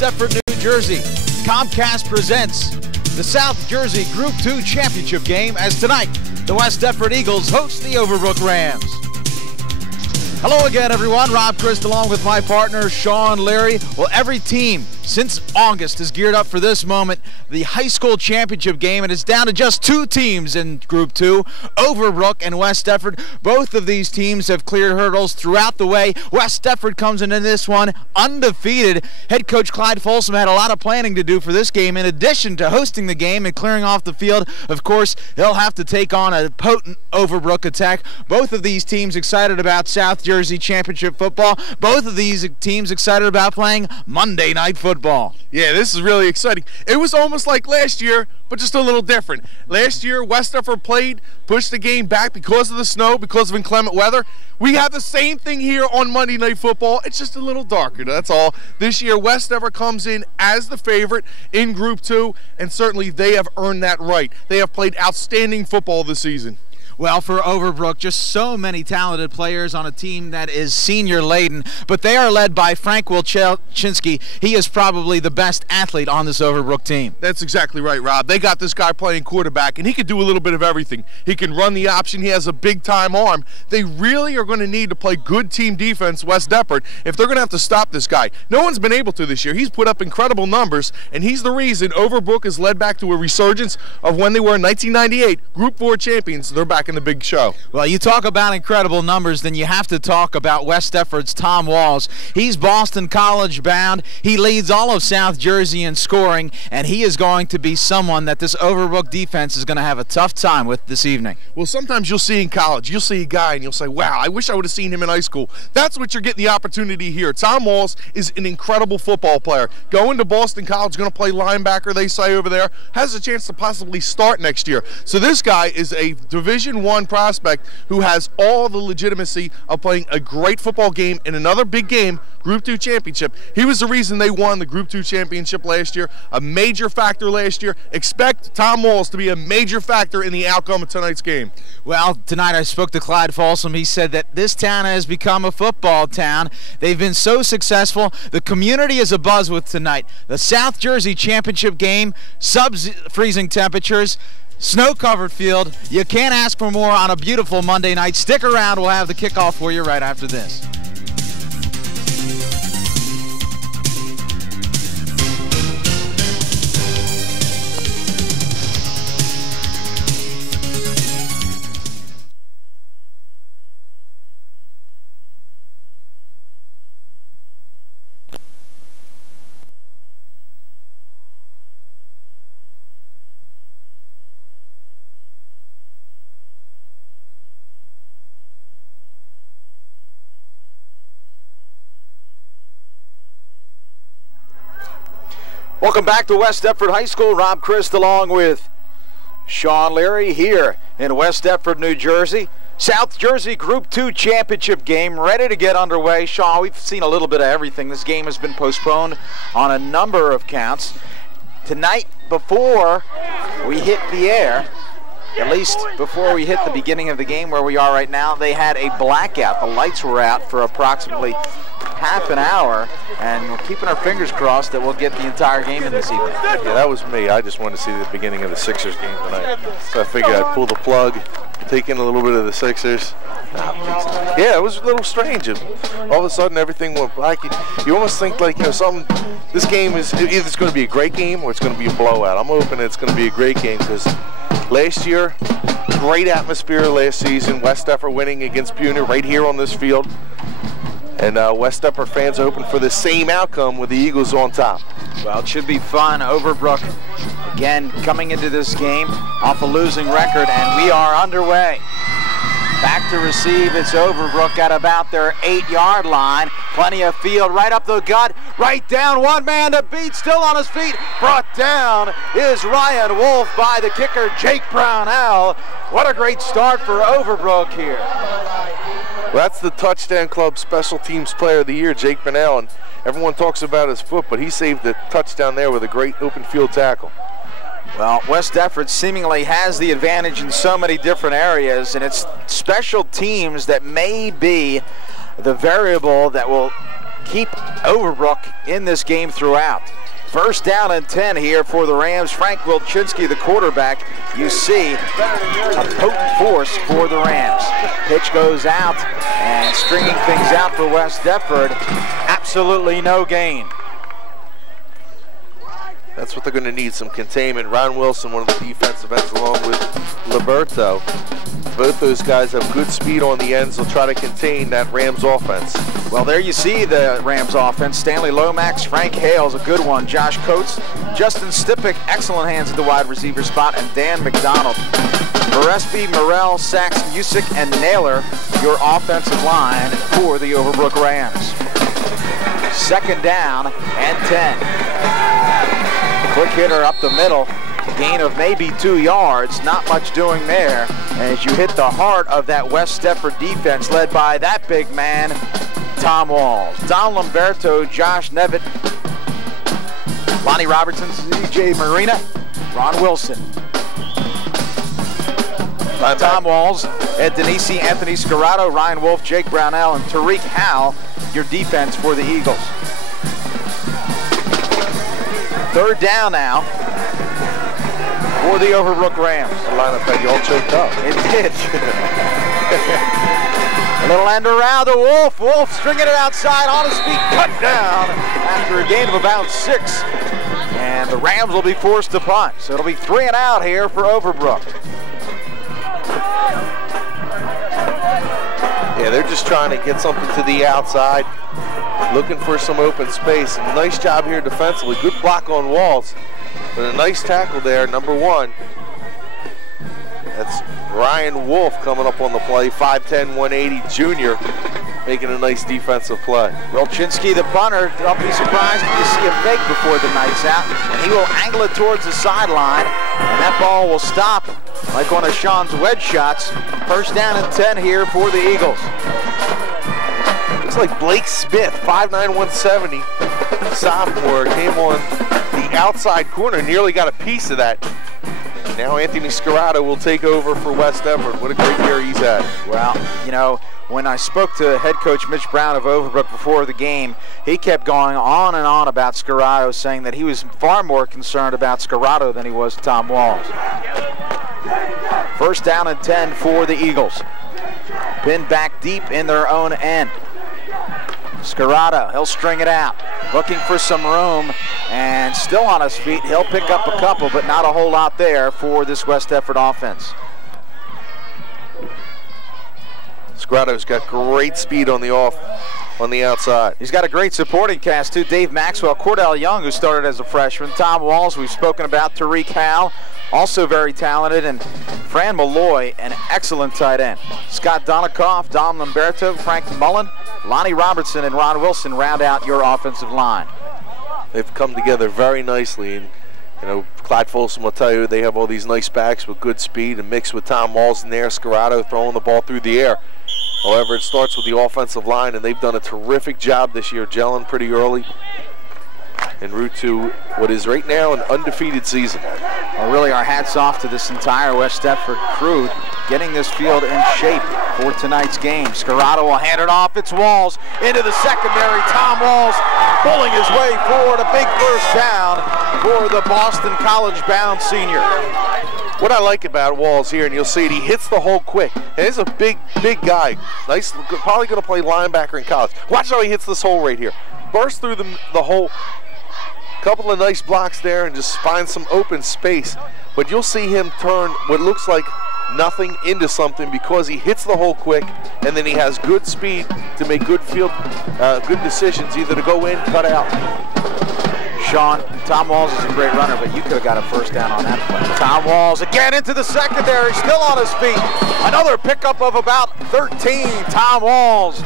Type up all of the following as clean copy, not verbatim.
Deptford, New Jersey. Comcast presents the South Jersey Group 2 Championship game as tonight the West Deptford Eagles host the Overbrook Rams. Hello again, everyone. Rob Christ along with my partner, Sean Leary. Well, every team since August is geared up for this moment, the high school championship game, and it's down to just two teams in Group 2, Overbrook and West Deptford. Both of these teams have cleared hurdles throughout the way. West Deptford comes into this one undefeated. Head coach Clyde Folsom had a lot of planning to do for this game. In addition to hosting the game and clearing off the field, of course, he'll have to take on a potent Overbrook attack. Both of these teams excited about South Jersey Championship football. Both of these teams excited about playing Monday Night Football. Yeah, this is really exciting. It was almost like last year, but just a little different. Last year, West Deptford pushed the game back because of the snow, because of inclement weather. We have the same thing here on Monday Night Football. It's just a little darker, that's all. This year, West Deptford comes in as the favorite in Group 2, and certainly they have earned that right. They have played outstanding football this season. Well, for Overbrook, just so many talented players on a team that is senior-laden, but they are led by Frank Wilczynski. He is probably the best athlete on this Overbrook team. That's exactly right, Rob. They got this guy playing quarterback, and he can do a little bit of everything. He can run the option. He has a big-time arm. They really are going to need to play good team defense, West Deptford, if they're going to have to stop this guy. No one's been able to this year. He's put up incredible numbers, and he's the reason Overbrook is led back to a resurgence of when they were in 1998, Group 4 champions. They're back in the big show. Well, you talk about incredible numbers, then you have to talk about West Deptford's Tom Walls. He's Boston College bound. He leads all of South Jersey in scoring, and he is going to be someone that this Overbrook defense is going to have a tough time with this evening. Well, sometimes you'll see in college, you'll see a guy and you'll say, wow, I wish I would have seen him in high school. That's what you're getting the opportunity here. Tom Walls is an incredible football player. Going to Boston College, going to play linebacker, they say over there, has a chance to possibly start next year. So this guy is a Division I prospect who has all the legitimacy of playing a great football game in another big game, Group 2 championship. He was the reason they won the Group 2 championship last year, a major factor last year. Expect Tom Walls to be a major factor in the outcome of tonight's game. Well, tonight I spoke to Clyde Folsom. He said that this town has become a football town. They've been so successful. The community is abuzz with tonight. The South Jersey championship game, sub-freezing temperatures, snow-covered field. You can't ask for more on a beautiful Monday night. Stick around. We'll have the kickoff for you right after this. Welcome back to West Deptford High School. Rob Christ along with Sean Leary here in West Deptford, New Jersey. South Jersey Group 2 Championship game ready to get underway. Sean, we've seen a little bit of everything. This game has been postponed on a number of counts. Tonight, before we hit the air, at least before we hit the beginning of the game where we are right now, they had a blackout. The lights were out for approximately half an hour, and we're keeping our fingers crossed that we'll get the entire game in this evening. Yeah, that was me. I just wanted to see the beginning of the Sixers game tonight. So I figured I'd pull the plug, take in a little bit of the Sixers. Yeah, it was a little strange. All of a sudden, everything went black. You almost think like, you know, this game is either it's going to be a great game or it's going to be a blowout. I'm hoping it's going to be a great game because last year, great atmosphere last season. West Deptford winning against Buhner right here on this field. And West Deptford fans are hoping for the same outcome with the Eagles on top. Well, it should be fun. Overbrook, again, coming into this game off a losing record, and we are underway. Back to receive, it's Overbrook at about their 8-yard line. Plenty of field, right up the gut, right down, one man to beat, still on his feet. Brought down is Ryan Wolf by the kicker, Jake Brownell. What a great start for Overbrook here. Well, that's the Touchdown Club Special Teams Player of the Year, Jake Brownell, and everyone talks about his foot, but he saved the touchdown there with a great open field tackle. Well, West Deptford seemingly has the advantage in so many different areas, and it's special teams that may be the variable that will keep Overbrook in this game throughout. First down and 10 here for the Rams. Frank Wilczynski, the quarterback. You see a potent force for the Rams. Pitch goes out, and stringing things out for West Deptford. Absolutely no gain. That's what they're going to need, some containment. Ron Wilson, one of the defensive ends, along with Liberto. Both those guys have good speed on the ends. They'll try to contain that Rams offense. Well, there you see the Rams offense. Stanley Lomax, Frank Hale's a good one. Josh Coates, Justin Stipik, excellent hands at the wide receiver spot, and Dan McDonald. Moresby, Morrell, Sachs, Musick, and Naylor, your offensive line for the Overbrook Rams. Second down and 10. Quick hitter up the middle. Gain of maybe 2 yards. Not much doing there as you hit the heart of that West Deptford defense led by that big man, Tom Walls. Don Lamberto, Josh Nevitt, Lonnie Robertson, CJ Marina, Ron Wilson. Tom Walls, Ed Denisi, Anthony Scarrato, Ryan Wolf, Jake Brownell, and Tariq Howell, your defense for the Eagles. Third down now for the Overbrook Rams. The lineup had you all choked up. It did. A little end around to Wolf. Wolf stringing it outside on his feet, cut down after a gain of about 6. And the Rams will be forced to punt. So it'll be 3 and out here for Overbrook. Yeah, they're just trying to get something to the outside, looking for some open space. And nice job here defensively. Good block on Walls, but a nice tackle there, number 1. That's Ryan Wolf coming up on the play, 5'10", 180 junior, making a nice defensive play. Wilczynski, the punter, don't be surprised if you see a fake before the night's out, and he will angle it towards the sideline, and that ball will stop like one of Sean's wedge shots. First down and 10 here for the Eagles. Looks like Blake Smith, 5'9", 170, sophomore, came on the outside corner, nearly got a piece of that. Now Anthony Scarrato will take over for West Deptford. What a great year he's had. Well, you know, when I spoke to head coach Mitch Brown of Overbrook before the game, he kept going on and on about Scarrato, saying that he was far more concerned about Scarrato than he was Tom Walls. First down and 10 for the Eagles. Pinned back deep in their own end. Scarrato, he'll string it out, looking for some room, and still on his feet. He'll pick up a couple, but not a whole lot there for this West Deptford offense. Scarrato's got great speed on the outside. He's got a great supporting cast too. Dave Maxwell, Cordell Young, who started as a freshman, Tom Walls, we've spoken about, Tariq Howell, also very talented, and Fran Malloy, an excellent tight end. Scott Donikoff, Don Lamberto, Frank Mullen, Lonnie Robertson, and Ron Wilson round out your offensive line. They've come together very nicely, and you know, Clyde Folsom will tell you they have all these nice backs with good speed, and mixed with Tom Walls in there, Scarrato throwing the ball through the air. However, it starts with the offensive line, and they've done a terrific job this year, gelling pretty early en route to what is right now an undefeated season. Well, really, our hats off to this entire West Deptford crew getting this field in shape for tonight's game. Scarrato will hand it off. It's Walls into the secondary. Tom Walls pulling his way forward. A big first down for the Boston College-bound senior. What I like about Walls here, and you'll see it, he hits the hole quick. And he's a big guy. Nice, probably going to play linebacker in college. Watch how he hits this hole right here. Burst through the hole. Couple of nice blocks there and just find some open space. But you'll see him turn what looks like nothing into something because he hits the hole quick, and then he has good speed to make good decisions, either to go in, cut out. Sean, Tom Walls is a great runner, but you could have got a first down on that play. Tom Walls again into the secondary, still on his feet. Another pickup of about 13. Tom Walls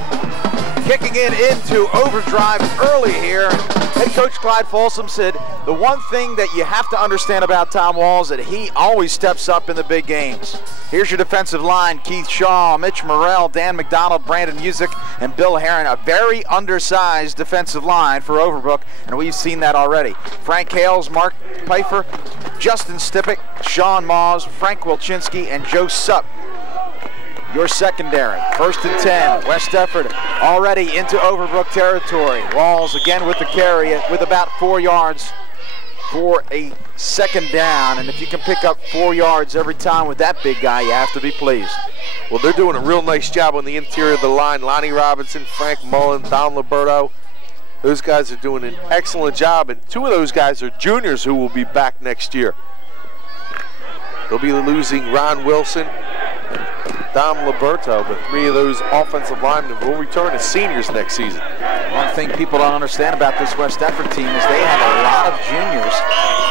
kicking it into overdrive early here. Head coach Clyde Folsom said the one thing that you have to understand about Tom Walls is that he always steps up in the big games. Here's your defensive line: Keith Shaw, Mitch Morrell, Dan McDonald, Brandon Musick, and Bill Herron. A very undersized defensive line for Overbrook, and we've seen that already. Frank Hales, Mark Pfeiffer, Justin Stipik, Sean Maws, Frank Wilczynski, and Joe Supp your secondary. 1st and 10. West Deptford already into Overbrook territory. Walls again with the carry with about 4 yards for a 2nd down. And if you can pick up 4 yards every time with that big guy, you have to be pleased. Well, they're doing a real nice job on the interior of the line. Lonnie Robinson, Frank Mullen, Don Liberto. Those guys are doing an excellent job, and 2 of those guys are juniors who will be back next year. They'll be losing Ron Wilson, Dom Liberto, but 3 of those offensive linemen will return as seniors next season. One thing people don't understand about this West Deptford team is they have a lot of juniors.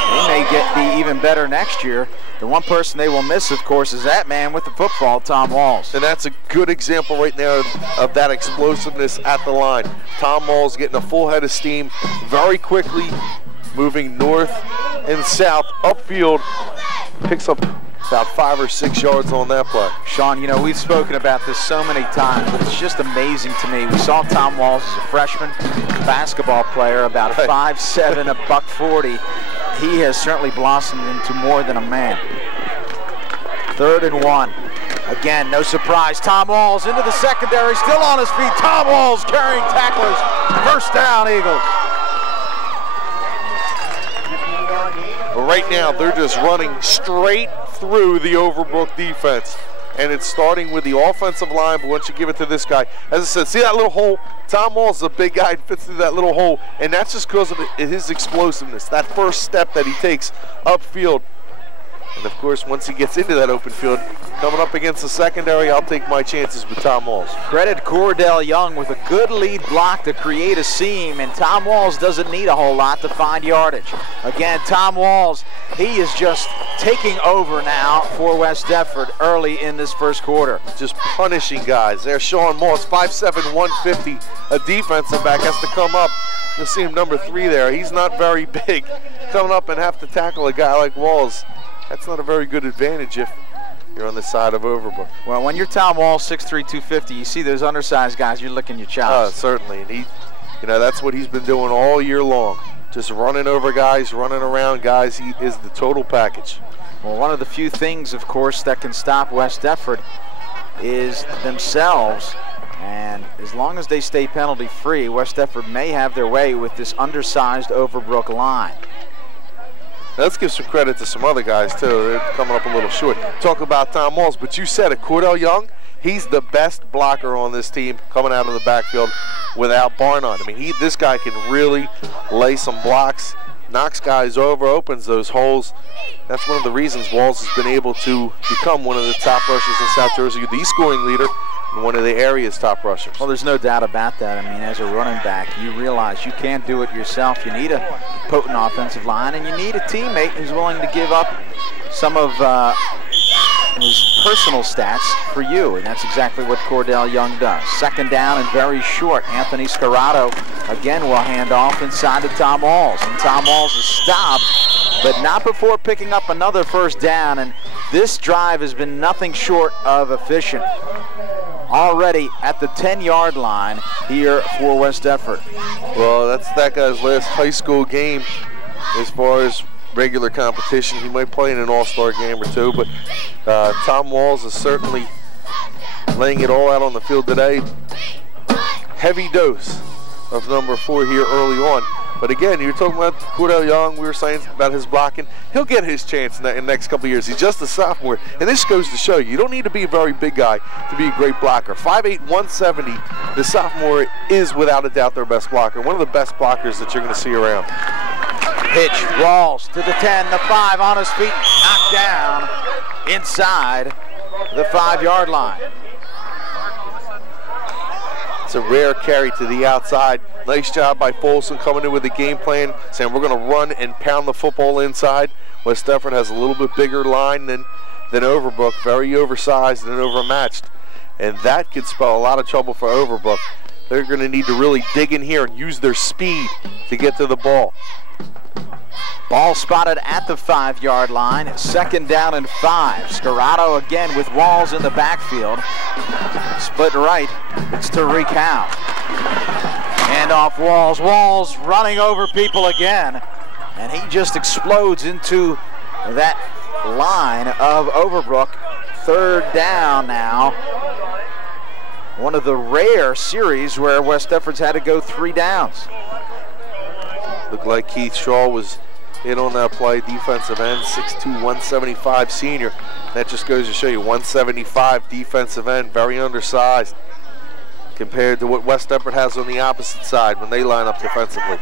They may be even better next year. The one person they will miss, of course, is that man with the football, Tom Walls. And that's a good example right now of that explosiveness at the line. Tom Walls getting a full head of steam very quickly, moving north and south, upfield, picks up about 5 or 6 yards on that play. Sean, you know, we've spoken about this so many times, but it's just amazing to me. We saw Tom Walls as a freshman basketball player, about 5'7", $140. He has certainly blossomed into more than a man. 3rd and 1. Again, no surprise. Tom Walls into the secondary, still on his feet. Tom Walls carrying tacklers. 1st down, Eagles. But right now, they're just running straight through the Overbrook defense. And it's starting with the offensive line, but once you give it to this guy, as I said, see that little hole? Tom Walls is a big guy and fits through that little hole, and that's just because of his explosiveness, that first step that he takes upfield. And of course, once he gets into that open field, coming up against the secondary, I'll take my chances with Tom Walls. Credit Cordell Young with a good lead block to create a seam, and Tom Walls doesn't need a whole lot to find yardage. Again, Tom Walls, he is just taking over now for West Deptford early in this 1st quarter. Just punishing guys. There's Sean Moss, 5'7", 150, a defensive back, has to come up. You'll see him number 3 there. He's not very big. Coming up and have to tackle a guy like Walls, that's not a very good advantage if you're on the side of Overbrook. Well, when you're Tom Walls, 6'3", 250, you see those undersized guys, you're licking your chops. Certainly, and that's what he's been doing all year long. Just running over guys, running around guys. He is the total package. Well, one of the few things, of course, that can stop West Deptford is themselves. And as long as they stay penalty-free, West Deptford may have their way with this undersized Overbrook line. Let's give some credit to some other guys, too. They're coming up a little short. Talk about Tom Walls, but you said it, Cordell Young, he's the best blocker on this team coming out of the backfield without bar none. I mean, this guy can really lay some blocks, knocks guys over, opens those holes. That's one of the reasons Walls has been able to become one of the top rushers in South Jersey, the scoring leader, and one of the area's top rushers. Well, there's no doubt about that. I mean, as a running back, you realize you can't do it yourself. You need a potent offensive line, and you need a teammate who's willing to give up some of his personal stats for you, and that's exactly what Cordell Young does. 2nd down and very short. Anthony Scarrato again will hand off inside to Tom Walls, and Tom Walls is stopped, but not before picking up another 1st down, and this drive has been nothing short of efficient. Already at the 10-yard line here for West Deptford. Well, that's that guy's last high school game as far as regular competition. He might play in an all-star game or 2, but Tom Walls is certainly laying it all out on the field today. Heavy dose of number 4 here early on. But again, you're talking about Cordell Young. We were saying about his blocking. He'll get his chance in the next couple of years. He's just a sophomore. And this goes to show you don't need to be a very big guy to be a great blocker. 5'8", 170, the sophomore is without a doubt their best blocker. One of the best blockers that you're going to see around. Pitch, Walls to the 10, the 5 on his feet, knocked down inside the 5-yard line. It's a rare carry to the outside. Nice job by Folsom coming in with a game plan, saying we're going to run and pound the football inside. West Deptford has a little bit bigger line than Overbrook, very oversized and overmatched. And that could spell a lot of trouble for Overbrook. They're going to need to really dig in here and use their speed to get to the ball. Ball spotted at the 5-yard line. 2nd down and 5. Scarrato again with Walls in the backfield. Split right. It's Tariq Howe. Hand off Walls. Walls running over people again. And he just explodes into that line of Overbrook. 3rd down now one of the rare series where West Deptford's had to go 3 downs. Looked like Keith Shaw was in on that play, defensive end, 6'2", 175 senior. That just goes to show you, 175 defensive end, very undersized compared to what West Deptford has on the opposite side when they line up defensively.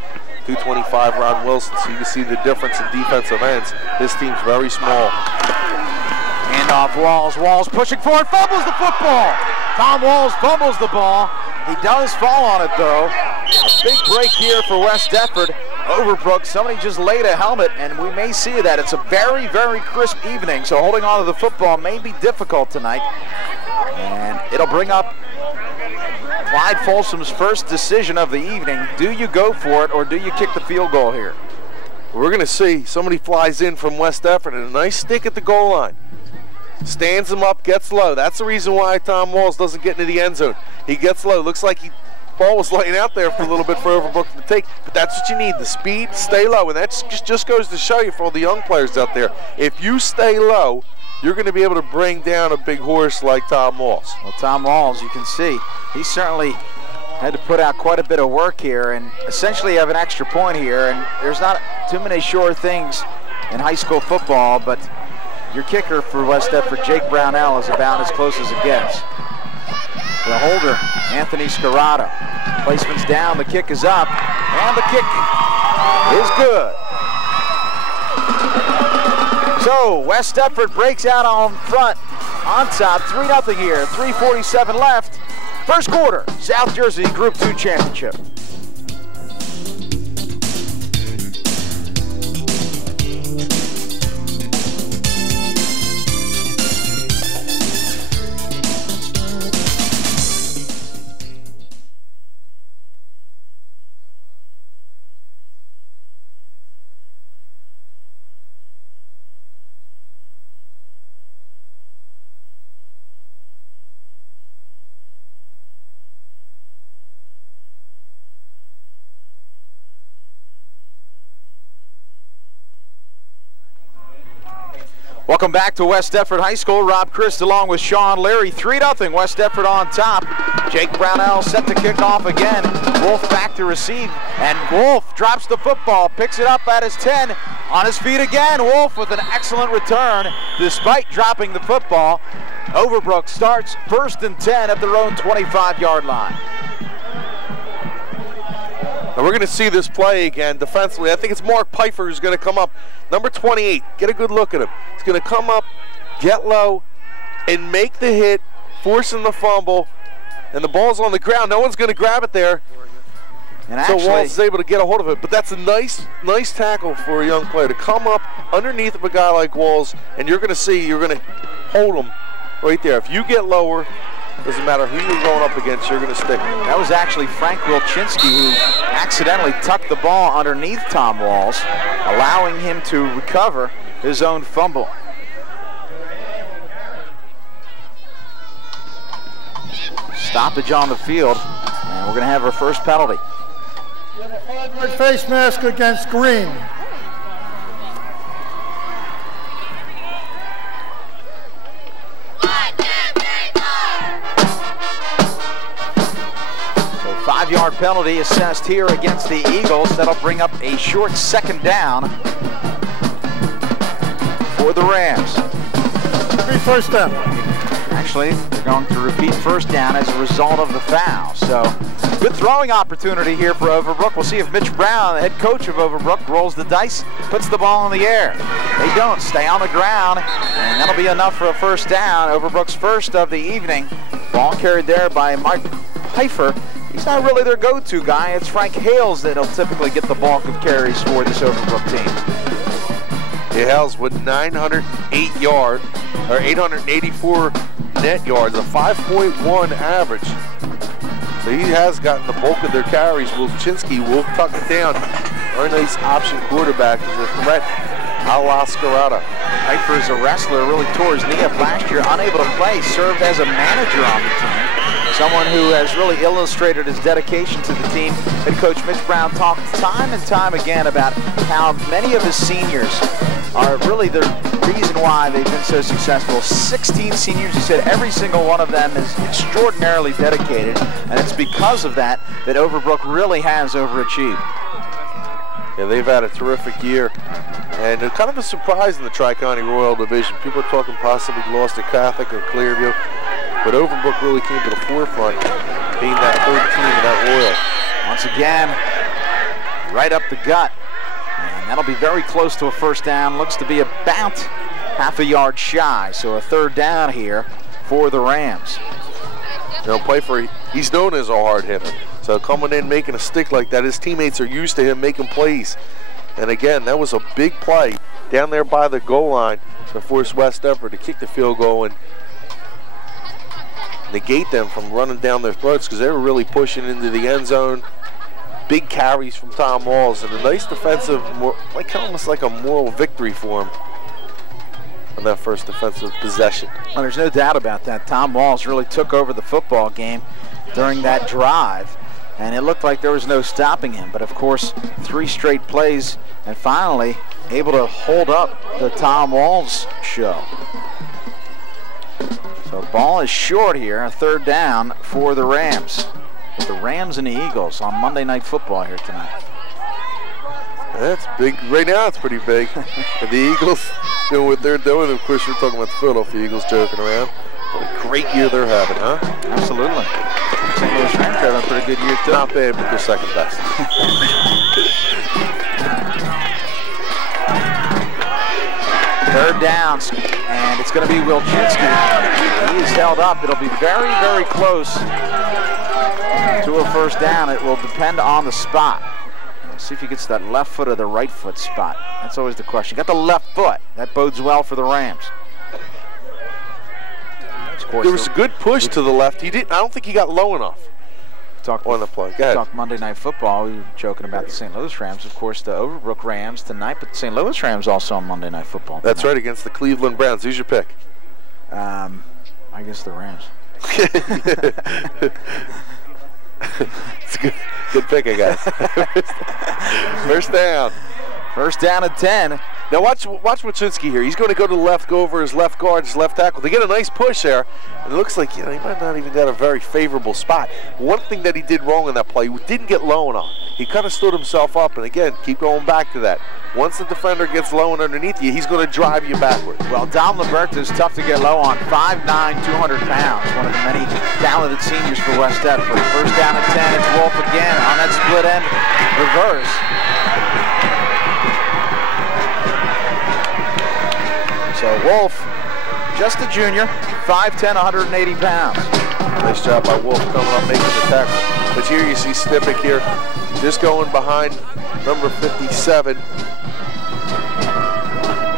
225 Ron Wilson, so you can see the difference in defensive ends. This team's very small. Handoff Walls. Walls pushing forward, fumbles the football. Tom Walls fumbles the ball. He does fall on it though. A big break here for West Deptford. Overbrook, somebody just laid a helmet, and we may see that. It's a very, very crisp evening, so holding on to the football may be difficult tonight. And it'll bring up Clyde Folsom's first decision of the evening. Do you go for it, or do you kick the field goal here? We're going to see. Somebody flies in from West Deptford, and a nice stick at the goal line. Stands him up, gets low. That's the reason why Tom Walls doesn't get into the end zone. He gets low. Looks like ball was laying out there for a little bit for Overbrook to take, but that's what you need, the speed, stay low, and that just goes to show you for all the young players out there, if you stay low, you're going to be able to bring down a big horse like Tom Walls. Well, Tom Walls, you can see, he certainly had to put out quite a bit of work here and essentially have an extra point here, and there's not too many sure things in high school football, but your kicker for West Deptford, Jake Brownell, is about as close as it gets. The holder, Anthony Scarata. Placement's down, the kick is up, and the kick is good. So West Deptford breaks out on front, on top, 3-0 here, 3:47 left. First quarter, South Jersey Group 2 Championship. Welcome back to West Deptford High School. Rob Christ along with Sean Leary. 3-0, West Deptford on top. Jake Brownell set to kick off again. Wolf back to receive, and Wolf drops the football, picks it up at his 10. On his feet again, Wolf with an excellent return despite dropping the football. Overbrook starts 1st and 10 at their own 25-yard line. And we're going to see this play again defensively. I think it's Mark Pfeiffer who's going to come up. Number 28, get a good look at him. He's going to come up, get low, and make the hit, forcing the fumble. And the ball's on the ground. No one's going to grab it there. And actually, so Walls is able to get a hold of it. But that's a nice tackle for a young player to come up underneath of a guy like Walls, and you're going to see, you're going to hold him right there. If you get lower, doesn't matter who you're going up against, you're going to stick. That was actually Frank Wilczynski who accidentally tucked the ball underneath Tom Walls, allowing him to recover his own fumble. Stoppage on the field, and we're going to have our first penalty. You have a 5-yard face mask against Green. So 5-yard penalty assessed here against the Eagles. That'll bring up a short 2nd down for the Rams. First down. Actually, they're going to repeat 1st down as a result of the foul. So, good throwing opportunity here for Overbrook. We'll see if Mitch Brown, the head coach of Overbrook, rolls the dice, puts the ball in the air. They don't. Stay on the ground, and that'll be enough for a 1st down. Overbrook's first of the evening. Ball carried there by Mike Pfeiffer. He's not really their go-to guy. It's Frank Hales that'll typically get the bulk of carries for this Overbrook team. Hales with 908 yards, or 884 net yards, a 5.1 average. So he has gotten the bulk of their carries. Wilczynski will tuck it down. Very nice option quarterback is a threat a la Scarata. Pfeiffer is a wrestler, really tore his knee up last year, unable to play, served as a manager on the team. someone who has really illustrated his dedication to the team. Head coach Mitch Brown talked time and time again about how many of his seniors are really the reason why they've been so successful. 16 seniors, he said every single one of them is extraordinarily dedicated, and it's because of that that Overbrook really has overachieved. Yeah, they've had a terrific year, and kind of a surprise in the Tri-County Royal Division. People are talking possibly lost to Catholic or Clearview, but Overbrook really came to the forefront, being that third team in that Royal. Once again, right up the gut, and that'll be very close to a first down. Looks to be about half a yard shy, so a third down here for the Rams. He's known as a hard hitter. So coming in, making a stick like that, his teammates are used to him making plays. And again, that was a big play down there by the goal line to force West Deptford to kick the field goal and negate them from running down their throats, because they were really pushing into the end zone. Big carries from Tom Walls, and a nice defensive, almost like a moral victory for him on that first defensive possession. Well, there's no doubt about that. Tom Walls really took over the football game during that drive, and it looked like there was no stopping him. But of course, 3 straight plays, and finally able to hold up the Tom Walls show. So ball is short here, a third down for the Rams. With the Rams and the Eagles on Monday Night Football here tonight. That's big. Right now it's pretty big. And the Eagles doing what they're doing. Of course, you're talking about the Philadelphia Eagles joking around. What a great year they're having, huh? Absolutely. St. Louis Rams having a pretty good year too. Not bad, but they're second best. Third down, and it's going to be Wilczynski. He is held up. It'll be very, very close to a first down. It will depend on the spot. Let's see if he gets that left foot or the right foot spot. That's always the question. Got the left foot. That bodes well for the Rams. There was a good push to the left. I don't think he got low enough on the play. Go ahead. Talk Monday Night Football. We were joking about the St. Louis Rams. Of course, the Overbrook Rams tonight, but the St. Louis Rams also on Monday Night Football tonight. That's right, against the Cleveland Browns. Who's your pick? I guess the Rams. It's a good pick, I guess. First down. First down at 10. Now watch Wilczynski here. He's going to go to the left, go over his left guard, his left tackle. They get a nice push there, and it looks like he might not even got a very favorable spot. One thing that he did wrong in that play, he didn't get low enough. He kind of stood himself up, and again, keep going back to that. Once the defender gets low and underneath you, he's going to drive you backward. Well, Dom Liberta is tough to get low on. 5'9", 200 pounds. One of the many talented seniors for West Deptford. First down at 10. It's Wolf again on that split end reverse. So Wolf, just a junior, 5'10", 180 pounds. Nice job by Wolf coming up, making the tackle. But here you see Stipic here, just going behind number 57.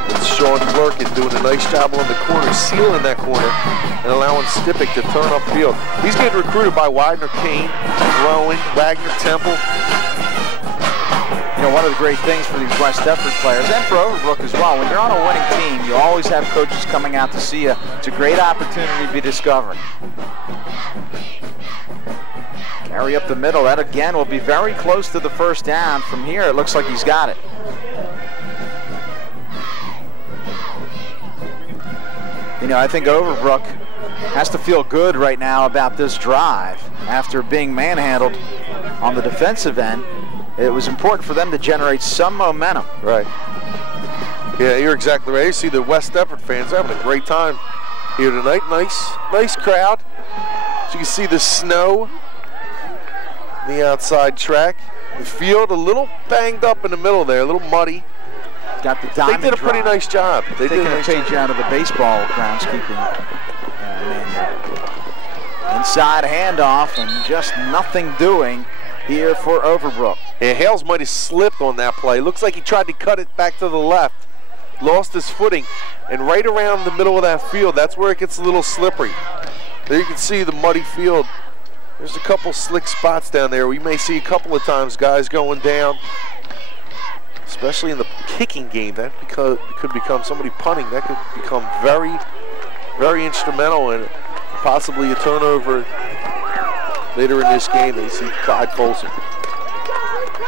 It's Sean Lurkin doing a nice job on the corner, sealing that corner, and allowing Stipic to turn upfield. He's getting recruited by Wagner Kane, Rowan, Wagner Temple. You know, one of the great things for these West Deptford players, and for Overbrook as well, when you're on a winning team, you always have coaches coming out to see you. It's a great opportunity to be discovered. Carry up the middle. That, again, will be very close to the first down. From here, it looks like he's got it. You know, I think Overbrook has to feel good right now about this drive after being manhandled on the defensive end. It was important for them to generate some momentum. Right. Yeah, you're exactly right. You see the West Deptford fans having a great time here tonight. Nice crowd. As you can see the snow, the outside track. The field a little banged up in the middle there, a little muddy. Got the diamond. They did a pretty nice job. They did a nice page out of the baseball groundskeeping manual. Inside handoff and just nothing doing here for Overbrook. Yeah, Hales might have slipped on that play. Looks like he tried to cut it back to the left. Lost his footing. And right around the middle of that field, that's where it gets a little slippery. There you can see the muddy field. There's a couple slick spots down there. We may see a couple of times guys going down, especially in the kicking game. That could become somebody punting. That could become very, very instrumental in possibly a turnover later in this game, they see Clyde Folsom.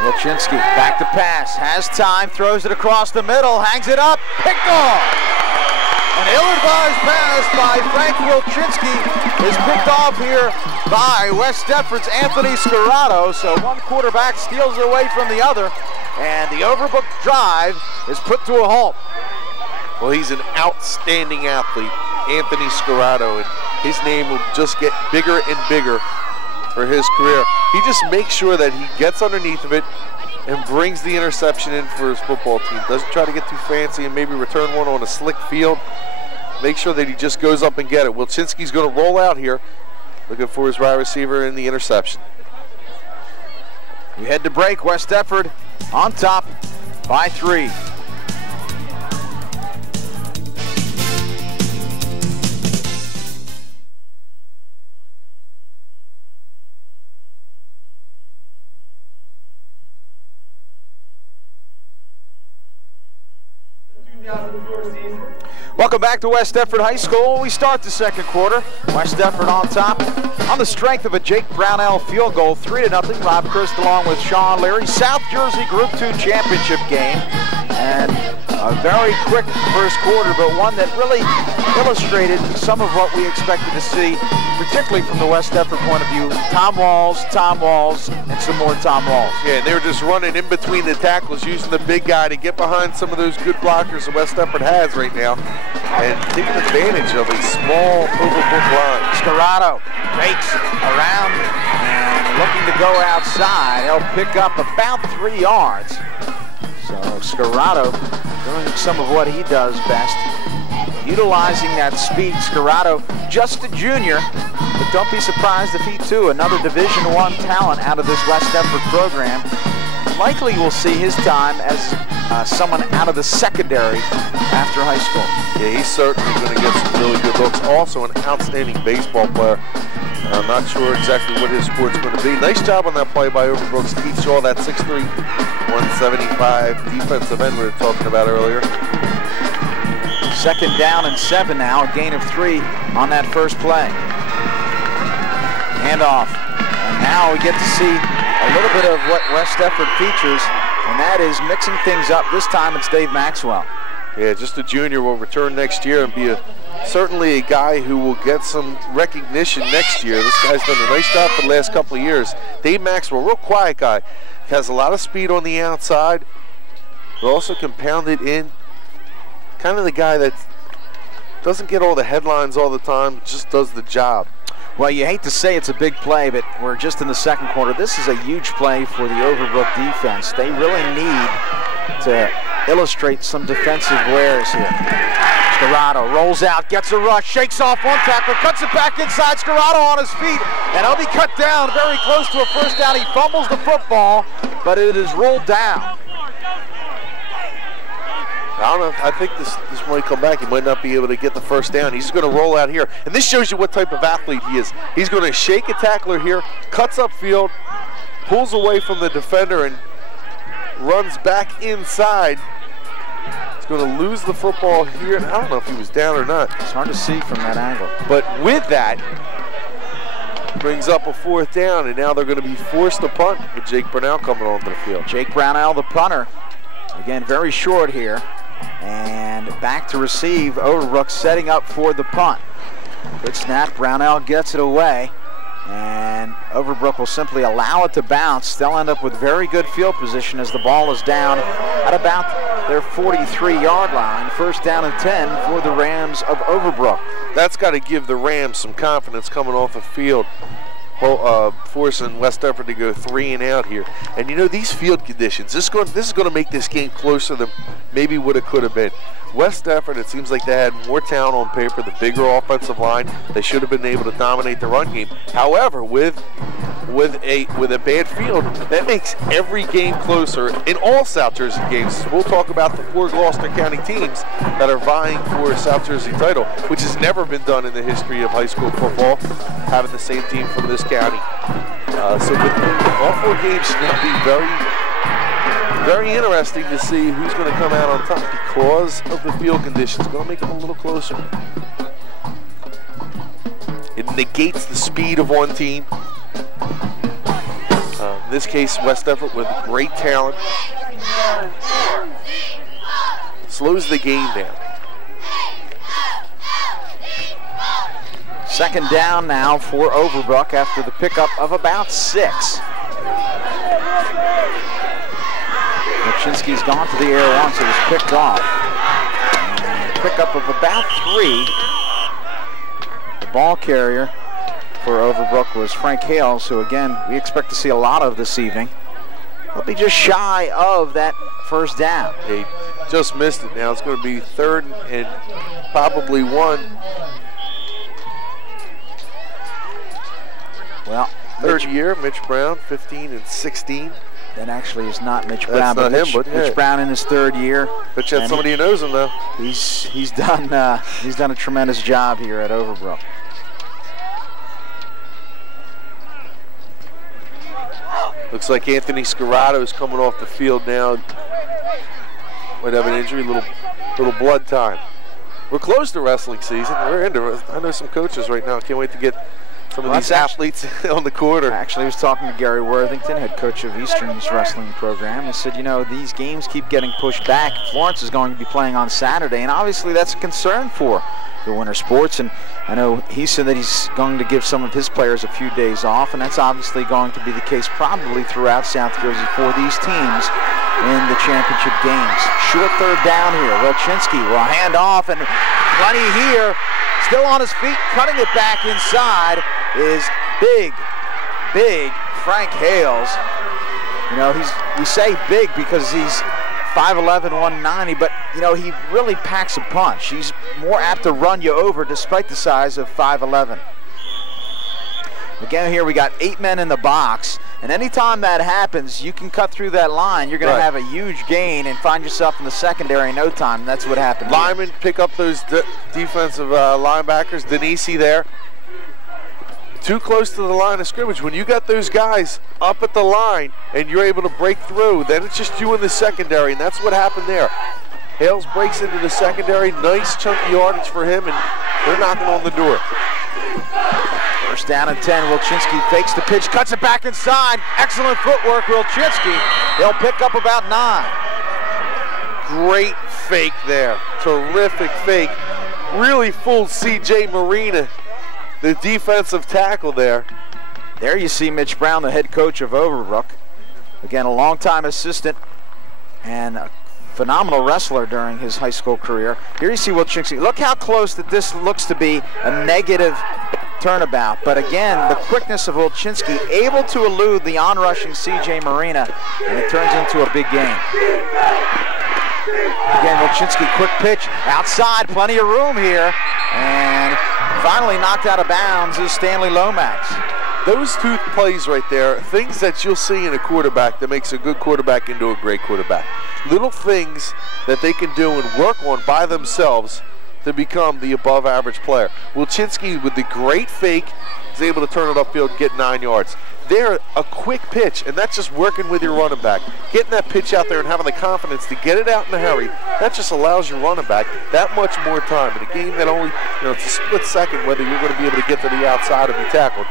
Wilczynski back to pass, has time, throws it across the middle, hangs it up, picked off. An ill-advised pass by Frank Wilczynski is picked off here by West Deptford's Anthony Scarrato. So one quarterback steals it away from the other, and the Overbrook drive is put to a halt. Well, he's an outstanding athlete, Anthony Scarrato, and his name will just get bigger and bigger for his career. He just makes sure that he gets underneath of it and brings the interception in for his football team. Doesn't try to get too fancy and maybe return one on a slick field. Make sure that he just goes up and get it. Wilczynski's going to roll out here, looking for his wide receiver in the interception. We head to break. West Deptford on top by 3. Welcome back to West Deptford High School. We start the second quarter. West Deptford on top on the strength of a Jake Brownell field goal, 3-0. Rob Christ along with Sean Leary. South Jersey Group 2 championship game. And a very quick first quarter, but one that really illustrated some of what we expected to see, particularly from the West Deptford point of view. Tom Walls, and some more Tom Walls. Yeah, they were just running in between the tackles, using the big guy to get behind some of those good blockers that West Deptford has right now, and taking advantage of a small Overbrook line. Scarrato fakes around and looking to go outside. He'll pick up about 3 yards. So Scarrato doing some of what he does best, utilizing that speed. Scarrato, just a junior, but don't be surprised if he too, another Division I talent out of this West Deptford program. Likely we'll see his time as someone out of the secondary after high school. Yeah, he's certainly going to get some really good looks. Also an outstanding baseball player. I'm not sure exactly what his sport's going to be. Nice job on that play by Overbrook. Keith Shaw, that 6'3", 175 defensive end we were talking about earlier. Second down and 7 now, a gain of 3 on that first play. Handoff, and now we get to see a little bit of what West Deptford features, and that is mixing things up. This time it's Dave Maxwell. Yeah, just a junior, will return next year and be certainly a guy who will get some recognition next year. This guy's done a nice job for the last couple of years. Dave Maxwell, real quiet guy, has a lot of speed on the outside, but also can pound it in. Kind of the guy that doesn't get all the headlines all the time, just does the job. Well, you hate to say it's a big play, but we're just in the second quarter. This is a huge play for the Overbrook defense. They really need to illustrate some defensive wares here. Scarrato rolls out, gets a rush, shakes off one tackler, cuts it back inside. Scarrato on his feet, and he'll be cut down very close to a first down. He fumbles the football, but it is rolled down. I don't know. I think this might come back. He might not be able to get the first down. He's going to roll out here. And this shows you what type of athlete he is. He's going to shake a tackler here, cuts upfield, pulls away from the defender, and runs back inside. He's going to lose the football here. And I don't know if he was down or not. It's hard to see from that angle. But with that, brings up a 4th down, and now they're going to be forced to punt with Jake Brownell coming onto the field. Jake Brownell, the punter. Again, very short here. And back to receive. Overbrook setting up for the punt. Good snap. Brownell gets it away. And Overbrook will simply allow it to bounce. They'll end up with very good field position as the ball is down at about their 43-yard line. First down and 10 for the Rams of Overbrook. That's got to give the Rams some confidence coming off the field. Forcing West Deptford to go 3 and out here. And you know, these field conditions, this is going to make this game closer than maybe what it could have been. West Deptford, it seems like they had more talent on paper, the bigger offensive line. They should have been able to dominate the run game. However, with a bad field, that makes every game closer in all South Jersey games. We'll talk about the 4 Gloucester County teams that are vying for a South Jersey title, which has never been done in the history of high school football, having the same team from this county. So with all 4 games, it's going to be very interesting to see who's going to come out on top because of the field conditions. It's going to make them a little closer. It negates the speed of one team. this case, West Everett with great talent. Slows the game down. Second down now for Overbrook after the pickup of about 6. Wilczynski's gone to the air once. It was picked off. And pickup of about 3. The ball carrier for Overbrook was Frank Hales, who again we expect to see a lot of this evening. He'll be just shy of that first down. They just missed it. Now it's going to be 3rd and probably 1. Well, third year, Mitch Brown, 15 and 16. That actually is not Mitch Brown, but Mitch, him, but Mitch Brown in his 3rd year. But you have somebody who knows him though. He's done a tremendous job here at Overbrook. Looks like Anthony Scarrato is coming off the field now. Might have an injury, little blood time. We're close to wrestling season. We're into it. I know some coaches right now. Can't wait to get some of these athletes on the court. Actually, I was talking to Gary Worthington, head coach of Eastern's wrestling program. He said, you know, these games keep getting pushed back. Florence is going to be playing on Saturday, and obviously that's a concern for the winter sports. And I know he said that he's going to give some of his players a few days off, and that's obviously going to be the case probably throughout South Jersey for these teams in the championship games. Short 3rd down here. Wilczynski will hand off, and plenty here. Still on his feet, cutting it back inside is big Frank Hales. You know, we say big because he's 5'11", 190, but you know, he really packs a punch. He's more apt to run you over despite the size of 5'11". Again, here we got 8 men in the box, and anytime that happens, you can cut through that line. You're going to have a huge gain and find yourself in the secondary in no time. That's what happened. Lyman pick up those defensive linebackers. Denisi there. Too close to the line of scrimmage. When you got those guys up at the line and you're able to break through, then it's just you in the secondary, and that's what happened there. Hales breaks into the secondary. Nice chunky yardage for him, and they're knocking on the door. First down and 10. Wilczynski fakes the pitch, cuts it back inside. Excellent footwork, Wilczynski. They'll pick up about 9. Great fake there. Terrific fake. Really fooled C.J. Marina, the defensive tackle there. There you see Mitch Brown, the head coach of Overbrook. Again, a longtime assistant and a phenomenal wrestler during his high school career. Here you see Wilczynski. Look how close that this looks to be a negative turnabout. But again, the quickness of Wilczynski, able to elude the on-rushing C.J. Marina, and it turns into a big game. Again, Wilczynski, quick pitch, outside, plenty of room here, and finally knocked out of bounds is Stanley Lomax. Those 2 plays right there, things that you'll see in a quarterback that makes a good quarterback into a great quarterback. Little things that they can do and work on by themselves to become the above average player. Wilczynski with the great fake is able to turn it upfield and get 9 yards. They're a quick pitch, and that's just working with your running back. Getting that pitch out there and having the confidence to get it out in a hurry, that just allows your running back that much more time. In a game that only, you know, it's a split second whether you're going to be able to get to the outside or be tackled.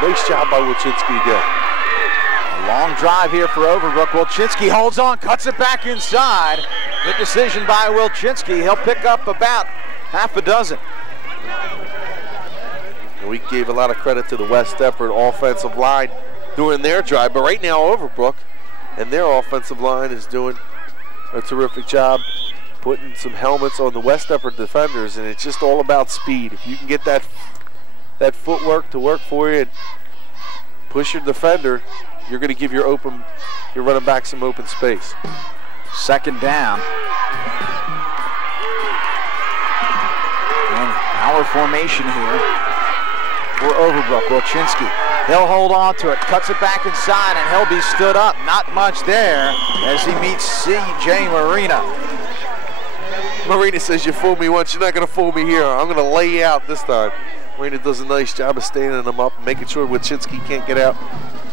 Nice job by Wilczynski again. A long drive here for Overbrook. Wilczynski holds on, cuts it back inside. Good decision by Wilczynski. He'll pick up about half a dozen. We gave a lot of credit to the West Everett offensive line doing their drive, but right now Overbrook and their offensive line is doing a terrific job putting some helmets on the West Everett defenders, and it's just all about speed. If you can get that footwork to work for you and push your defender, you're going to give your running back some open space. Second down. And our formation here for Overbrook. Wilczynski, he'll hold on to it, cuts it back inside, and he'll be stood up. Not much there as he meets C.J. Marina. Marina says, you fooled me once, you're not going to fool me here. I'm going to lay you out this time. Marina does a nice job of standing him up and making sure Wilczynski can't get out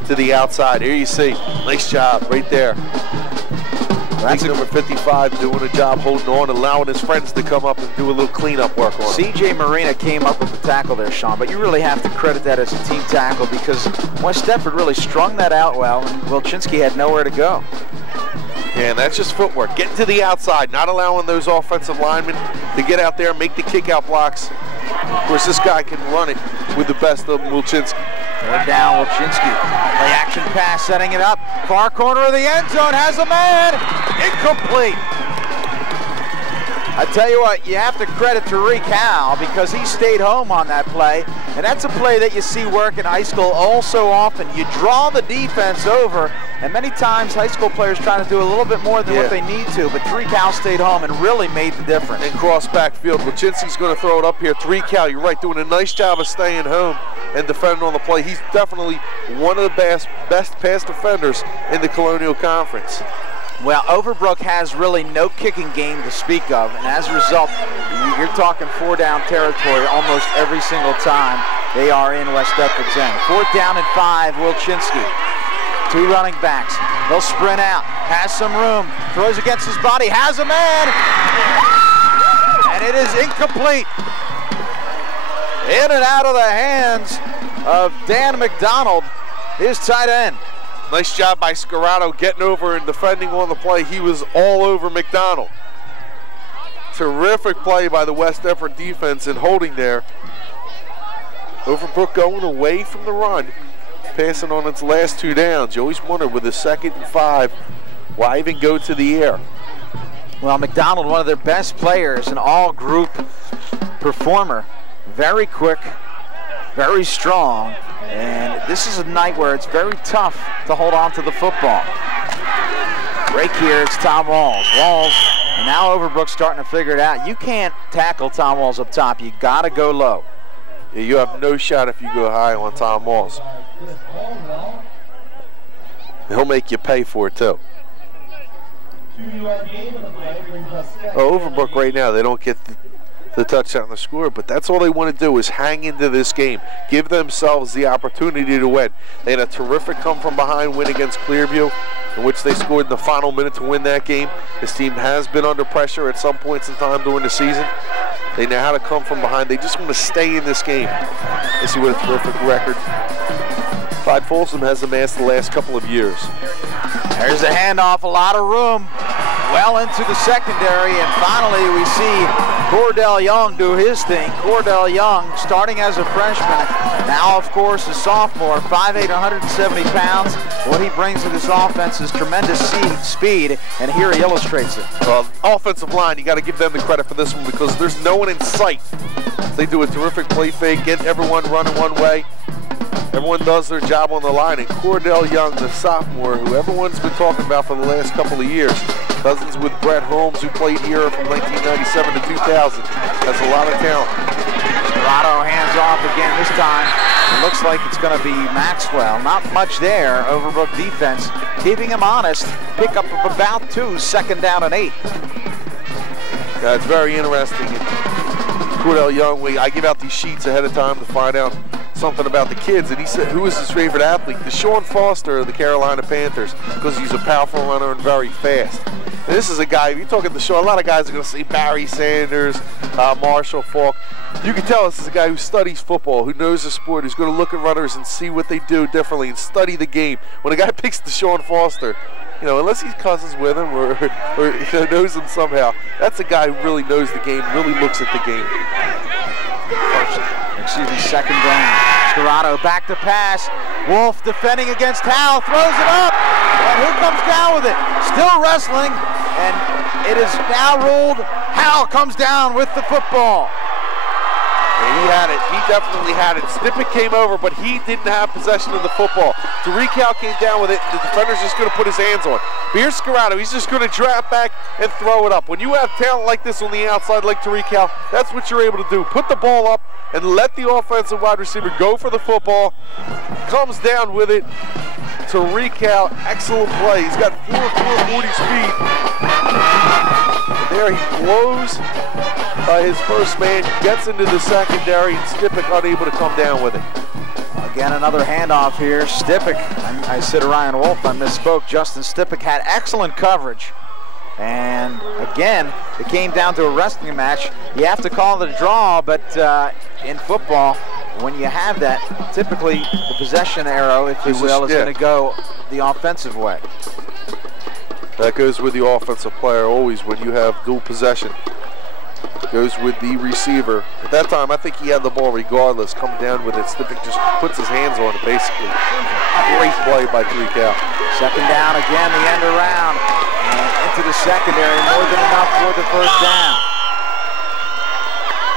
to the outside. Here you see, nice job right there. That's number 55 doing a job holding on, allowing his friends to come up and do a little cleanup work on him. C.J. Marina came up with the tackle there, Sean, but you really have to credit that as a team tackle because West Deptford really strung that out well, and Wilczynski had nowhere to go. Yeah, and that's just footwork. Getting to the outside, not allowing those offensive linemen to get out there and make the kick-out blocks. Of course, this guy can run it with the best of them, Wilczynski. Third down, Wilczynski. Play action pass, setting it up. Far corner of the end zone, has a man. Incomplete. I tell you what, you have to credit Tariq Howell because he stayed home on that play. And that's a play that you see work in high school all so often. You draw the defense over, and many times high school players try to do a little bit more than what they need to, but Tariq Howell stayed home and really made the difference. And cross backfield, Wilczynski's going to throw it up here. Tariq Howell, you're right, doing a nice job of staying home and defending on the play. He's definitely one of the best pass defenders in the Colonial Conference. Well, Overbrook has really no kicking game to speak of, and as a result, you're talking 4-down territory almost every single time they are in West Deptford's end. 4th down and 5, Wilczynski. 2 running backs. They'll sprint out, has some room, throws against his body, has a man, and it is incomplete. In and out of the hands of Dan McDonald, his tight end. Nice job by Scarrato getting over and defending on the play. He was all over McDonald. Terrific play by the West Deptford defense in holding there. Overbrook going away from the run, passing on its last 2 downs. You always wonder with the 2nd and 5, why even go to the air? Well, McDonald, one of their best players, an all-group performer. Very quick, very strong. And this is a night where it's very tough to hold on to the football. Break here, it's Tom Walls. And now Overbrook's starting to figure it out. You can't tackle Tom Walls up top. You got to go low. Yeah, you have no shot if you go high on Tom Walls. He'll make you pay for it, too. Overbrook right now, they don't get the touchdown and the score, but that's all they want to do is hang into this game, give themselves the opportunity to win. They had a terrific come-from-behind win against Clearview, in which they scored in the final minute to win that game. This team has been under pressure at some points in time during the season. They know how to come from behind. They just want to stay in this game. They see what a terrific record Clyde Folsom has amassed the last couple of years. There's a handoff, a lot of room. Well into the secondary, and finally we see Cordell Young do his thing. Cordell Young, starting as a freshman, now of course a sophomore, 5'8", 170 pounds. What he brings to this offense is tremendous speed, and here he illustrates it. Well, offensive line, you got to give them the credit for this one because there's no one in sight. They do a terrific play fake, get everyone running one way. Everyone does their job on the line, and Cordell Young, the sophomore, who everyone's been talking about for the last couple of years, cousins with Brett Holmes, who played here from 1997 to 2000, has a lot of talent. Scarrato hands off again this time. It looks like it's going to be Maxwell. Not much there. Overbrook defense keeping him honest. Pickup of about 2, 2nd down and 8. Yeah, it's very interesting. Cordell Young, I give out these sheets ahead of time to find out something about the kids, and he said who is his favorite athlete? Deshaun Foster of the Carolina Panthers, because he's a powerful runner and very fast. And this is a guy, if you're talking Deshaun, a lot of guys are going to say Barry Sanders, Marshall Faulk. You can tell this is a guy who studies football, who knows the sport, who's going to look at runners and see what they do differently and study the game. When a guy picks Deshaun Foster, you know, unless he's cousins with him or knows him somehow, that's a guy who really knows the game, really looks at the game. 2nd down. Scarrato back to pass. Wolf defending against Howell, throws it up, and who comes down with it? Still wrestling, and it is now ruled. Howell comes down with the football. Yeah, he had it. He definitely had it. Stipic came over, but he didn't have possession of the football. Tariq Howell came down with it, and the defender's just going to put his hands on. But here's Scarrato. He's just going to drop back and throw it up. When you have talent like this on the outside, like Tariq Howell, that's what you're able to do. Put the ball up and let the offensive wide receiver go for the football. Comes down with it. Tariq Howell, excellent play. He's got 4.40 speed. And there he blows his first man, gets into the secondary, and Stipic unable to come down with it. Again, another handoff here. Stipic, I said Ryan Wolf, I misspoke. Justin Stipic had excellent coverage And again, it came down to a wrestling match. You have to call it a draw, but in football, when you have that, typically the possession arrow, if you will, is going to go the offensive way. That goes with the offensive player always when you have dual possession. Goes with the receiver. At that time, I think he had the ball regardless, coming down with it. Stipik just puts his hands on it, basically. Great play by Cal. Second down again, the end around. And into the secondary, more than enough for the first down.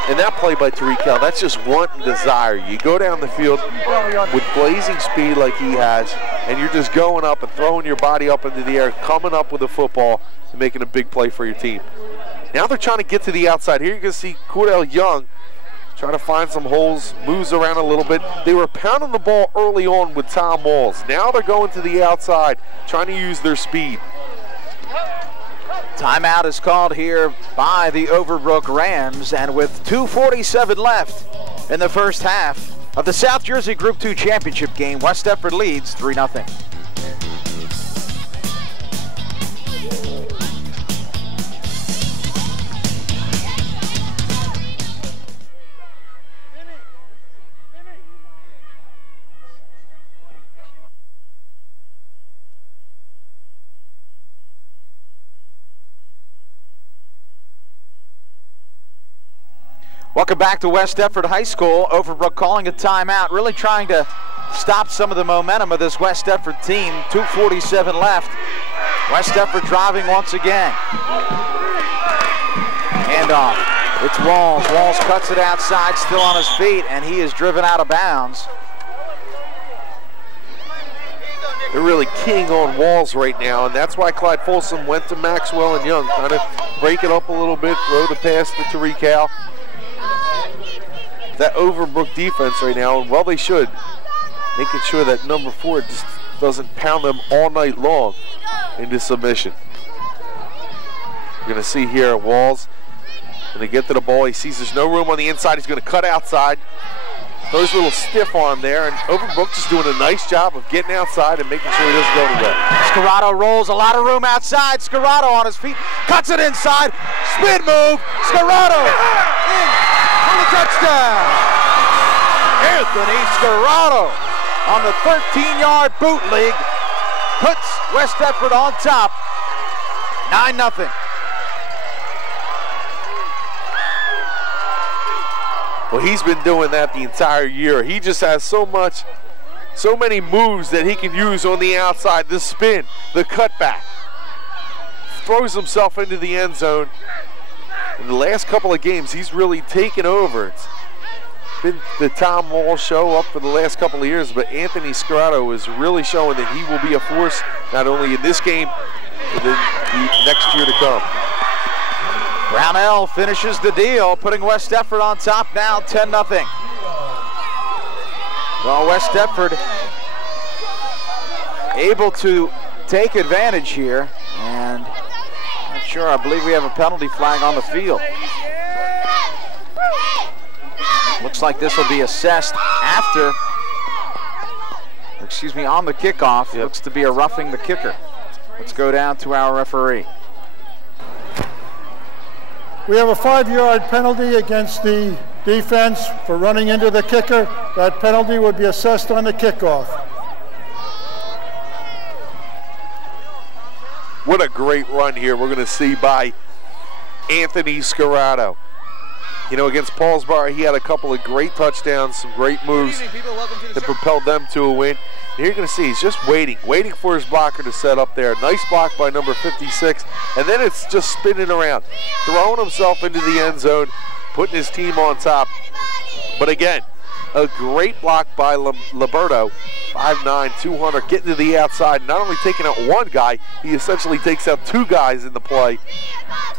And that play by Cal, that's just want and desire. You go down the field with blazing speed like he has, and you're just going up and throwing your body up into the air, coming up with the football and making a big play for your team. Now they're trying to get to the outside. Here you can see Cordell Young trying to find some holes, moves around a little bit. They were pounding the ball early on with Tom Walls. Now they're going to the outside, trying to use their speed. Timeout is called here by the Overbrook Rams, and with 2:47 left in the first half of the South Jersey Group 2 Championship game, West Deptford leads 3-0. Welcome back to West Deptford High School. Overbrook calling a timeout, really trying to stop some of the momentum of this West Deptford team. 2:47 left. West Deptford driving once again. Handoff. It's Walls. Walls cuts it outside, still on his feet, and he is driven out of bounds. They're really keying on Walls right now, and that's why Clyde Folsom went to Maxwell and Young, kind of break it up a little bit, throw the pass to Cal. That Overbrook defense right now, and well they should, making sure that number 4 just doesn't pound them all night long into submission. You're going to see here Walls, when they get to the ball, he sees there's no room on the inside, he's going to cut outside. Throws a little stiff arm there, and Overbrook just doing a nice job of getting outside and making sure he doesn't go anywhere. Scarrato rolls, a lot of room outside. Scarrato on his feet, cuts it inside, spin move, Scarrato in for the touchdown. Anthony Scarrato on the 13-yard bootleg puts West Deptford on top, 9-0. Well, he's been doing that the entire year. He just has so many moves that he can use on the outside. The spin, the cutback. Throws himself into the end zone. In the last couple of games, he's really taken over. It's been the Tom Walls show up for the last couple of years, but Anthony Scarrato is really showing that he will be a force not only in this game, but in the next year to come. Brownell finishes the deal, putting West Deptford on top now, 10-0. Well, West Deptford able to take advantage here, and I'm sure, I believe we have a penalty flag on the field. Looks like this will be assessed after, excuse me, on the kickoff. Yep. Looks to be a roughing the kicker. Let's go down to our referee. We have a 5-yard penalty against the defense for running into the kicker. That penalty would be assessed on the kickoff. What a great run here we're going to see by Anthony Scarrato. You know, against Paulsboro, he had a couple of great touchdowns, some great moves that propelled them to a win. And you're going to see he's just waiting for his blocker to set up there. Nice block by number 56, and then it's just spinning around, throwing himself into the end zone, putting his team on top. But again, a great block by Liberto, 5'9", 200, getting to the outside, not only taking out one guy, he essentially takes out two guys in the play,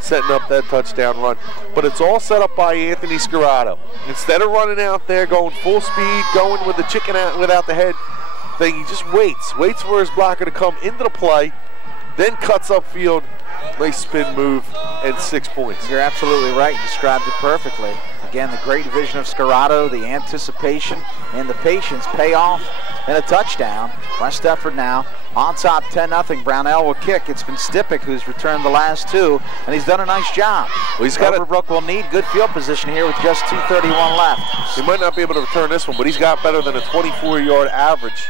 setting up that touchdown run. But it's all set up by Anthony Scarrato. Instead of running out there, going full speed, going with the chicken out without the head thing, he just waits for his blocker to come into the play, then cuts upfield, nice spin move, and 6 points. You're absolutely right, you described it perfectly. Again, the great vision of Scarrato, the anticipation and the patience pay off and a touchdown. West Deptford now on top 10-0. Brownell will kick. It's been Stipik who's returned the last two, and he's done a nice job. Well, Overbrook will need good field position here with just 2:31 left. He might not be able to return this one, but he's got better than a 24-yard average.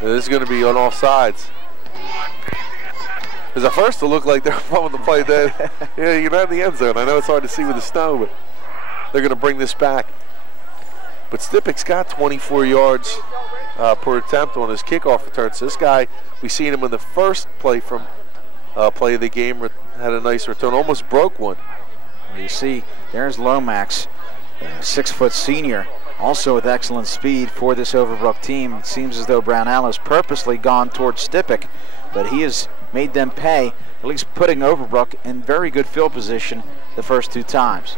And this is going to be on all sides. Because at first it looked like they were probably the play that, yeah, you're not in the end zone. I know it's hard to see with the snow, but they're going to bring this back. But Stipik's got 24 yards per attempt on his kickoff return. So this guy, we seen him in the first play from play of the game, had a nice return, almost broke one. You see, there's Lomax, a 6-foot senior, also with excellent speed for this Overbrook team. It seems as though Brownell has purposely gone towards Stipik, but he has made them pay, at least putting Overbrook in very good field position the first two times.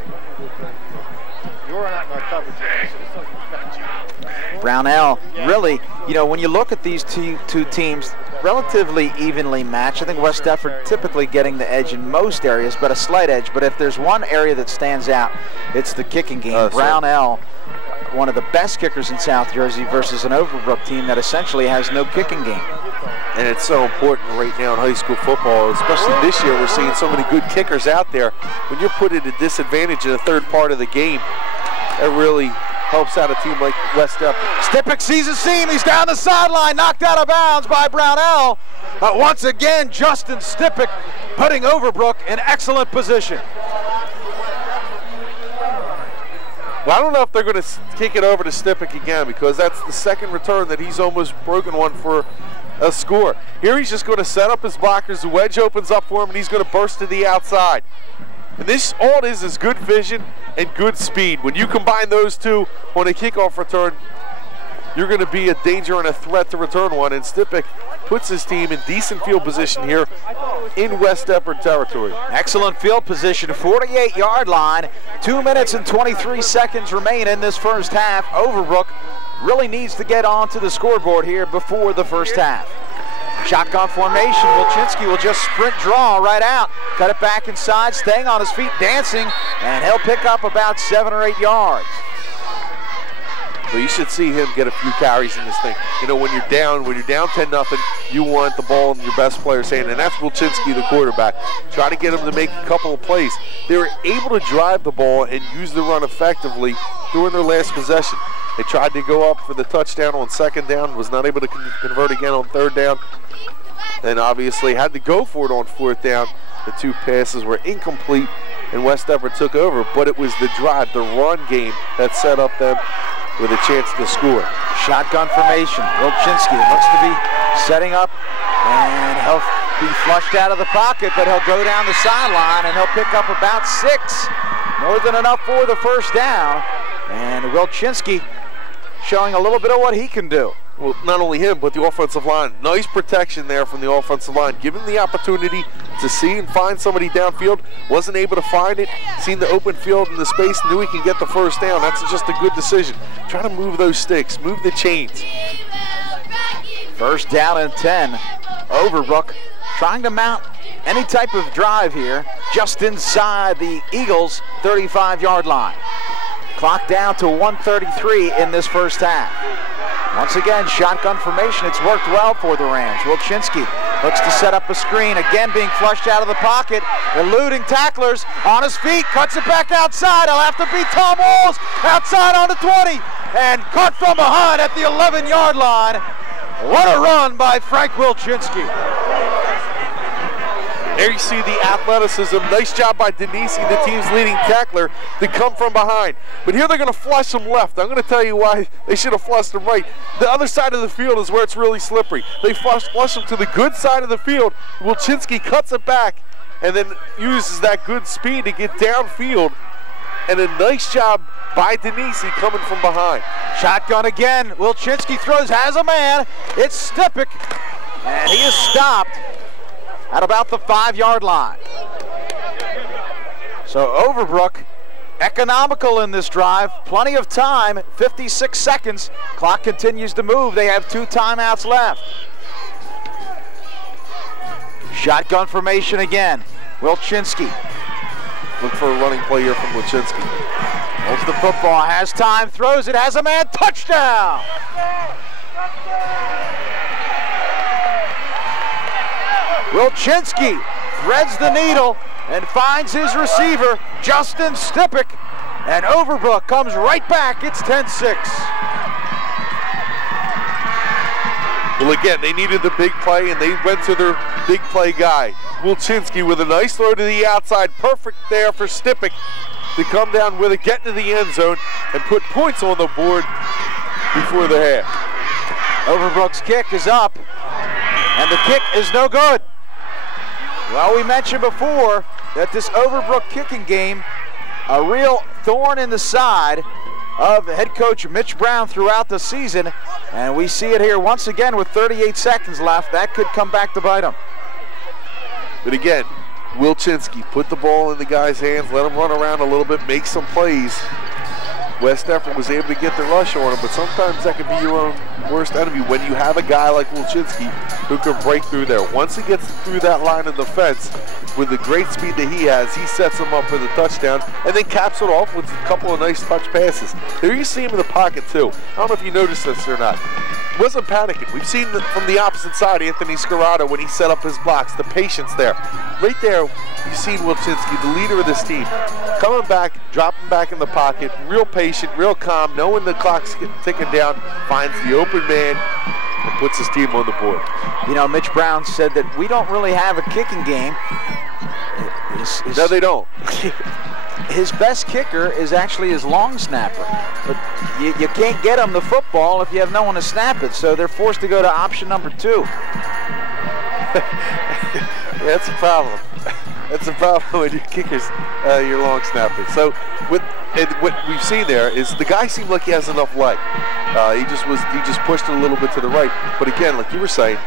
Brownell really, you know, when you look at these two teams, relatively evenly matched. I think West Deptford typically getting the edge in most areas, but a slight edge. But if there's one area that stands out, it's the kicking game. Brownell, one of the best kickers in South Jersey, versus an Overbrook team that essentially has no kicking game. And it's so important right now in high school football, especially this year. We're seeing so many good kickers out there. When you're put at a disadvantage in the third part of the game, that really helps out a team like West Deptford. Stipik sees a seam. He's down the sideline, knocked out of bounds by Brownell. Once again, Justin Stipik putting Overbrook in excellent position. Well, I don't know if they're going to kick it over to Stipik again, because that's the second return that he's almost broken one for a score. Here he's just going to set up his blockers. The wedge opens up for him, and he's going to burst to the outside. And this, all it is good vision and good speed. When you combine those two on a kickoff return, you're going to be a danger and a threat to return one. And Stipik puts his team in decent field position here in West Deptford territory. Excellent field position, 48-yard line. 2 minutes and 23 seconds remain in this first half. Overbrook really needs to get onto the scoreboard here before the first half. Shotgun formation. Wilczynski will just sprint draw right out. Cut it back inside, staying on his feet, dancing, and he'll pick up about 7 or 8 yards. Well, you should see him get a few carries in this thing. You know, when you're down 10-0, you want the ball in your best player's hand, and that's Wilczynski, the quarterback. Try to get him to make a couple of plays. They were able to drive the ball and use the run effectively during their last possession. They tried to go up for the touchdown on second down, was not able to convert again on third down, and obviously had to go for it on fourth down. The two passes were incomplete, and West Deptford took over, but it was the drive, the run game that set up them with a chance to score. Shotgun formation. Wilczynski looks to be setting up, and he'll be flushed out of the pocket, but he'll go down the sideline, and he'll pick up about 6. More than enough for the first down. And Wilczynski showing a little bit of what he can do. Well, not only him, but the offensive line. Nice protection there from the offensive line. Give him the opportunity to see and find somebody downfield. Wasn't able to find it. Seen the open field in the space. Knew he could get the first down. That's just a good decision. Try to move those sticks. Move the chains. First down and 10. Overbrook trying to mount any type of drive here just inside the Eagles' 35-yard line. Clock down to 1:33 in this first half. Once again, shotgun formation. It's worked well for the Rams. Wilczynski looks to set up a screen. Again, being flushed out of the pocket. Eluding tacklers. On his feet. Cuts it back outside. He'll have to beat Tom Walls. Outside on the 20. And caught from behind at the 11-yard line. What a run by Frank Wilczynski. There you see the athleticism. Nice job by Denisi, the team's leading tackler, to come from behind. But here they're going to flush him left. I'm going to tell you why they should have flushed him right. The other side of the field is where it's really slippery. They flush him to the good side of the field. Wilczynski cuts it back and then uses that good speed to get downfield. And a nice job by Denisi coming from behind. Shotgun again. Wilczynski throws, has a man. It's Stipik, and he is stopped at about the 5-yard line. So Overbrook, economical in this drive. Plenty of time, 56 seconds. Clock continues to move. They have 2 timeouts left. Shotgun formation again. Wilczynski. Look for a running play here from Wilczynski. Holds the football, has time, throws it, has a man, touchdown! Wilczynski threads the needle and finds his receiver, Justin Stipik, and Overbrook comes right back. It's 10-6. Well, again, they needed the big play, and they went to their big play guy, Wilczynski, with a nice throw to the outside. Perfect there for Stipik to come down with it, get into the end zone, and put points on the board before the half. Overbrook's kick is up, and the kick is no good. Well, we mentioned before that this Overbrook kicking game, a real thorn in the side of head coach Mitch Brown throughout the season, and we see it here once again with 38 seconds left. That could come back to bite him. But again, Wilczynski put the ball in the guy's hands, let him run around a little bit, make some plays. West Effort was able to get the rush on him, but sometimes that can be your own worst enemy when you have a guy like Wilczynski who can break through there. Once he gets through that line of defense, with the great speed that he has, he sets him up for the touchdown and then caps it off with a couple of nice touch passes. There you see him in the pocket too. I don't know if you noticed this or not. He wasn't panicking. We've seen from the opposite side, Anthony Scarrato, when he set up his blocks, the patience there. Right there, you've seen Wilczynski, the leader of this team, coming back, dropping back in the pocket, real patient, real calm, knowing the clock's ticking down, finds the open man, and puts his team on the board. You know, Mitch Brown said that we don't really have a kicking game. No, they don't. His best kicker is actually his long snapper, but you can't get him the football if you have no one to snap it, so they're forced to go to option number 2. Yeah, that's a problem. That's a problem when your kickers, your long snappers. So what we've seen there is the guy seemed like he has enough leg. He just pushed it a little bit to the right. But again, like you were saying,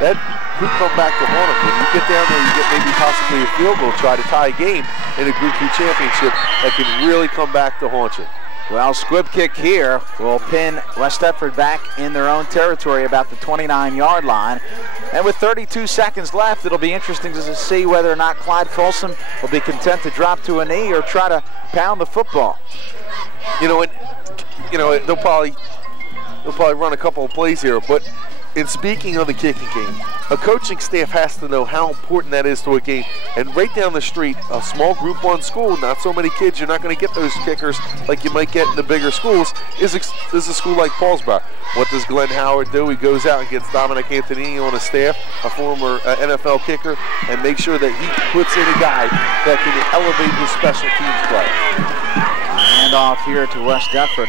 that could come back to haunt him. When you get down there, you get maybe possibly a field goal, try to tie a game in a Group 2 championship, that can really come back to haunt you. Well, squib kick here will pin West Effort back in their own territory about the 29-yard line. And with 32 seconds left, it'll be interesting to see whether or not Clyde Folsom will be content to drop to a knee or try to pound the football. They'll probably run a couple of plays here, but in speaking of the kicking game, a coaching staff has to know how important that is to a game. And right down the street, a small Group 1 school, not so many kids, you're not going to get those kickers like you might get in the bigger schools, is a school like Paulsboro. What does Glenn Howard do? He goes out and gets Dominic Antonini on his staff, a former NFL kicker, and makes sure that he puts in a guy that can elevate his special teams play. Hand off here to West Effort.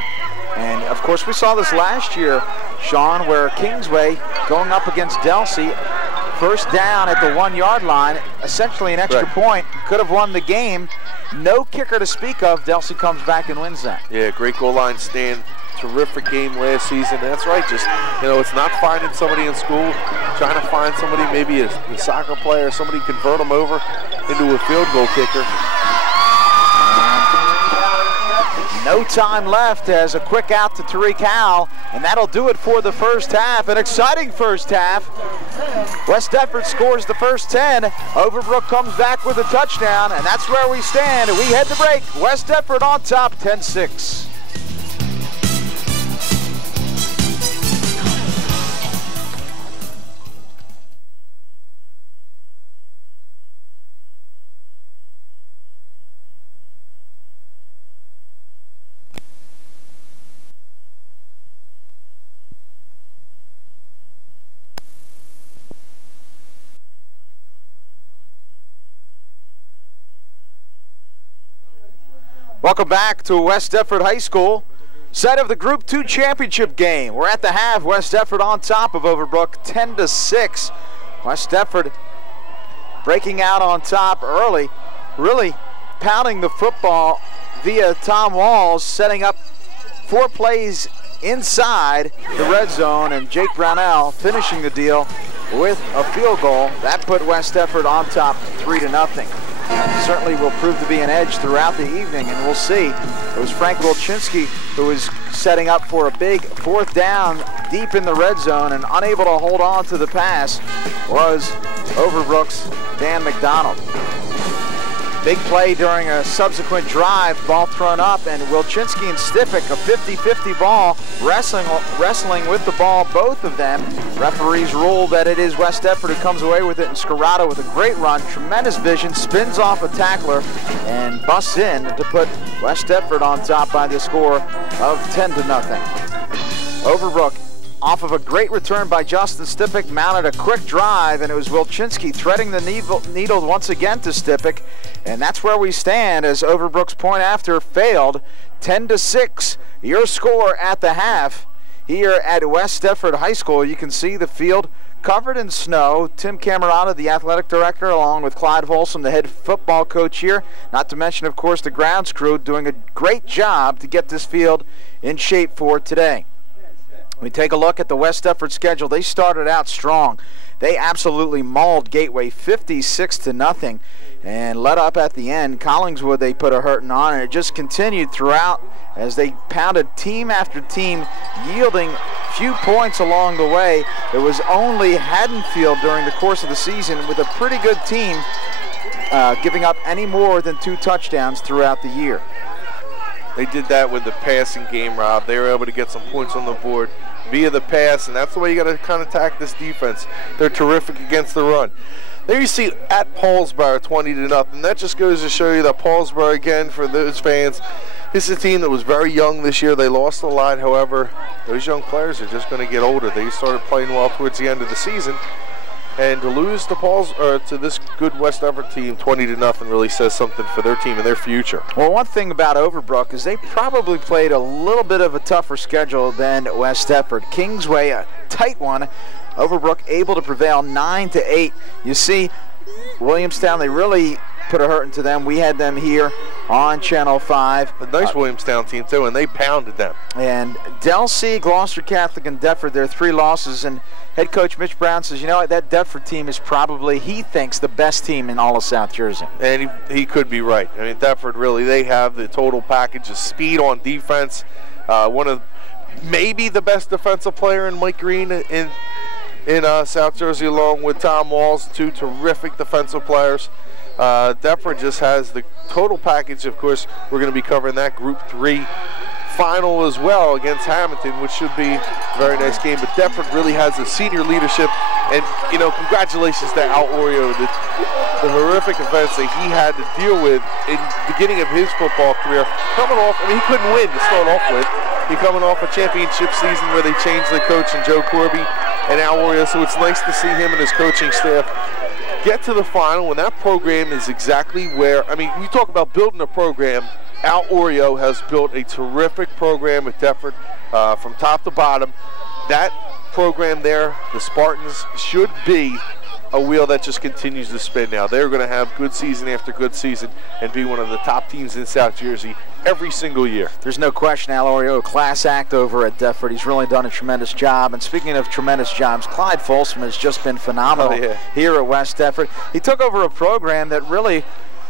And of course we saw this last year, Sean, where Kingsway going up against Delsea, first down at the 1-yard line, essentially an extra point, could have won the game. No kicker to speak of. Delsea comes back and wins that. Yeah, great goal line stand. Terrific game last season. That's right. Just, it's not finding somebody in school, trying to find somebody, maybe a soccer player, somebody convert them over into a field goal kicker. No time left as a quick out to Tariq Howell, and that'll do it for the first half. An exciting first half. West Effort scores the first 10. Overbrook comes back with a touchdown, and that's where we stand. We head to break. West Effort on top, 10-6. Welcome back to West Effort High School, set of the Group 2 championship game. We're at the half. West Effort on top of Overbrook, 10-6. West Effort breaking out on top early, really pounding the football via Tom Walls, setting up 4 plays inside the red zone, and Jake Brownell finishing the deal with a field goal. That put West Effort on top 3-0. Certainly will prove to be an edge throughout the evening, and we'll see. It was Frank Wilczynski who was setting up for a big 4th down deep in the red zone, and unable to hold on to the pass was Overbrook's Dan McDonald. Big play during a subsequent drive, ball thrown up, and Wilczynski and Stipik, a 50-50 ball, wrestling with the ball, both of them. Referees rule that it is West Deptford who comes away with it, and Scarrato with a great run, tremendous vision, spins off a tackler, and busts in to put West Deptford on top by the score of 10-0. Overbrook, off of a great return by Justin Stipik, mounted a quick drive, and it was Wilczynski threading the needle once again to Stipik, and that's where we stand as Overbrook's point after failed. 10-6, your score at the half here at West Deptford High School. You can see the field covered in snow. Tim Camerata, the athletic director, along with Clyde Folsom, the head football coach here, not to mention, of course, the grounds crew, doing a great job to get this field in shape for today. We take a look at the West Deptford schedule. They started out strong. They absolutely mauled Gateway 56-0 and let up at the end. Collingswood, they put a hurting on, and it just continued throughout as they pounded team after team, yielding few points along the way. It was only Haddonfield during the course of the season with a pretty good team giving up any more than 2 touchdowns throughout the year. They did that with the passing game, Rob. They were able to get some points on the board via the pass, and that's the way you got to kind of attack this defense. They're terrific against the run. There you see at Paulsboro 20-0. That just goes to show you that Paulsboro, again, for those fans, this is a team that was very young this year. They lost a lot. However, those young players are just going to get older. They started playing well towards the end of the season. And to lose to this good West Deptford team 20-0 really says something for their team and their future. Well, one thing about Overbrook is they probably played a little bit of a tougher schedule than West Deptford. Kingsway, a tight one. Overbrook able to prevail 9-8. You see, Williamstown, they really put a hurt into them. We had them here on Channel 5. A nice Williamstown team, too, and they pounded them. And Delsea, Gloucester Catholic, and Deptford, their 3 losses. And head coach Mitch Brown says, you know what, that Deptford team is probably, he thinks, the best team in all of South Jersey. And he could be right. I mean, Deptford really, they have the total package of speed on defense. One of maybe the best defensive player in Mike Green in South Jersey, along with Tom Walls, 2 terrific defensive players. Deptford just has the total package. Of course, we're going to be covering that Group 3 final as well against Hamilton, which should be a very nice game. But Deptford really has the senior leadership, and you know, congratulations to Al Oreo, the horrific events that he had to deal with in the beginning of his football career. Coming off, I mean, he couldn't win to start off with. He coming off a championship season where they changed the coach and Joe Corby and Al Oreo, so it's nice to see him and his coaching staff get to the final when that program is exactly where, I mean, you talk about building a program. Al Oreo has built a terrific program at Deptford from top to bottom. That program there, the Spartans, should be a wheel that just continues to spin now. They're going to have good season after good season and be one of the top teams in South Jersey every single year. There's no question, Al Oreo, a class act over at Deptford. He's really done a tremendous job. And speaking of tremendous jobs, Clyde Folsom has just been phenomenal here at West Deptford. He took over a program that really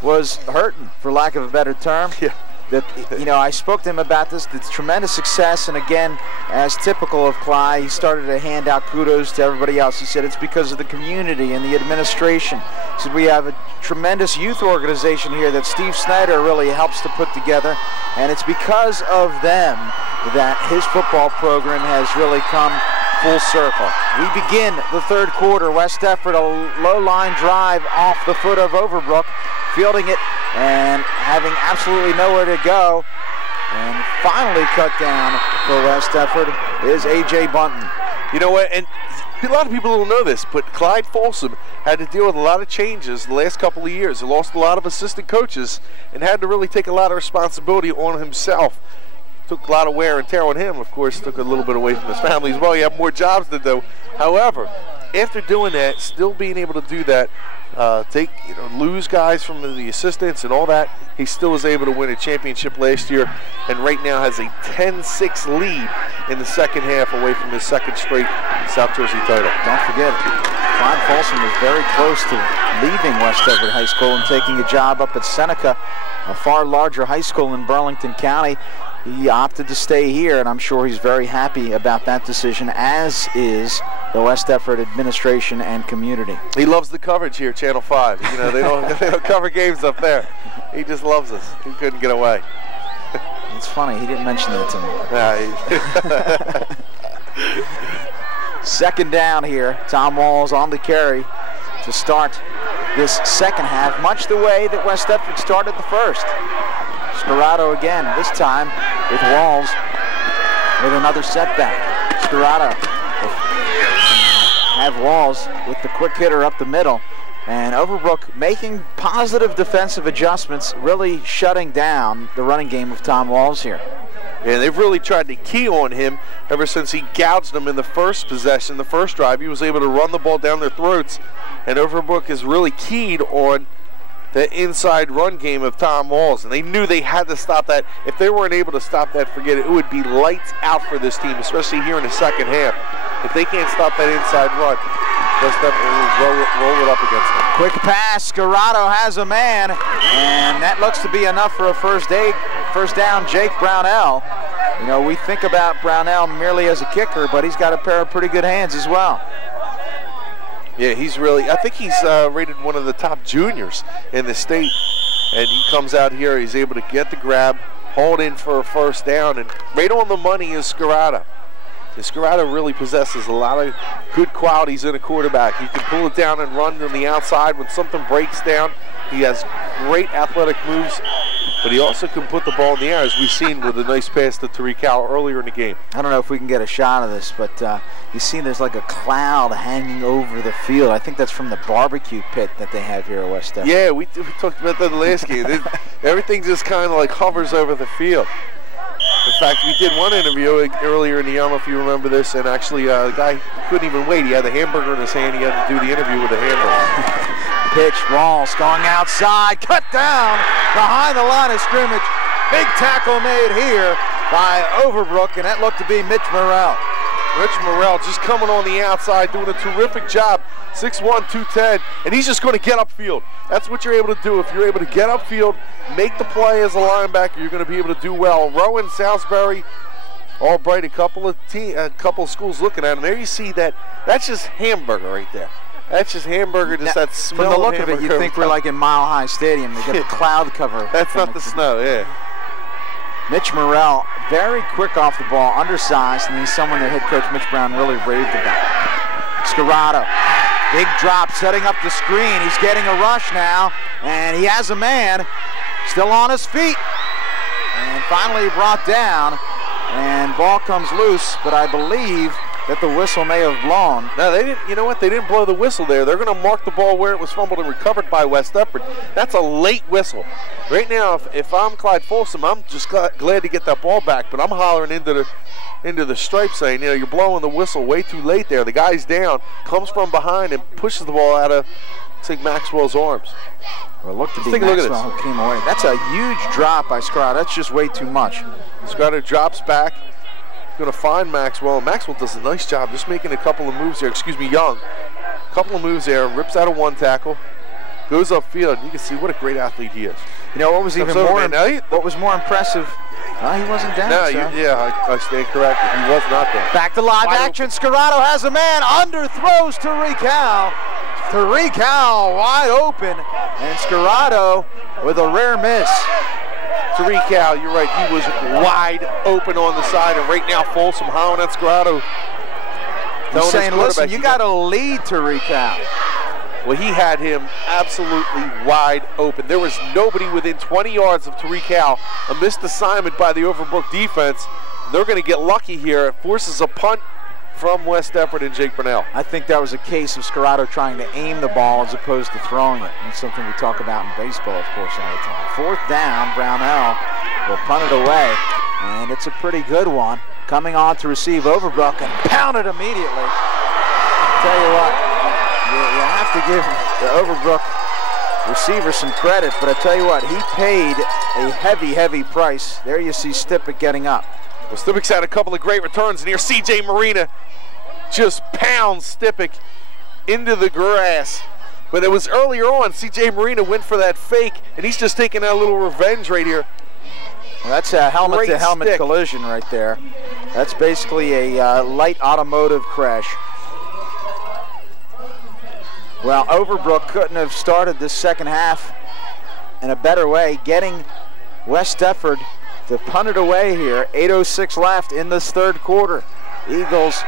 was hurting, for lack of a better term. Yeah. That, you know, I spoke to him about this, the tremendous success, and again, as typical of Clyde, he started to hand out kudos to everybody else. He said it's because of the community and the administration. He said we have a tremendous youth organization here that Steve Snyder really helps to put together, and it's because of them that his football program has really come full circle. We begin the 3rd quarter. West Deptford, a low line drive off the foot of Overbrook, fielding it and having absolutely nowhere to go. And finally cut down for West Deptford is A.J. Bunton. You know what, and a lot of people don't know this, but Clyde Folsom had to deal with a lot of changes the last couple of years. He lost a lot of assistant coaches and had to really take a lot of responsibility on himself. Took a lot of wear and tear on him, of course, took a little bit away from his family as well. He had more jobs to do. However, after doing that, still being able to do that, lose guys from the assistants and all that, he still was able to win a championship last year, and right now has a 10-6 lead in the second half away from his 2nd straight South Jersey title. Don't forget, Clyde Folsom was very close to leaving West Deptford High School and taking a job up at Seneca, a far larger high school in Burlington County. He opted to stay here, and I'm sure he's very happy about that decision, as is the West Deptford administration and community. He loves the coverage here, Channel 5. You know, they don't cover games up there. He just loves us. He couldn't get away. It's funny, he didn't mention that to me. Second down here. Tom Walls on the carry to start this second half, much the way that West Deptford started the first. Scarrato again, this time with Walls with another setback. Scarrato have Walls with the quick hitter up the middle. And Overbrook making positive defensive adjustments, really shutting down the running game of Tom Walls here. And they've really tried to key on him ever since he gouged them in the first possession, the first drive. He was able to run the ball down their throats. And Overbrook is really keyed on the inside run game of Tom Walls. And they knew they had to stop that. If they weren't able to stop that, forget it. It would be lights out for this team, especially here in the second half. If they can't stop that inside run, West Deptford will roll it up against them. Quick pass, Scarrato has a man, and that looks to be enough for a first down, Jake Brownell. You know, we think about Brownell merely as a kicker, but he's got a pair of pretty good hands as well. Yeah, he's really, I think he's rated one of the top juniors in the state. And he comes out here, he's able to get the grab, hold in for a first down, and right on the money is Scarrato. Scarrato really possesses a lot of good qualities in a quarterback. He can pull it down and run on the outside when something breaks down. He has great athletic moves, but he also can put the ball in the air, as we've seen with a nice pass to Tariq Howell earlier in the game. I don't know if we can get a shot of this, but you see there's like a cloud hanging over the field. I think that's from the barbecue pit that they have here at West Deptford. Yeah, we talked about that in the last game. Everything just kind of like hovers over the field. In fact, we did one interview earlier in the year, I don't know if you remember this, and actually the guy couldn't even wait. He had the hamburger in his hand. He had to do the interview with the hamburger. Pitch, Walls going outside, cut down behind the line of scrimmage. Big tackle made here by Overbrook, and that looked to be Mitch Morrell. Rich Morrell just coming on the outside, doing a terrific job. 6'1", 210, and he's just going to get upfield. That's what you're able to do. If you're able to get upfield, make the play as a linebacker, you're going to be able to do well. Rowan, Salisbury, Albright, a couple of schools looking at him. There you see that. That's just hamburger right there. That's just hamburger, just now, that smell. From the look of it, you think we're like in Mile High Stadium. They get the cloud cover. That's not the snow, yeah. Mitch Morrell, very quick off the ball, undersized, and he's someone that head coach Mitch Brown really raved about. Scarrato, big drop, setting up the screen. He's getting a rush now, and he has a man still on his feet. And finally brought down, and ball comes loose, but I believe that the whistle may have blown. No, they didn't. You know what? They didn't blow the whistle there. They're going to mark the ball where it was fumbled and recovered by West Deptford. That's a late whistle. Right now, if I'm Clyde Folsom, I'm just glad to get that ball back, but I'm hollering into the stripe saying, you know, you're blowing the whistle way too late there. The guy's down, comes from behind, and pushes the ball out of, I think, Maxwell's arms. Well, look to be Maxwell who came away. That's a huge drop by Scarrato. That's just way too much. Scarrato drops back. Going to find Maxwell. Maxwell does a nice job just making a couple of moves there. Excuse me, Young. A couple of moves there. Rips out of one tackle. Goes upfield. You can see what a great athlete he is. You know what was even more? What was more impressive? He wasn't down. No, I stand corrected. He was not there. Back to live action. Scarrato has a man. Underthrows Tariq Howell. Tariq Howell wide open, and Scarrato with a rare miss. Tariq Howell, you're right, he was wide open on the side, and right now Folsom hollering at Scarrato. He's saying, listen, you got to lead Tariq Howell. Well, he had him absolutely wide open. There was nobody within 20 yards of Tariq Howell. A missed assignment by the Overbrook defense. They're going to get lucky here. It forces a punt from West Deptford and Jake Brunell. I think that was a case of Scarrato trying to aim the ball as opposed to throwing it. It's something we talk about in baseball, of course, all the time. Fourth down, Brownell will punt it away, and it's a pretty good one. Coming on to receive Overbrook and pound it immediately. Tell you what, you have to give the Overbrook receiver some credit, but I tell you what, he paid a heavy, heavy price. There you see Stippick getting up. Well, Stippick's had a couple of great returns, and here C.J. Marina just pounds Stippick into the grass. But it was earlier on, C.J. Marina went for that fake, and he's just taking that little revenge right here. Well, that's a helmet-to-helmet collision right there. That's basically a light automotive crash. Well, Overbrook couldn't have started this second half in a better way, getting West Deptford to punt it away here. 8:06 left in this third quarter. Eagles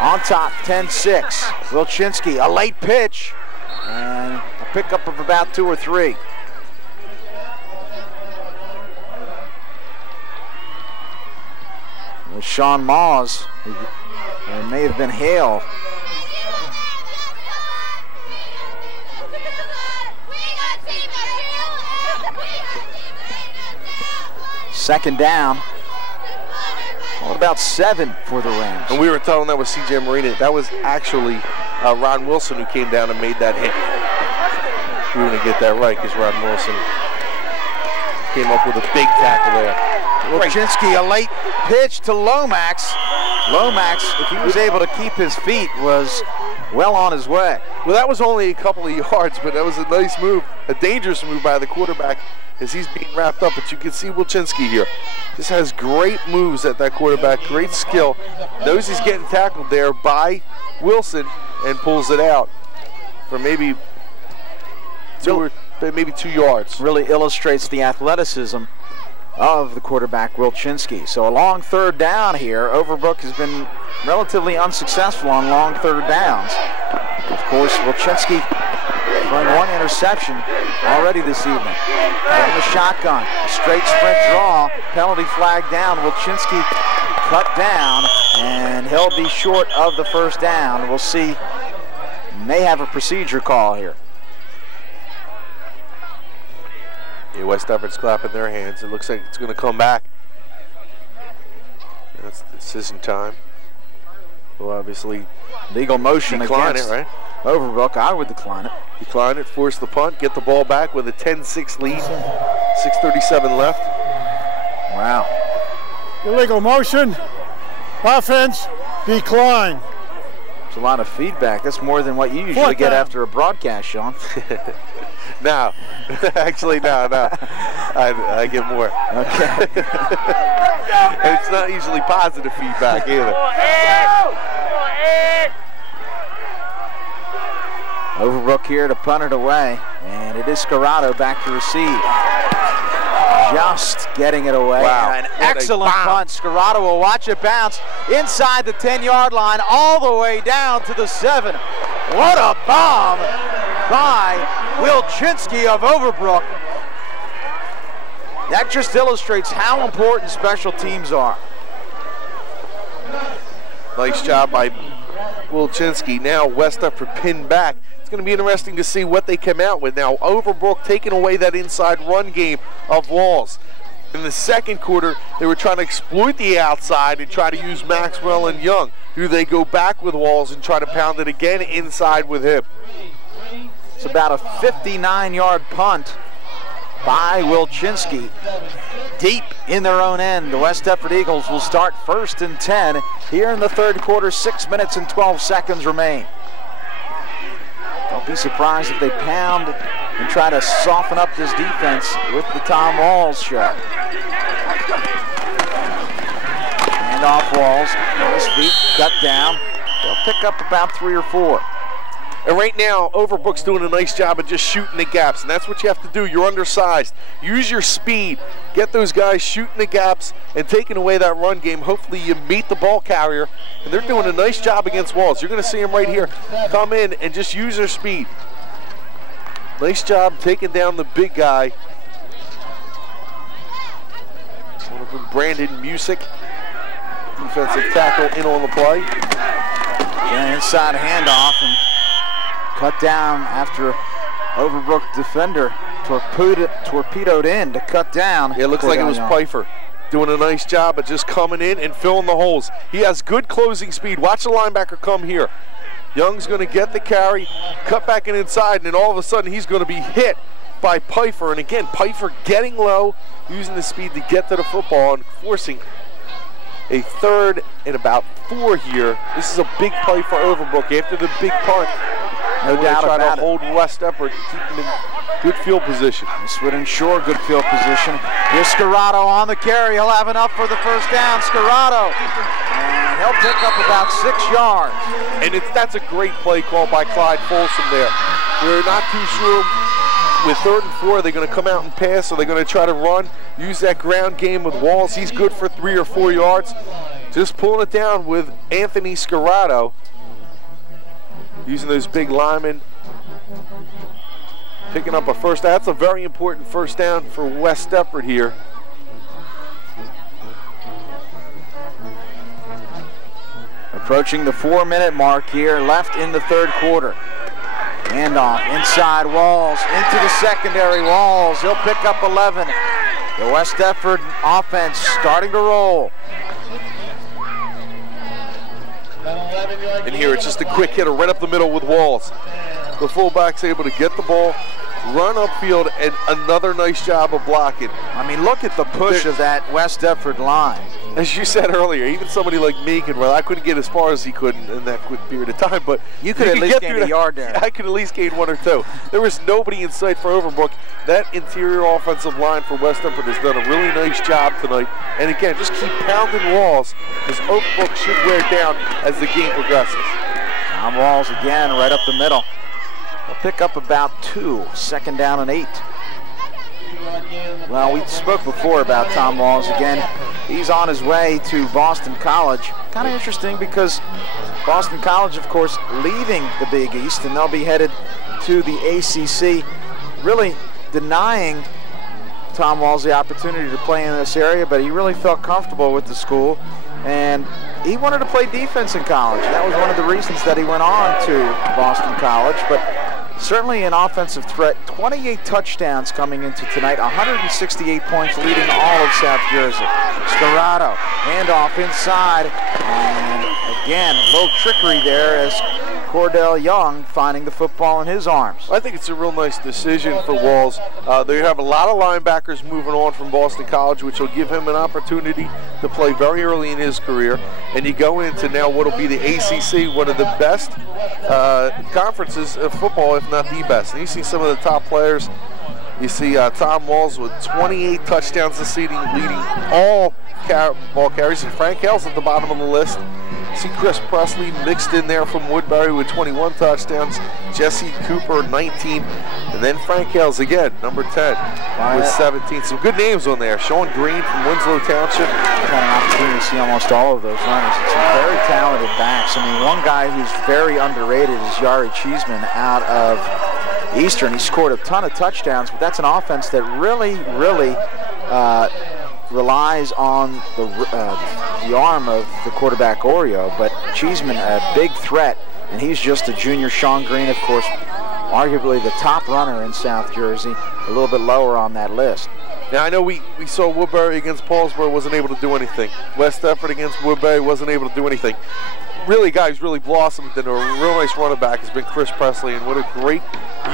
on top, 10-6. Wilczynski, a late pitch, and a pickup of about 2 or 3. With Sean Maws, it may have been Hale. Second down. Well, about 7 for the Rams. And we were telling that was C.J. Marina. That was actually Ron Wilson who came down and made that hit. We want to get that right because Ron Wilson came up with a big tackle there. Wilczynski, a late pitch to Lomax. Lomax, if he was able to keep his feet, was well on his way. Well, that was only a couple of yards, but that was a nice move, a dangerous move by the quarterback as he's being wrapped up. But you can see Wilczynski here. Just has great moves at that quarterback, great skill. Knows he's getting tackled there by Wilson and pulls it out for maybe 2 yards. Really illustrates the athleticism of the quarterback, Wilczynski. So a long third down here. Overbrook has been relatively unsuccessful on long third downs. Of course, Wilczynski throwing 1 interception already this evening. In the shotgun, straight sprint draw, penalty flag down. Wilczynski cut down, and he'll be short of the first down. We'll see. May have a procedure call here. Yeah, West Deptford's clapping their hands. It looks like it's going to come back. That's decision time. Well, obviously, legal motion decline against it, right? Overbrook. I would decline it. Decline it, force the punt, get the ball back with a 10-6 lead. 6:37 left. Wow. Illegal motion. Offense, decline. It's a lot of feedback. That's more than what you usually get after a broadcast, Sean. No, actually, no. I get more. Okay. And it's not usually positive feedback either. Overbrook here to punt it away, and it is Scarrato back to receive. Just getting it away. Wow. An excellent punt. Scarrato will watch it bounce inside the 10-yard line all the way down to the 7. What a bomb by Wilczynski of Overbrook. That just illustrates how important special teams are. Nice job by Wilczynski. Now West Deptford pinned back. It's going to be interesting to see what they come out with. Now Overbrook taking away that inside run game of Walls. In the second quarter, they were trying to exploit the outside and try to use Maxwell and Young. Do they go back with Walls and try to pound it again inside with him? It's about a 59-yard punt by Wilczynski. Deep in their own end, the West Deptford Eagles will start 1st and 10 here in the third quarter. 6 minutes and 12 seconds remain. Don't be surprised if they pound and try to soften up this defense with the Tom Walls show. And off Walls, on his feet, cut down. They'll pick up about 3 or 4. And right now, Overbrook's doing a nice job of just shooting the gaps, and that's what you have to do. You're undersized. Use your speed. Get those guys shooting the gaps and taking away that run game. Hopefully you meet the ball carrier, and they're doing a nice job against Walls. You're going to see them right here come in and just use their speed. Nice job taking down the big guy. One of them, Brandon Music. Defensive tackle in on the play. Yeah, inside handoff and cut down after Overbrook defender torpedoed in to cut down. Yeah, it looks like it was Pfeiffer doing a nice job of just coming in and filling the holes. He has good closing speed. Watch the linebacker come here. Young's going to get the carry, cut back in inside, and then all of a sudden he's going to be hit by Pfeiffer. And again, Pfeiffer getting low, using the speed to get to the football and forcing a 3rd and about 4 here. This is a big play for Overbrook after the big punt. No doubt about it. Try to hold West Deptford, keep them in good field position. This would ensure good field position. Here's Scarrato on the carry. He'll have enough for the first down. Scarrato, and he'll pick up about 6 yards. And that's a great play called by Clyde Folsom there. We're not too sure with 3rd and 4, are they going to come out and pass? Are they going to try to run, use that ground game with Walls? He's good for 3 or 4 yards. Just pulling it down with Anthony Scarrato, using those big linemen, picking up a first down. That's a very important first down for West Deptford here. Approaching the 4-minute mark here, left in the 3rd quarter. Handoff inside Walls, into the secondary. Walls, he'll pick up 11. The West Deptford offense starting to roll. And here it's just a quick hitter right up the middle with Walls. The fullback's able to get the ball, run upfield, and another nice job of blocking. I mean, look at the push of that West Deptford line. As you said earlier, even somebody like me can run. I couldn't get as far as he could in that quick period of time, but you could at least gain a yard there. I could at least gain 1 or 2. There was nobody in sight for Overbrook. That interior offensive line for West Deptford has done a really nice job tonight. And again, just keep pounding Walls, because Overbrook should wear down as the game progresses. Tom Walls again, right up the middle. He'll pick up about 2, 2nd down and 8. Well, we spoke before about Tom Walls. Again, he's on his way to Boston College. Kind of interesting because Boston College, of course, leaving the Big East, and they'll be headed to the ACC, really denying Tom Walls the opportunity to play in this area, but he really felt comfortable with the school, and he wanted to play defense in college. That was one of the reasons that he went on to Boston College, but certainly an offensive threat. 28 touchdowns coming into tonight, 168 points leading all of South Jersey. Scarrato, handoff inside, and again, a little trickery there as Cordell Young finding the football in his arms. I think it's a real nice decision for Walls. They have a lot of linebackers moving on from Boston College, which will give him an opportunity to play very early in his career. And you go into now what will be the ACC, one of the best conferences of football, if not the best. And you see some of the top players. You see Tom Walls with 28 touchdowns this season, leading all ball carries. And Frank Hale's at the bottom of the list. See Chris Presley mixed in there from Woodbury with 21 touchdowns. Jesse Cooper, 19. And then Frank Hales again, number 10, with 17. Some good names on there. Sean Green from Winslow Township. I've had an opportunity to see almost all of those runners. Some very talented backs. I mean, one guy who's very underrated is Yari Cheeseman out of Eastern. He scored a ton of touchdowns, but that's an offense that really relies on the arm of the quarterback Oreo, but Cheeseman a big threat, and he's just a junior. Sean Green, of course, arguably the top runner in South Jersey, a little bit lower on that list. Now, I know we saw Woodbury against Paulsboro, wasn't able to do anything. West Deptford against Woodbury wasn't able to do anything. Really, guys really blossomed, and a real nice running back has been Chris Presley, and what a great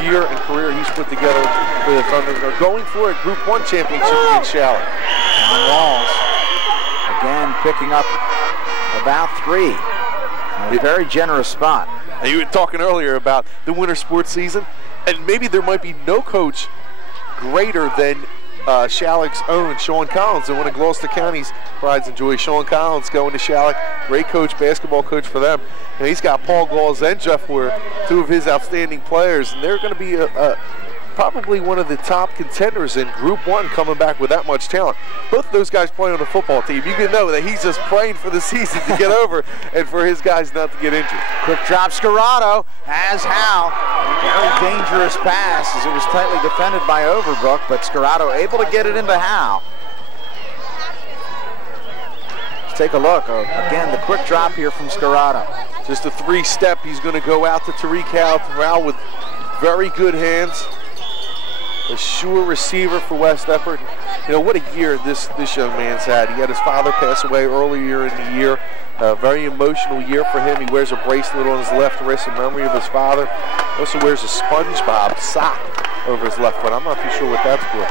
year and career he's put together for the Thunder. They're going for a Group 1 championship against Charlotte. Tom Walls again picking up about 3. A very generous spot. And you were talking earlier about the winter sports season, and maybe there might be no coach greater than Shalleck's own Sean Collins, and one of Gloucester County's prides and joys. Sean Collins going to Shalleck, great coach, basketball coach for them. And he's got Paul Galls and Jeff Ware, 2 of his outstanding players, and they're going to be probably one of the top contenders in Group 1 coming back with that much talent. Both of those guys play on the football team. You can know that he's just praying for the season to get over and for his guys not to get injured. Quick drop, Scarrato has Howe. Very dangerous pass as it was tightly defended by Overbrook, but Scarrato able to get it into Howe. Let's take a look. Again, the quick drop here from Scarrato. Just a 3-step. He's going to go out to Tariq Howe with very good hands. A sure receiver for West Deptford. You know, what a year this young man's had. He had his father pass away earlier in the year. A very emotional year for him. He wears a bracelet on his left wrist in memory of his father. He also wears a SpongeBob sock over his left foot. I'm not too sure what that's for.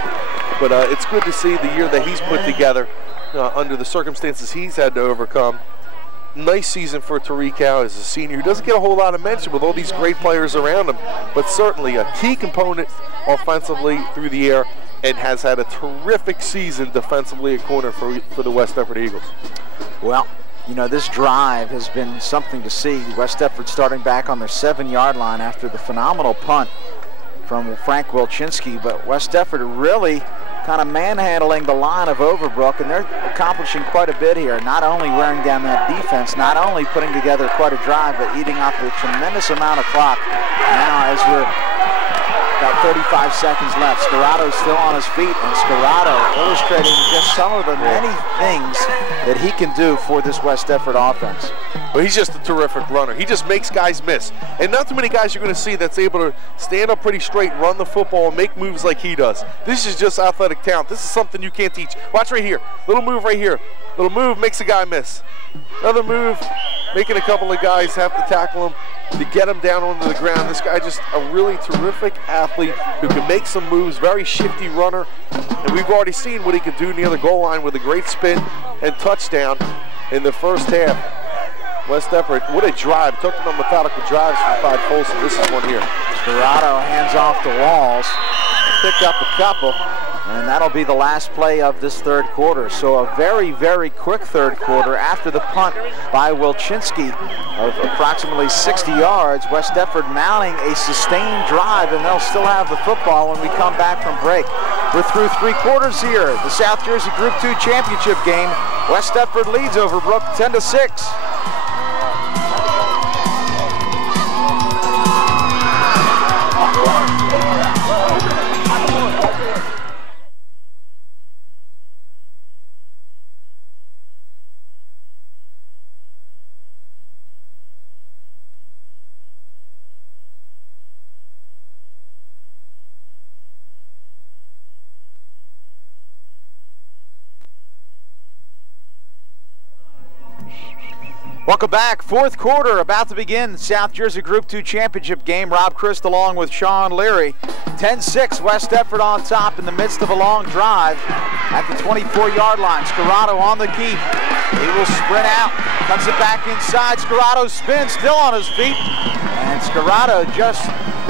But it's good to see the year that he's put together under the circumstances he's had to overcome. Nice season for Tariq Howe as a senior, who doesn't get a whole lot of mention with all these great players around him, but certainly a key component offensively through the air, and has had a terrific season defensively at corner for the West Deptford Eagles. Well, you know, this drive has been something to see. West Deptford starting back on their 7-yard line after the phenomenal punt from Frank Wilczynski, but West Deptford really kind of manhandling the line of Overbrook, and they're accomplishing quite a bit here, not only wearing down that defense, not only putting together quite a drive, but eating up a tremendous amount of clock. Now, as we're about 35 seconds left, Scarato's still on his feet, and Scarato illustrating just some of the many things that he can do for this West Deptford offense. Well, he's just a terrific runner. He just makes guys miss. And not too many guys you're going to see that's able to stand up pretty straight, run the football, and make moves like he does. This is just athletic talent. This is something you can't teach. Watch right here. Little move right here. Little move makes a guy miss. Another move, making a couple of guys have to tackle him to get him down onto the ground. This guy just a really terrific athlete who can make some moves, very shifty runner. And we've already seen what he can do near the goal line with a great spin and touchdown in the first half. West Deptford, what a drive. Took them on methodical drives from Clyde Folsom. This is one here. Scarato hands off the Walls, picked up a couple, and that'll be the last play of this third quarter. So a very, very quick third quarter after the punt by Wilczynski of approximately 60 yards. West Deptford mounting a sustained drive, and they'll still have the football when we come back from break. We're through 3 quarters here. The South Jersey Group 2 championship game. West Deptford leads Overbrook 10-6. Welcome back. Fourth quarter about to begin. South Jersey Group 2 championship game. Rob Christ along with Sean Leary. 10-6, West Deptford on top in the midst of a long drive at the 24-yard line. Scarato on the keep. He will sprint out, cuts it back inside. Scarato spins, still on his feet. And Scarato, just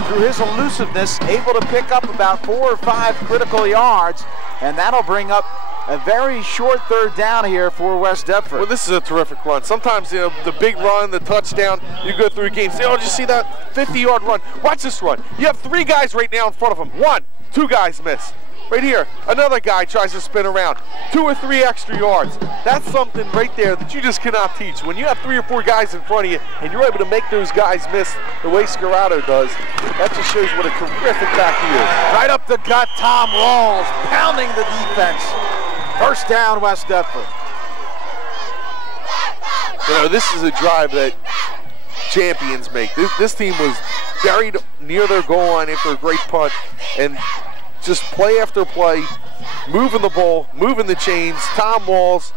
through his elusiveness, able to pick up about 4 or 5 critical yards. And that'll bring up a very short third down here for West Deptford. Well, this is a terrific run. Sometimes, you know, the big run, the touchdown, you go through a game, say, oh, did you see that 50-yard run? Watch this run. You have 3 guys right now in front of him. 1, 2 guys miss. Right here, another guy tries to spin around. 2 or 3 extra yards. That's something right there that you just cannot teach. When you have 3 or 4 guys in front of you and you're able to make those guys miss the way Scarato does, that just shows what a terrific back he is. Right up the gut, Tom Walls pounding the defense. First down, West Deptford. You know, this is a drive that champions make. This team was buried near their goal line after a great punt, and just play after play, moving the ball, moving the chains. Tom Walls,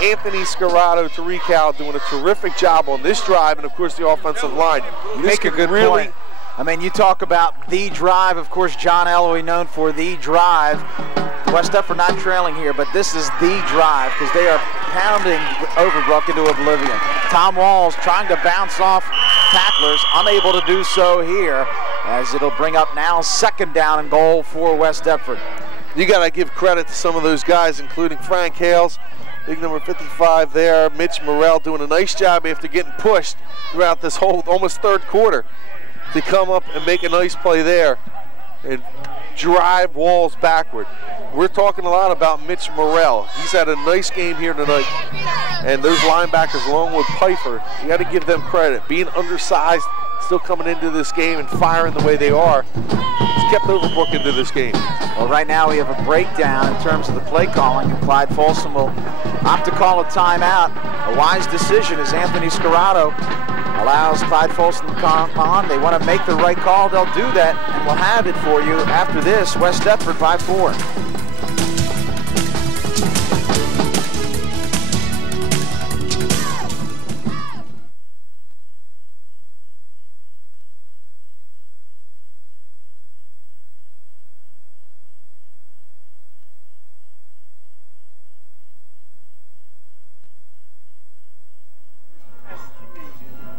Anthony Scarato, Tariq Howe doing a terrific job on this drive, and of course the offensive line. You make a good point. I mean, you talk about the drive, of course, John Elway known for the drive. West Deptford not trailing here, but this is the drive because they are pounding Overbrook into oblivion. Tom Walls trying to bounce off tacklers, unable to do so here, as it'll bring up now second down and goal for West Deptford. You got to give credit to some of those guys, including Frank Hales, big number 55 there, Mitch Morrell doing a nice job after getting pushed throughout this whole almost third quarter to come up and make a nice play there and drive Walls backward. We're talking a lot about Mitch Morrell. He's had a nice game here tonight. And those linebackers, along with Piper, you got to give them credit. Being undersized, still coming into this game and firing the way they are, has kept Overbrook into this game. Well, right now we have a breakdown in terms of the play calling, and Clyde Folsom will opt to call a timeout. A wise decision as Anthony Scarato allows Clyde Folsom to come on. They want to make the right call. They'll do that, and we'll have it for you after this. West Deptford by 4.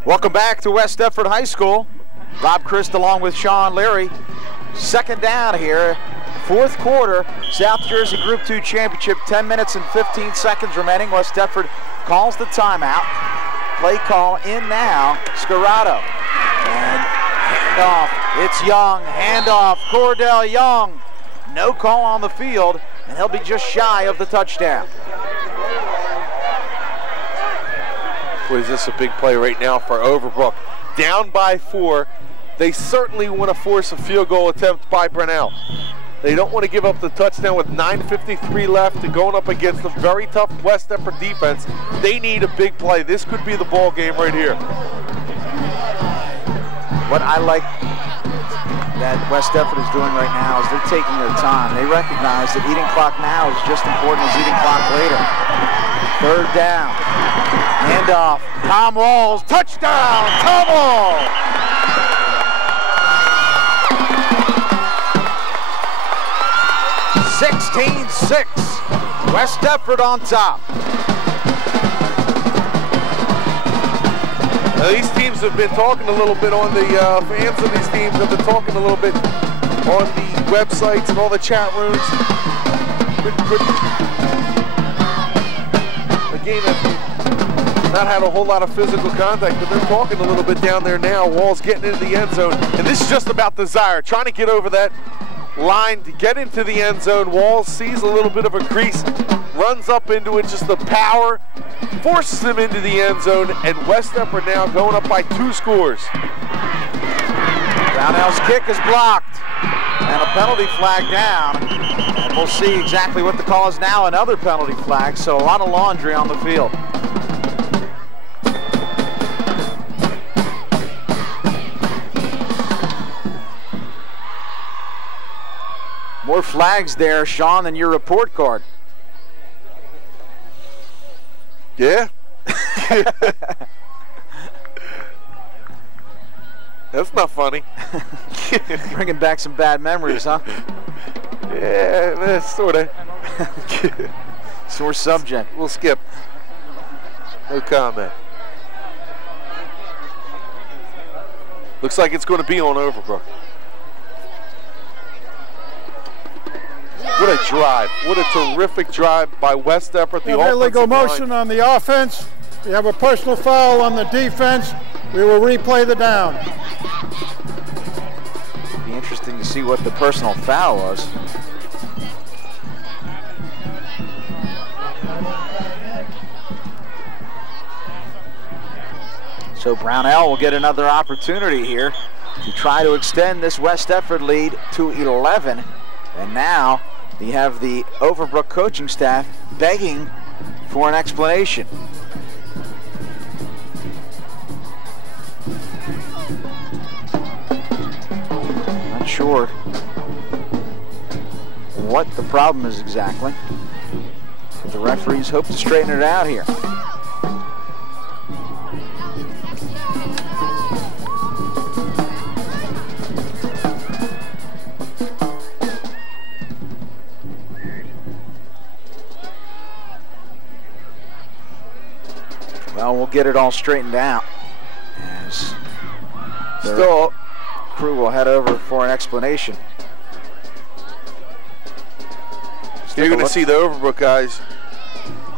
Welcome back to West Deptford High School. Rob Christ along with Sean Leary. Second down here, fourth quarter, South Jersey Group 2 Championship, 10 minutes and 15 seconds remaining. West Deptford calls the timeout. Play call in now, Scarato. And Handoff. It's Young. Handoff. Cordell Young. No call on the field, and he'll be just shy of the touchdown. Boy, is this a big play right now for Overbrook. Down by 4. They certainly want to force a field goal attempt by Brunell. They don't want to give up the touchdown with 9:53 left and going up against a very tough West Deptford defense. They need a big play. This could be the ball game right here. What I like that West Deptford is doing right now is they're taking their time. They recognize that eating clock now is just important as eating clock later. 3rd down. Handoff. Tom Walls. Touchdown. Tom Walls. (16-6). West Deptford on top. Now, these teams have been talking a little bit on the fans of these teams have been talking a little bit on the websites and all the chat rooms. A game that's not had a whole lot of physical contact, but they're talking a little bit down there now. Wall's getting into the end zone, and this is just about desire, trying to get over that line to get into the end zone. Walls sees a little bit of a crease, runs up into it, just the power, forces him into the end zone, and West Deptford now going up by 2 scores. Brownell's kick is blocked, and a penalty flag down, and we'll see exactly what the call is now. Another penalty flag, so a lot of laundry on the field. More flags there, Sean, than your report card. Yeah. That's not funny. Bringing back some bad memories, huh? Yeah, that's sort of. Sore subject. We'll skip. No comment. Looks like it's going to be on Overbrook. What a drive. What a terrific drive by West Deptford. The illegal motion on the offense. We have a personal foul on the defense. We will replay the down. Be interesting to see what the personal foul was. So Brownell will get another opportunity here to try to extend this West Deptford lead to 11. And now you have the Overbrook coaching staff begging for an explanation. Not sure what the problem is exactly, but the referees hope to straighten it out here. Well, we'll get it all straightened out as the crew will head over for an explanation. You're going to see the Overbrook guys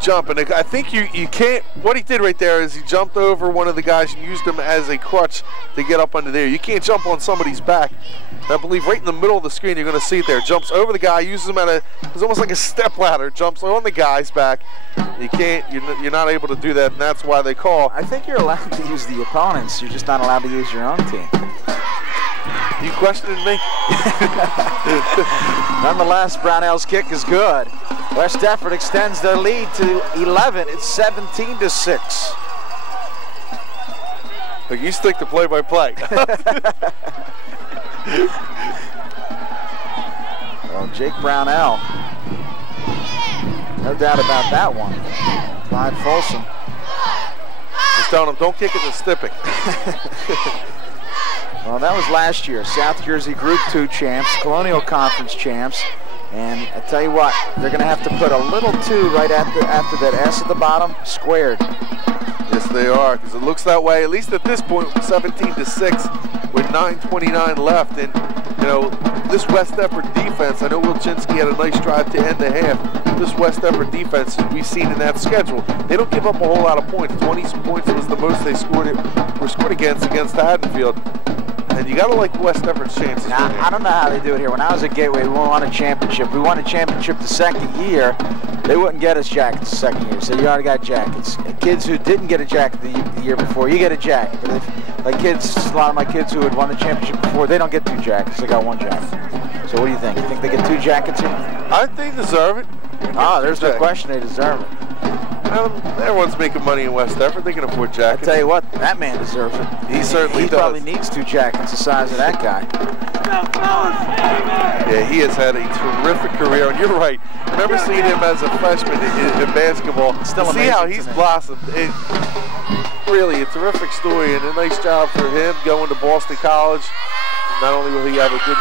jump, and I think you can't. What he did right there is he jumped over one of the guys and used him as a crutch to get up under there. You can't jump on somebody's back. And I believe right in the middle of the screen you're going to see it there. Jumps over the guy, uses him it's almost like a step ladder. Jumps on the guy's back. You can't. You're not able to do that, and that's why they call. I think you're allowed to use the opponents. You're just not allowed to use your own team. You questioning me? Nonetheless, Brownell's kick is good. West Deptford extends their lead to 11. It's 17-6. Look, you stick to play-by-play. Well, Jake Brownell, no doubt about that one. Clyde Folsom. Just telling him, don't kick it to Stipping. Well, that was last year. South Jersey Group 2 champs, Colonial Conference champs. And I tell you what, they're going to have to put a little 2 right after that S at the bottom, squared. Yes, they are, because it looks that way, at least at this point, 17-6 with 9:29 left. And, you know, this West Deptford defense, I know Wilczynski had a nice drive to end the half. This West Deptford defense, as we've seen in that schedule, they don't give up a whole lot of points. 20 points was the most they were scored against Haddonfield. And you got to like West Effort's chances. Now, I don't know how they do it here. When I was at Gateway, we won a championship. We won a championship the second year. They wouldn't get us jackets the second year, so you already got jackets. Kids who didn't get a jacket the year before, you get a jacket. But if, like kids, a lot of my kids who had won the championship before, they don't get 2 jackets. They got 1 jacket. So what do you think? You think they get 2 jackets here? I think they deserve it. Oh, there's no question they deserve it. Everyone's making money in West Effort. They can afford jackets. I tell you what, that man deserves it. He certainly does. He probably needs 2 jackets the size of that guy. Yeah, he has had a terrific career, and you're right. I remember seeing him as a freshman in basketball. Still see how he's blossomed. Really a terrific story, and a nice job for him going to Boston College. Not only will he have a good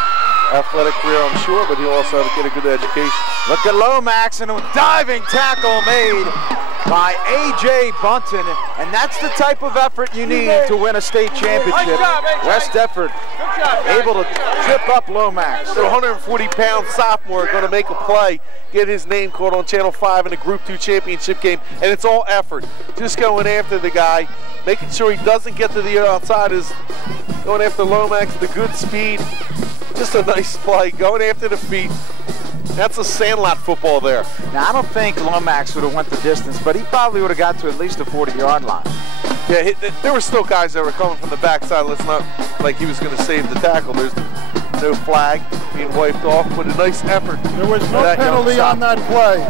athletic career, I'm sure, but he'll also get a good education. Look at Lomax, and a diving tackle made by A.J. Bunton, and that's the type of effort you need to win a state championship. West Effort able to trip up Lomax. The 140-pound sophomore going to make a play, get his name called on Channel 5 in a Group 2 championship game, and it's all effort. Just going after the guy, making sure he doesn't get to the outside, is going after Lomax, the good speed. Just a nice play, going after the feet. That's a sandlot football there. Now, I don't think Lomax would have went the distance, but he probably would have got to at least the 40-yard line. Yeah, there were still guys that were coming from the backside. Let's not like he was going to save the tackle. There's no flag being wiped off, but a nice effort. There was no penalty on that play.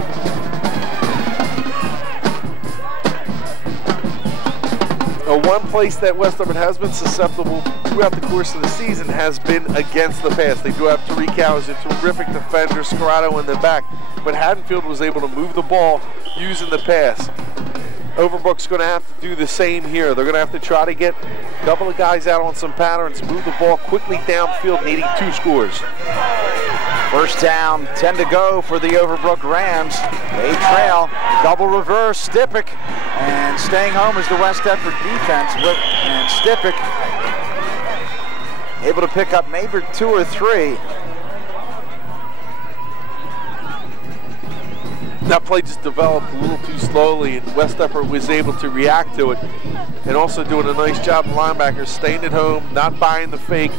One place that West Effort has been susceptible throughout the course of the season has been against the pass. They do have Tariq Howes, a terrific defender, Scarrato in the back, but Haddonfield was able to move the ball using the pass. Overbrook's going to have to do the same here. They're going to have to try to get a couple of guys out on some patterns, move the ball quickly downfield, needing 2 scores. First down, 10 to go for the Overbrook Rams. They trail, double reverse, Stipik, and staying home is the West Effort defense. And Stipik able to pick up maybe 2 or 3. That play just developed a little too slowly, and West Effort was able to react to it, and also doing a nice job. Linebackers staying at home, not buying the fake.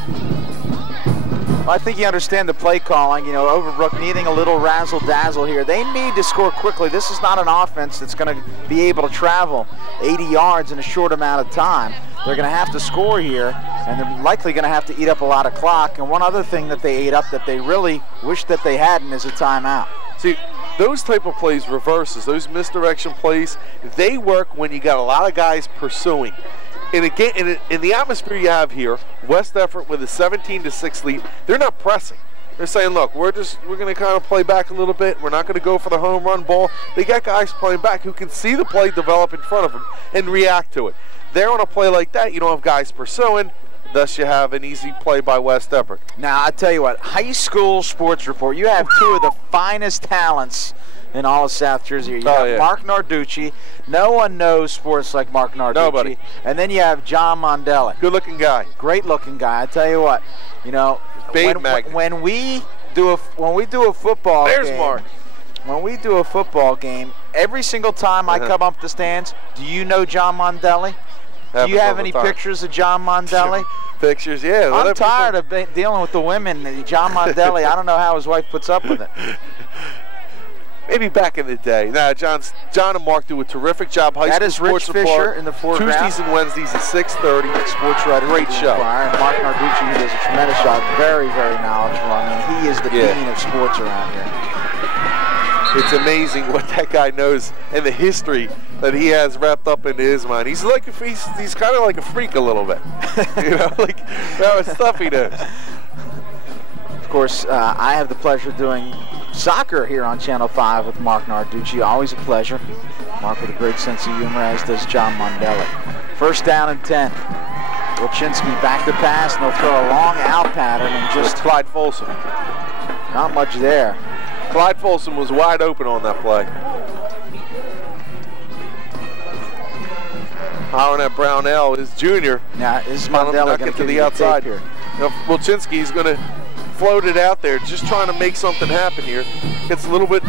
Well, I think you understand the play calling. You know, Overbrook needing a little razzle-dazzle here. They need to score quickly. This is not an offense that's going to be able to travel 80 yards in a short amount of time. They're going to have to score here, and they're likely going to have to eat up a lot of clock. And one other thing that they ate up that they really wish that they hadn't is a timeout. See, those type of plays, reverses, those misdirection plays, they work when you got a lot of guys pursuing. In the atmosphere you have here, West Effort with a 17-6 lead, they're not pressing. They're saying, look, we're going to kind of play back a little bit. We're not going to go for the home run ball. They got guys playing back who can see the play develop in front of them and react to it. They're on a play like that. You don't have guys pursuing. Thus, you have an easy play by West Effort. Now, I tell you what, high school sports report, you have 2 of the finest talents in all of South Jersey. You have Mark Narducci. No one knows sports like Mark Narducci. Nobody. And then you have John Mondelli. Good-looking guy. Great-looking guy. I tell you what, you know, when we do a football game. There's Mark. When we do a football game, every single time I come up the stands, do you know John Mondelli? Do you have any pictures of John Mondelli? Pictures, yeah. I'm tired of dealing with the women. John Mondelli, I don't know how his wife puts up with it. Maybe back in the day. Nah, John and Mark do a terrific job. That is Rich Fisher in the foreground. Tuesdays and Wednesdays at 6:30. Sports writer. Great show. And Mark Narducci, he does a tremendous job. Very, very knowledgeable. I mean, he is the dean of sports around here. It's amazing what that guy knows and the history that he has wrapped up into his mind. He's like he's kind of like a freak a little bit. You know, like that stuff he knows. Of course, I have the pleasure of doing soccer here on Channel 5 with Mark Narducci. Always a pleasure. Mark with a great sense of humor, as does John Mondelli. First down and 10. Wilczynski back to pass, and they'll throw a long out pattern and just Clyde Folsom. Not much there. Clyde Folsom was wide open on that play. Hiring at Brownell is junior. Now, is Mondelli going to the outside here? Now, Wilczynski's going to float it out there, just trying to make something happen here. Gets a little bit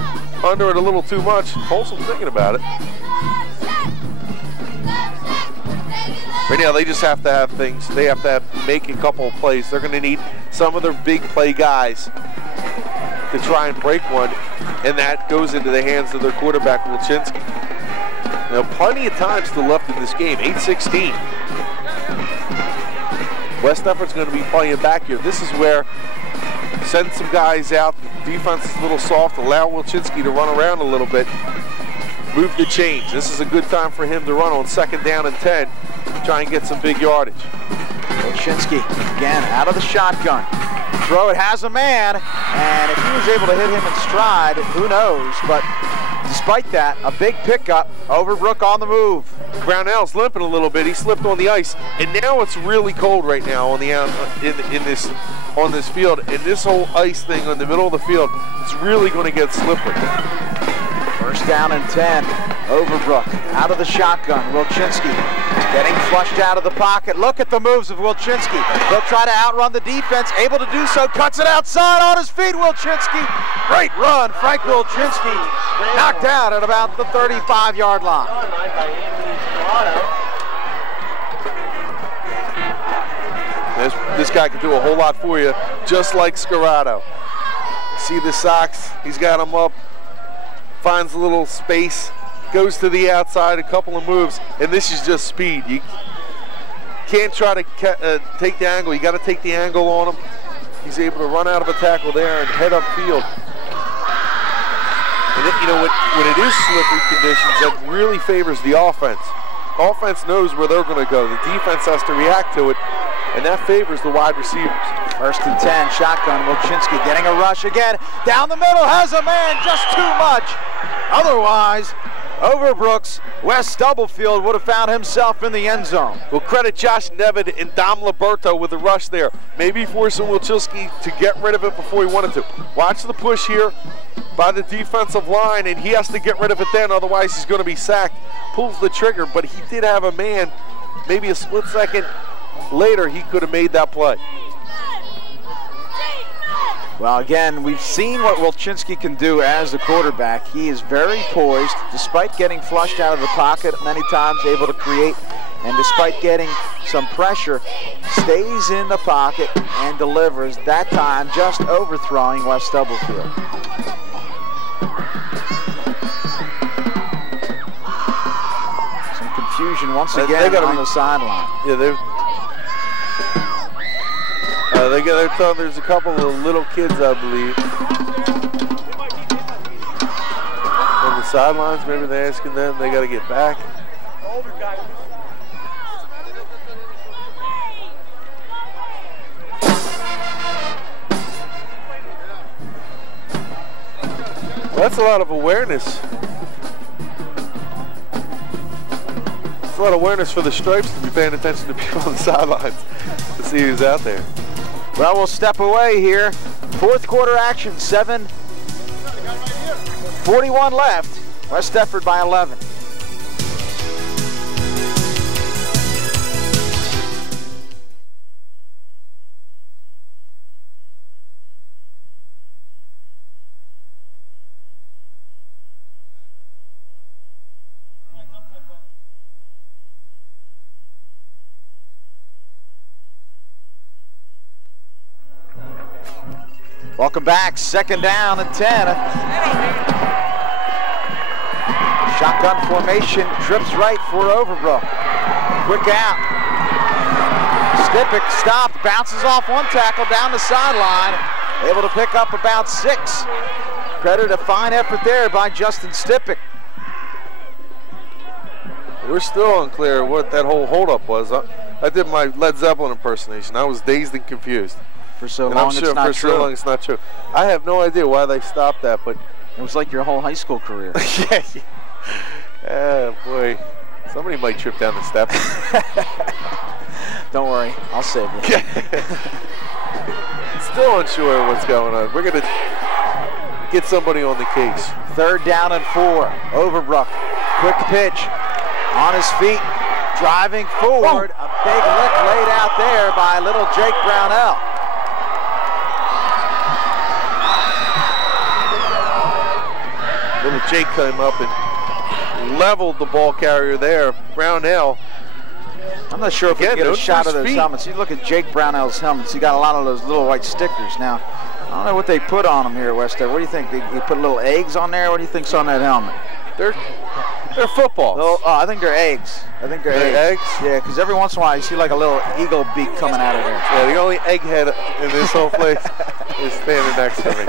under it a little too much. Folsom thinking about it. Right now, they just have to have things. They have to make a couple of plays. They're going to need some of their big play guys to try and break one, and that goes into the hands of their quarterback, Wilczynski. Now, plenty of time still left in this game, 8:16. West Defford's going to be playing back here. This is where send some guys out. The defense is a little soft. Allow Wilczynski to run around a little bit. Move the chains. This is a good time for him to run on 2nd down and 10. Try and get some big yardage. Wilczynski again out of the shotgun. Throw, it has a man, and if he was able to hit him in stride, who knows? But despite that, a big pickup. Overbrook on the move. Brownell's limping a little bit. He slipped on the ice, and now it's really cold right now on the on this field. And this whole ice thing in the middle of the field, it's really going to get slippery. 1st down and 10. Overbrook out of the shotgun. Wilczynski getting flushed out of the pocket. Look at the moves of Wilczynski. They'll try to outrun the defense. Able to do so. Cuts it outside on his feet. Wilczynski. Great run. Frank Wilczynski knocked out at about the 35-yard line. This guy can do a whole lot for you, just like Scarrato. See the socks? He's got them up. Finds a little space, goes to the outside, a couple of moves, and this is just speed. You can't try to take the angle. You got to take the angle on him. He's able to run out of a tackle there and head upfield. And then, you know, when it is slippery conditions, that really favors the offense. Offense knows where they're going to go. The defense has to react to it, and that favors the wide receivers. 1st and 10, shotgun. Wilczynski getting a rush again. Down the middle, has a man, just too much. Otherwise, Overbrook's Wes Stubblefield would have found himself in the end zone. We'll credit Josh Nevitt and Dom Liberto with the rush there. Maybe forcing Wilczynski to get rid of it before he wanted to. Watch the push here by the defensive line, and he has to get rid of it then, otherwise he's going to be sacked. Pulls the trigger, but he did have a man. Maybe a split second later, he could have made that play. Well, again, we've seen what Wilczynski can do as the quarterback. He is very poised, despite getting flushed out of the pocket many times, able to create, and despite getting some pressure, stays in the pocket and delivers, that time just overthrowing Wes Stubblefield. Some confusion once again on the sideline. Yeah, they're telling there's a couple of little kids, I believe, on the sidelines. Maybe they're asking them. They got to get back. Well, that's a lot of awareness. It's a lot of awareness for the Stripes to be paying attention to people on the sidelines to see who's out there. Well, we'll step away here. 4th quarter action, 7:41 left. West Defford by 11. Welcome back, 2nd down and 10. Shotgun formation, trips right for Overbrook. Quick out. Stipic stopped, bounces off one tackle down the sideline. Able to pick up about 6. Credit a fine effort there by Justin Stipic. We're still unclear what that whole holdup was. I did my Led Zeppelin impersonation. I was dazed and confused. For so long, I'm sure it's not for true. so long it's not true. I have no idea why they stopped that, but it was like your whole high school career. Yeah. Oh boy, somebody might trip down the steps. Don't worry, I'll save you. Still unsure what's going on. We're gonna get somebody on the case. 3rd down and 4. Overbrook, quick pitch, on his feet, driving forward. A big lick laid out there by little Jake Brownell. Little Jake came up and leveled the ball carrier there. Brownell I'm not sure if we can get a shot of those helmets. You look at Jake Brownell's helmets. He got a lot of those little white stickers. Now, I don't know what they put on them here at Westover. What do you think? They put little eggs on there? What do you think's on that helmet? They're footballs. Oh, I think they're eggs. I think they're eggs. Yeah, because every once in a while you see like a little eagle beak coming out of there. Yeah, the only egghead in this whole place is standing next to me.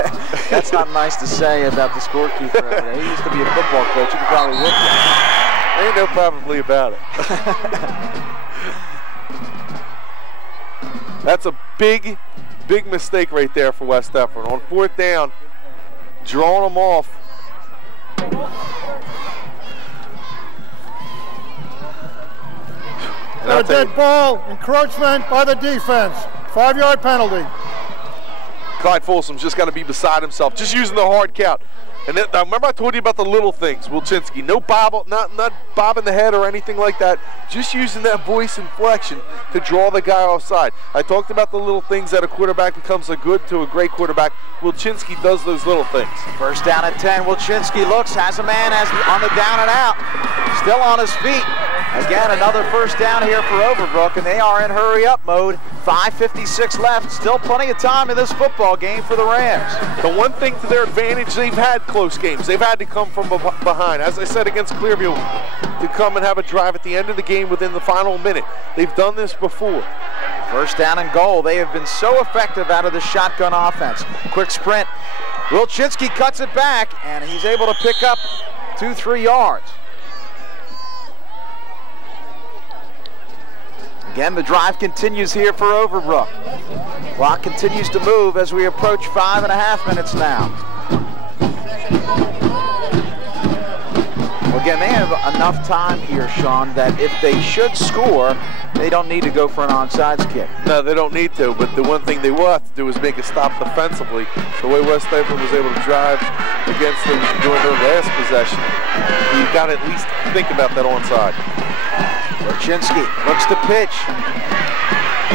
That's not nice to say about the scorekeeper over there. He used to be a football coach. You could probably whip him. Ain't no probably about it. That's a big mistake right there for West Deptford. On 4th down, drawing them off. A dead ball, encroachment by the defense. 5-yard penalty. Clyde Folsom's just got to be beside himself, just using the hard count. And then, remember I told you about the little things, Wilchinski. No bobble, not bobbing the head or anything like that. Just using that voice inflection to draw the guy offside. I talked about the little things that a quarterback becomes a good to a great quarterback. Wilchinski does those little things. 1st down at 10. Wilchinski looks, has a man on the down and out. Still on his feet. Again, another 1st down here for Overbrook, and they are in hurry-up mode. 5:56 left. Still plenty of time in this football game for the Rams. The one thing to their advantage, they've had close games. They've had to come from behind. As I said against Clearview, to come and have a drive at the end of the game within the final minute. They've done this before. 1st down and goal. They have been so effective out of the shotgun offense. Quick sprint. Wilchinski cuts it back, and he's able to pick up 2-3 yards. Again, the drive continues here for Overbrook. Clock continues to move as we approach 5.5 minutes now. Well, again, they have enough time here, Sean, that if they should score, they don't need to go for an onside kick. No, they don't need to, but the one thing they will have to do is make a stop defensively. The way West Deptford was able to drive against them during their last possession, you've got to at least think about that onside. Wilchinski looks to pitch.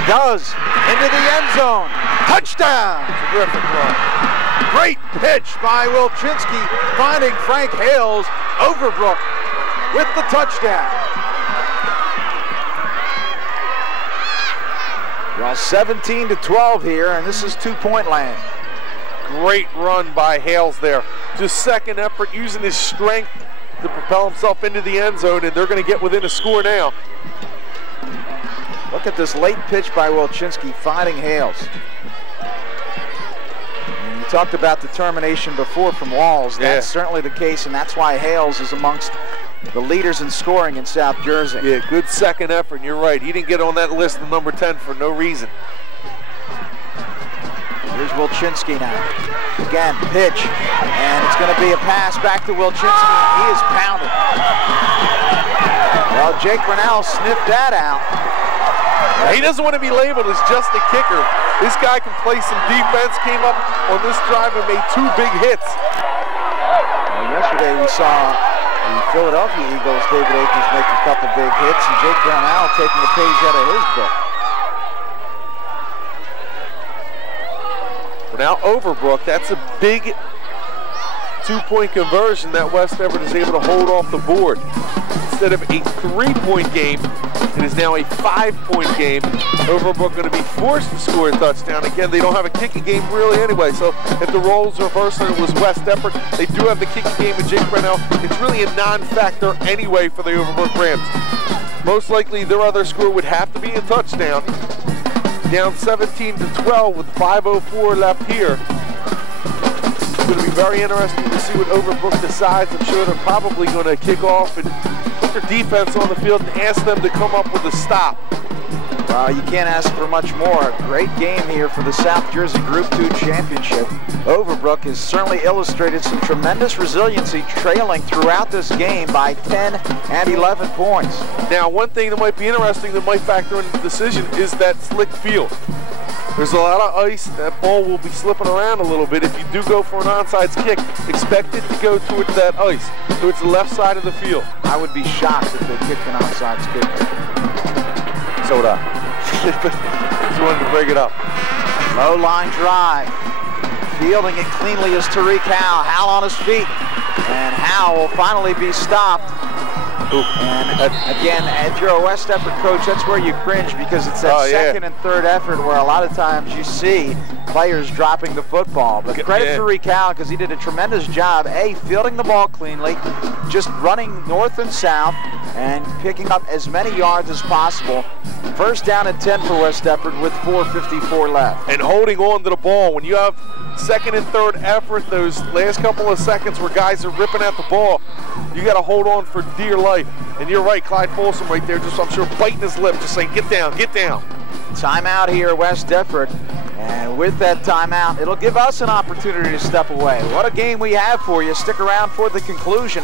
Does. Into the end zone. Touchdown! Terrific run. Great pitch by Wilchinski, finding Frank Hales. Overbrook with the touchdown. Well, 17-12 here, and this is 2-point land. Great run by Hales there. Just second effort, using his strength to propel himself into the end zone, and they're going to get within a score now. Look at this late pitch by Wilchinski, finding Hales. And you talked about determination before from Walls. That's certainly the case, and that's why Hales is amongst the leaders in scoring in South Jersey. Yeah, good second effort, and you're right. He didn't get on that list of number 10 for no reason. Here's Wilchinski now. Again, pitch, and it's going to be a pass back to Wilchinski. He is pounded. Well, Jake Brunell sniffed that out. He doesn't want to be labeled as just a kicker. This guy can play some defense, came up on this drive and made 2 big hits. Well, yesterday we saw the Philadelphia Eagles, David Akers, make a couple big hits, and Jake Brunell taking a page out of his book. Now Overbrook, that's a big 2-point conversion that West Deptford is able to hold off the board. Instead of a 3-point game, it is now a 5-point game. Overbrook going to be forced to score a touchdown. Again, they don't have a kicking game really anyway, so if the roles reversed and it was West Deptford, they do have the kicking game with Jake Brunell. It's really a non-factor anyway for the Overbrook Rams. Most likely their other score would have to be a touchdown. Down 17-12 with 5:04 left here. It's going to be very interesting to see what Overbrook decides. I'm sure they're probably going to kick off and put their defense on the field and ask them to come up with a stop. You can't ask for much more. Great game here for the South Jersey Group 2 Championship. Overbrook has certainly illustrated some tremendous resiliency, trailing throughout this game by 10 and 11 points. Now, one thing that might be interesting that might factor in the decision is that slick field. There's a lot of ice. That ball will be slipping around a little bit. If you do go for an onside kick, expect it to go towards that ice, towards the left side of the field. I would be shocked if they kicked an onside kick. So would I. Just wanted to break it up. Low line drive. Fielding it cleanly is Tariq Howell. Howell on his feet. And Howell will finally be stopped And again, if you're a West effort coach, that's where you cringe, because it's that second and third effort where a lot of times you see players dropping the football. But credit to Rical, because he did a tremendous job, fielding the ball cleanly, just running north and south and picking up as many yards as possible. First down and 10 for West Effort with 4:54 left. And holding on to the ball. When you have second and third effort, those last couple of seconds where guys are ripping at the ball, you got to hold on for dear life. And you're right, Clyde Folsom right there, just I'm sure biting his lip, just saying, get down, get down. Timeout here, West Effort. And with that timeout, it'll give us an opportunity to step away. What a game we have for you. Stick around for the conclusion.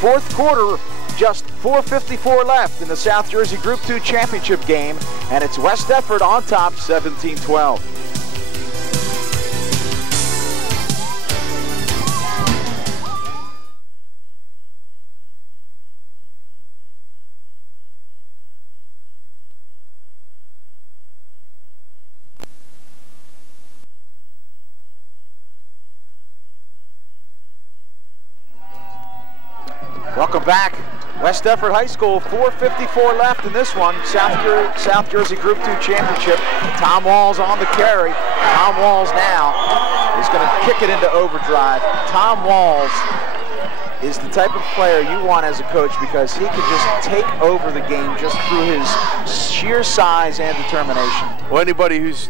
Fourth quarter, just 4:54 left in the South Jersey Group 2 championship game, and it's West Effort on top, 17-12. Welcome back. West Effort High School, 4:54 left in this one. South Jersey Group 2 Championship. Tom Walls on the carry. Tom Walls now is going to kick it into overdrive. Tom Walls is the type of player you want as a coach, because he can just take over the game just through his sheer size and determination. Well, anybody who's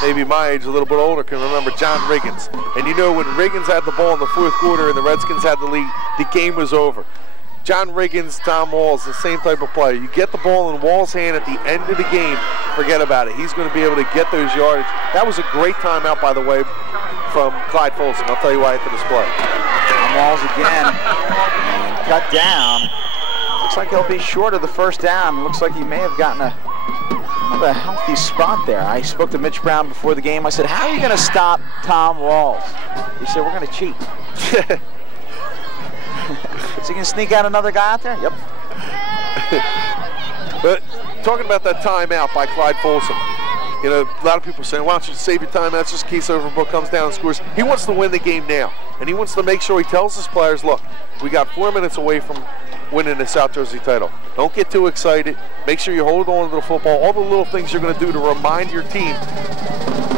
maybe my age, a little bit older, can remember John Riggins. And you know, when Riggins had the ball in the fourth quarter and the Redskins had the lead, the game was over. John Riggins, Tom Walls, the same type of player. You get the ball in Walls' hand at the end of the game, forget about it. He's going to be able to get those yardage. That was a great timeout, by the way, from Clyde Folsom. I'll tell you why after this play. Tom Walls again, cut down. Looks like he'll be short of the first down. Looks like he may have gotten a healthy spot there. I spoke to Mitch Brown before the game. I said, how are you going to stop Tom Walls? He said, we're going to cheat. Is he going to sneak out another guy out there? Yep. But talking about that timeout by Clyde Folsom, you know, a lot of people are saying, why don't you save your timeouts just in case Overbrook comes down and scores. He wants to win the game now, and he wants to make sure he tells his players, look, we got 4 minutes away from winning the South Jersey title. Don't get too excited. Make sure you hold on to the football. All the little things you're going to do to remind your team.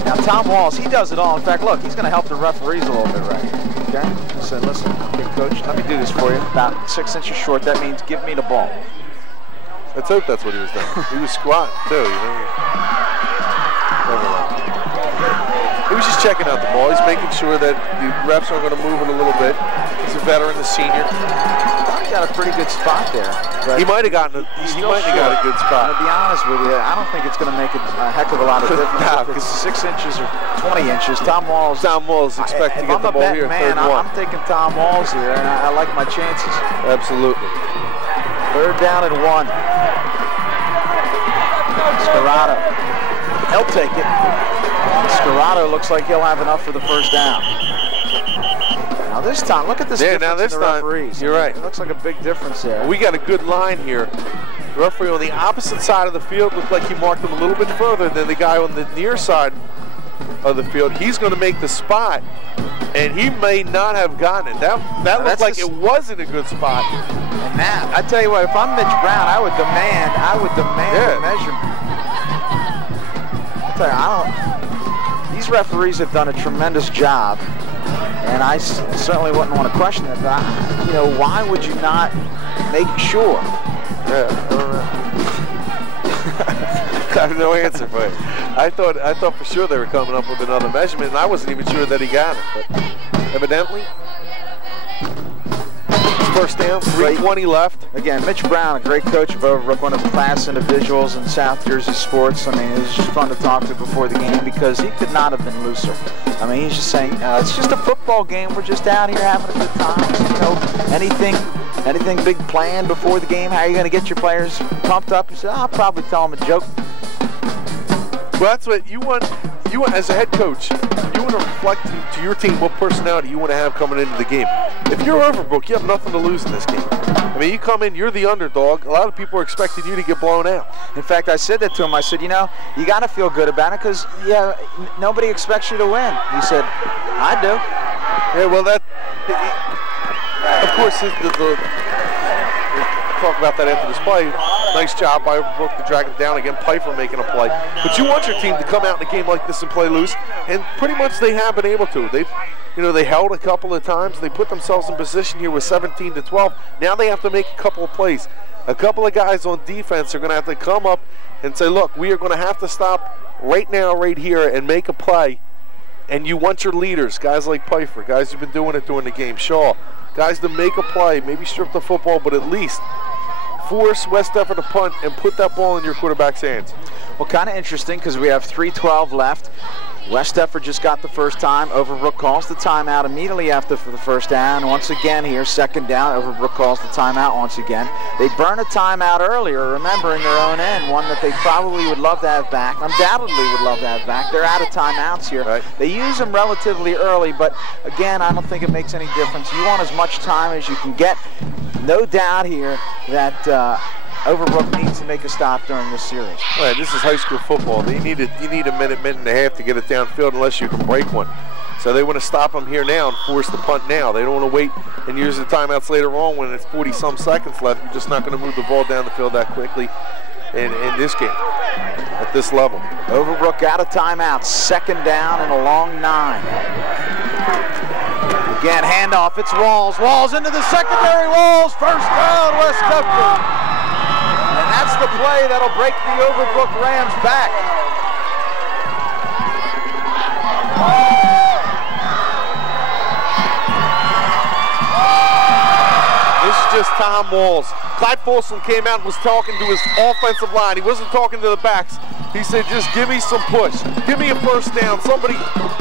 Now, Tom Walls, he does it all. In fact, look, he's going to help the referees a little bit right here. Okay? He said, listen, okay, coach, let me do this for you. About 6 inches short. That means give me the ball. Let's hope that's what he was doing. He was squatting, too, you know. He was just checking out the ball. He's making sure that the refs are going to move it a little bit. He's a veteran, the senior. He got a pretty good spot there. He might have gotten got a good spot. To be honest with you, I don't think it's going to make a heck of a lot of difference. No, if it's 6 inches or 20 inches. Tom Walls expect to get the ball here. Man, I'm taking Tom Walls here, and I like my chances. Absolutely. Third down and 1. Scarrato. He'll take it. Scarrato looks like he'll have enough for the first down. Now this time, look at this difference in the referees. You're right. It looks like a big difference there. We got a good line here. The referee on the opposite side of the field looked like he marked him a little bit further than the guy on the near side of the field. He's going to make the spot, and he may not have gotten it. That looked like it wasn't a good spot. And Matt, I tell you what, if I'm Mitch Brown, I would demand a measurement. I tell you, these referees have done a tremendous job, and I certainly wouldn't want to question it. But you know, why would you not make sure? Yeah, I don't know. I have no answer for it. I thought for sure they were coming up with another measurement, and I wasn't even sure that he got it. But evidently, first down, 3:20 left. Again, Mitch Brown, a great coach of Overbrook, one of the class individuals in South Jersey sports. I mean, it was just fun to talk to before the game because he could not have been looser. I mean, he's just saying, it's just a football game. We're just out here having a good time. You know, anything big planned before the game? How are you going to get your players pumped up? He said, I'll probably tell them a joke. Well, that's what you want. You want, as a head coach, you want to reflect to your team what personality you want to have coming into the game. If you're Overbrook, you have nothing to lose in this game. I mean, you come in, you're the underdog. A lot of people are expecting you to get blown out. In fact, I said that to him. I said, you know, you got to feel good about it because, yeah, nobody expects you to win. He said, I do. Yeah, well, that, of course, talk about that after this play. Nice job by Overbrook to drag it down again. Pfeiffer making a play. But you want your team to come out in a game like this and play loose, and pretty much they have been able to. They held a couple of times. They put themselves in position here with 17-12. Now they have to make a couple of plays. A couple of guys on defense are going to have to come up and say, look, we are going to have to stop right now, right here, and make a play. And you want your leaders, guys like Pfeiffer, guys who've been doing it during the game, Shaw, guys to make a play, maybe strip the football, but at least force West Defford to punt and put that ball in your quarterback's hands. Well, kind of interesting because we have 3:12 left. West Defford just got the first time. Overbrook calls the timeout immediately after for the first down. Once again here, second down, Overbrook calls the timeout once again. They burn a timeout earlier, remember, in their own end, one that they probably would love to have back, undoubtedly would love to have back. They're out of timeouts here. Right. They use them relatively early, but again, I don't think it makes any difference. You want as much time as you can get. No doubt here that Overbrook needs to make a stop during this series. Well, this is high school football. You need a minute and a half to get it downfield unless you can break one. So they want to stop them here now and force the punt now. They don't want to wait and use the timeouts later on when it's 40-some seconds left. You're just not going to move the ball down the field that quickly in this game at this level. Overbrook out of timeout. Second down and a long 9. Again, handoff. It's Walls. Walls into the secondary. Walls. First down, West Defford. And that's the play that'll break the Overbrook Rams back. This is just Tom Walls. Clyde Folsom came out and was talking to his offensive line. He wasn't talking to the backs. He said, just give me some push. Give me a first down. Somebody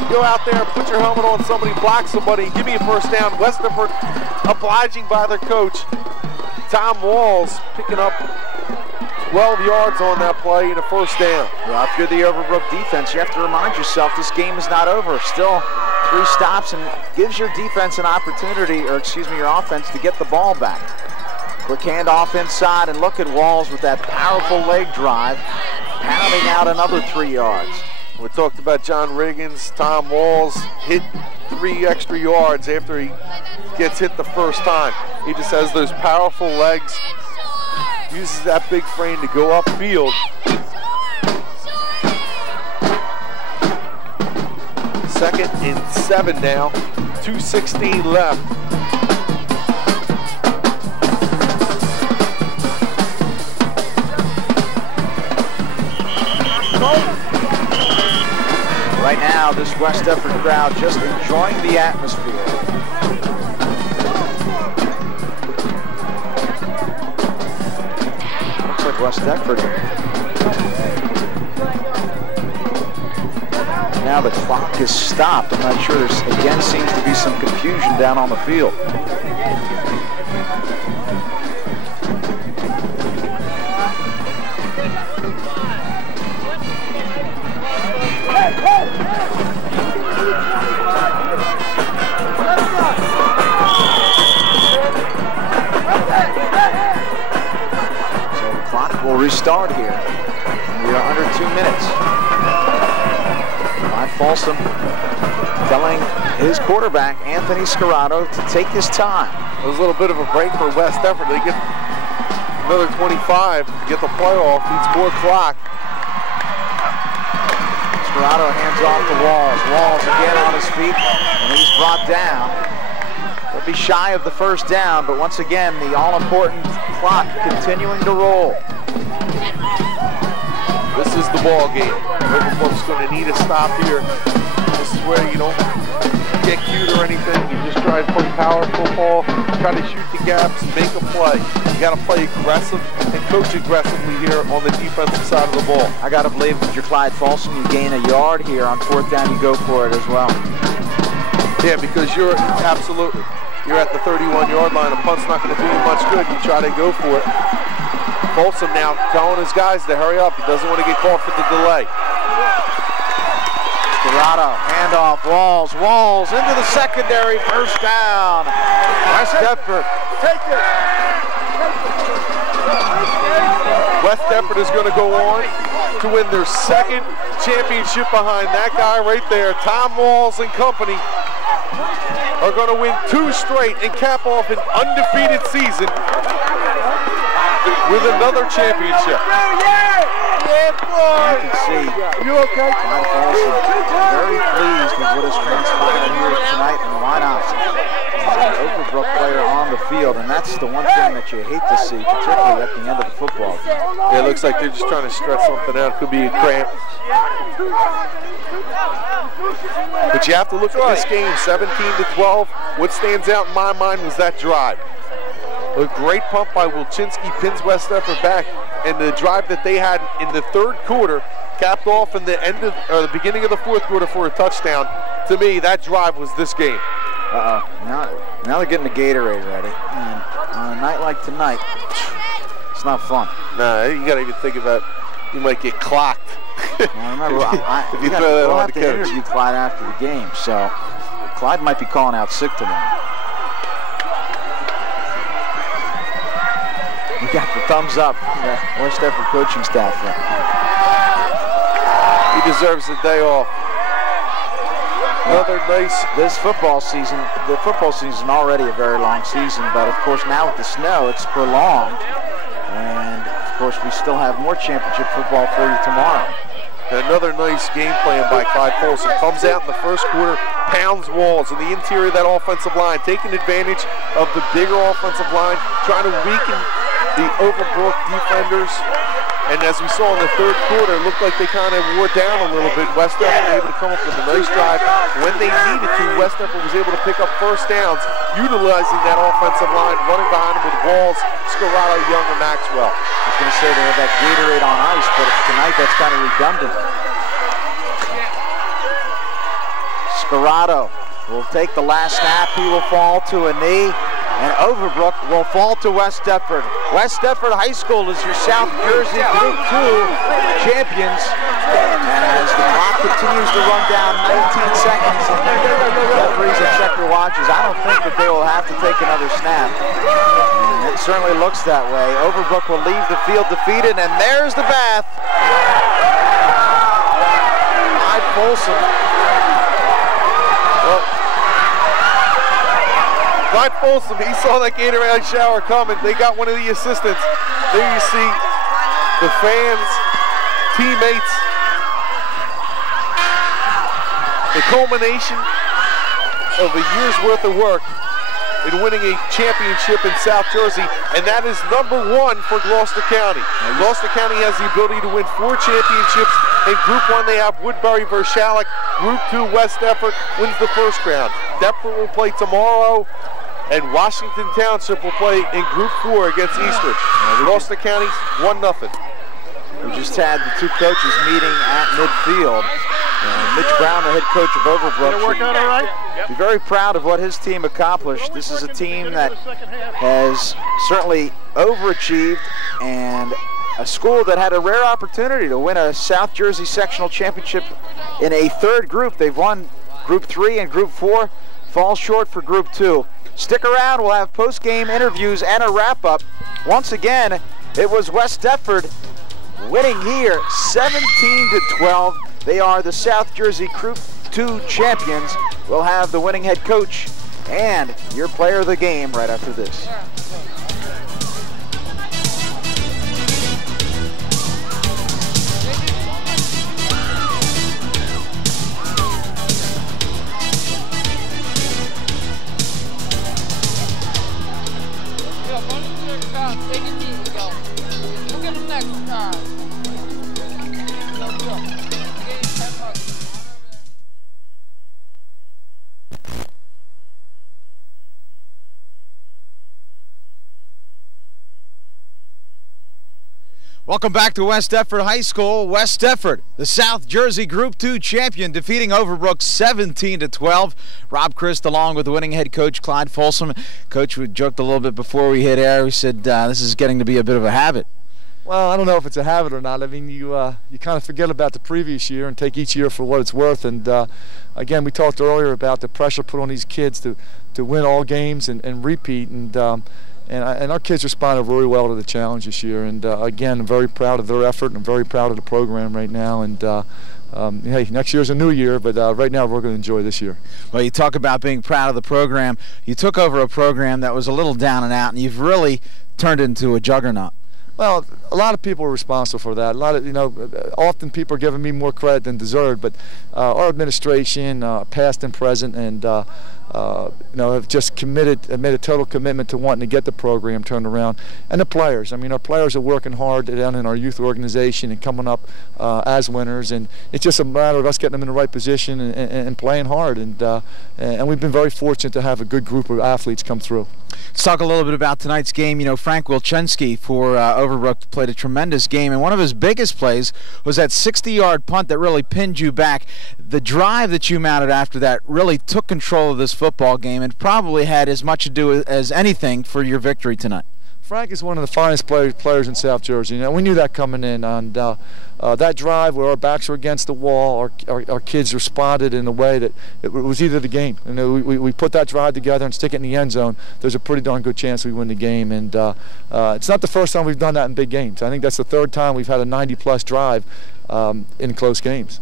go out there and put your helmet on. Somebody block somebody. Give me a first down. West Defford obliging by their coach. Tom Walls picking up 12 yards on that play and a first down. Well, if you're the Overbrook defense, you have to remind yourself this game is not over. Still 3 stops, and gives your defense an opportunity, or excuse me, your offense, to get the ball back. Quick handoff inside, and look at Walls with that powerful leg drive, pounding out another 3 yards. We talked about John Riggins. Tom Walls hit 3 extra yards after he gets hit the first time. He just has those powerful legs, uses that big frame to go upfield. Second and 7 now, 2:16 left. Right now, this West Defford crowd just enjoying the atmosphere. Looks like West Defford. Now the clock is stopped. I'm not sure. There's again seems to be some confusion down on the field. So the clock will restart here. We are under 2 minutes. By Folsom telling his quarterback, Anthony Scarrato, to take his time. It was a little bit of a break for West Defford. They get another 25 to get the playoff. Needs more clock. Scarrato hands off to Walls. Walls again on his feet, and he's brought down. They'll be shy of the first down, but once again, the all-important clock continuing to roll. This is the ball game. Overbrook's going to need a stop here. This is where you don't get cute or anything. You just try to play power football, try to shoot the gaps, make a play. You got to play aggressive and coach aggressively here on the defensive side of the ball. I got to believe if you're Clyde Folsom, you gain a yard here on 4th down, you go for it as well. Yeah, because you're at the 31-yard line. A punt's not going to do you much good. You try to go for it. Folsom now telling his guys to hurry up. He doesn't want to get caught for the delay. Scarrato, handoff, Walls. Walls into the secondary, first down. West Defford. Take it. West Defford is going to go on to win their 2nd championship behind that guy right there. Tom Walls and company are going to win 2 straight and cap off an undefeated season with another championship. You can see Clyde Folsom very pleased with what has transpired here tonight, and why not? An Overbrook player on the field, and that's the one thing that you hate to see, particularly at the end of the football game. Yeah, it looks like they're just trying to stretch something out. Could be a cramp. But you have to look at this game, 17-12. What stands out in my mind was that drive. A great pump by Wilczynski pins West Effort back, and the drive that they had in the third quarter capped off in the end of, or the beginning of the fourth quarter for a touchdown. To me, that drive was this game. Now they're getting the Gatorade ready, and on a night like tonight, it's not fun. Nah, you gotta even think about, you might get clocked. Now remember, if you throw that we'll on have the to coach. interview Clyde after the game, so Clyde might be calling out sick tomorrow. We got the thumbs up from the West Effort coaching staff. He deserves a day off. Another nice. This football season, the football season already a very long season, but of course now with the snow, it's prolonged. And of course we still have more championship football for you tomorrow. Another nice game plan by Clyde Folsom. Comes out in the first quarter, pounds walls in the interior of that offensive line, taking advantage of the bigger offensive line, trying to weaken the Overbrook defenders. And as we saw in the third quarter, it looked like they kind of wore down a little bit. West Effort was able to come up with a nice drive. When they needed to, West Effort was able to pick up first downs, utilizing that offensive line, running behind them with Walls, Scarrato, Young, and Maxwell. I was going to say they have that Gatorade on ice, but tonight that's kind of redundant. Scarrato will take the last snap. He will fall to a knee. And Overbrook will fall to West Effort. West Effort High School is your South Jersey Group 2 champions. And as the clock continues to run down, 19 seconds, and referees and check their watches, I don't think that they will have to take another snap. And it certainly looks that way. Overbrook will leave the field defeated, and there's the bath. Clyde Folsom. Clyde Folsom, he saw that Gatorade shower coming. They got one of the assistants. There you see the fans, teammates, the culmination of a year's worth of work in winning a championship in South Jersey, and that is #1 for Gloucester County. Gloucester County has the ability to win 4 championships. In Group 1, they have Woodbury versus Shalleck. Group 2, West Effort wins the first round. Deptford will play tomorrow, and Washington Township will play in Group 4 against Eastridge. Gloucester County 1-0. We just had the two coaches meeting at midfield. Mitch Brown, the head coach of Overbrook, should be very proud of what his team accomplished. This is a team that has certainly overachieved, and a school that had a rare opportunity to win a South Jersey sectional championship in a third group. They've won Group 3 and Group 4, fall short for Group 2. Stick around, we'll have post-game interviews and a wrap-up. Once again, it was West Effort winning here 17-12. They are the South Jersey Group 2 champions. We'll have the winning head coach and your player of the game right after this. Welcome back to West Effort High School. West Effort, the South Jersey Group 2 champion, defeating Overbrook 17-12. Rob Christ along with the winning head coach Clyde Folsom. Coach, we joked a little bit before we hit air. We said this is getting to be a bit of a habit. Well, I don't know if it's a habit or not. I mean, you kind of forget about the previous year and take each year for what it's worth. And again, we talked earlier about the pressure put on these kids to win all games and repeat. And our kids responded very well to the challenge this year. And again, I'm very proud of their effort, and I'm very proud of the program right now. And hey, next year's a new year, but right now we're going to enjoy this year. Well, you talk about being proud of the program. You took over a program that was a little down and out, and you've really turned it into a juggernaut. Well, a lot of people are responsible for that. A lot of, often people are giving me more credit than deserved, but our administration, past and present, and have just made a total commitment to wanting to get the program turned around. And the players, our players are working hard down in our youth organization and coming up as winners, and it's just a matter of us getting them in the right position and playing hard, and we've been very fortunate to have a good group of athletes come through. Let's talk a little bit about tonight's game. Frank Wilczynski for Overbrook played a tremendous game, and one of his biggest plays was that 60-yard punt that really pinned you back. The drive that you mounted after that really took control of this football game and probably had as much to do as anything for your victory tonight. Frank is one of the finest players in South Jersey. We knew that coming in, and that drive where our backs were against the wall, our kids responded in a way that it was either the game. We put that drive together and stick it in the end zone. There's a pretty darn good chance we win the game, and it's not the first time we've done that in big games. I think that's the third time we've had a 90-plus drive in close games.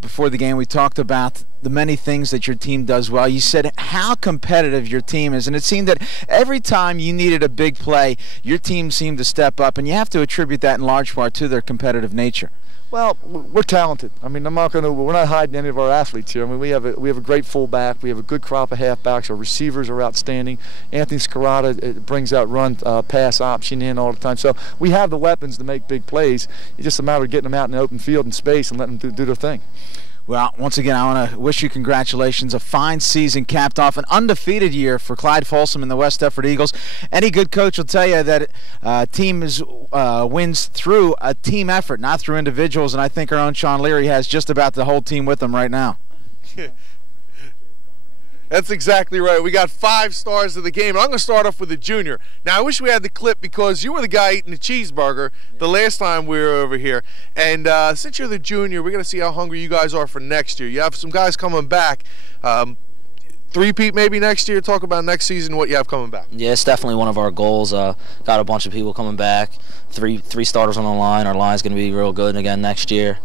Before the game we talked about the many things that your team does well. You said how competitive your team is, and it seemed that every time you needed a big play, your team seemed to step up, and you have to attribute that in large part to their competitive nature. Well, we're talented. we're not hiding any of our athletes here. We have a great fullback. We have a good crop of halfbacks. Our receivers are outstanding. Anthony Scarata brings that run pass option in all the time. So we have the weapons to make big plays. It's just a matter of getting them out in the open field and space and letting them do their thing. Well, once again, I want to wish you congratulations. A fine season capped off an undefeated year for Clyde Folsom and the West Deptford Eagles. Any good coach will tell you that a team wins through a team effort, not through individuals, and I think our own Sean Leary has just about the whole team with him right now. That's exactly right. We got 5 stars of the game. I'm going to start off with the junior. Now, I wish we had the clip because you were the guy eating the cheeseburger the last time we were over here. And since you're the junior, we're going to see how hungry you guys are for next year. You have some guys coming back. Three-peat maybe next year. Talk about next season, what you have coming back. Yeah, it's definitely one of our goals. Got a bunch of people coming back. Three starters on the line. Our line's going to be real good again next year.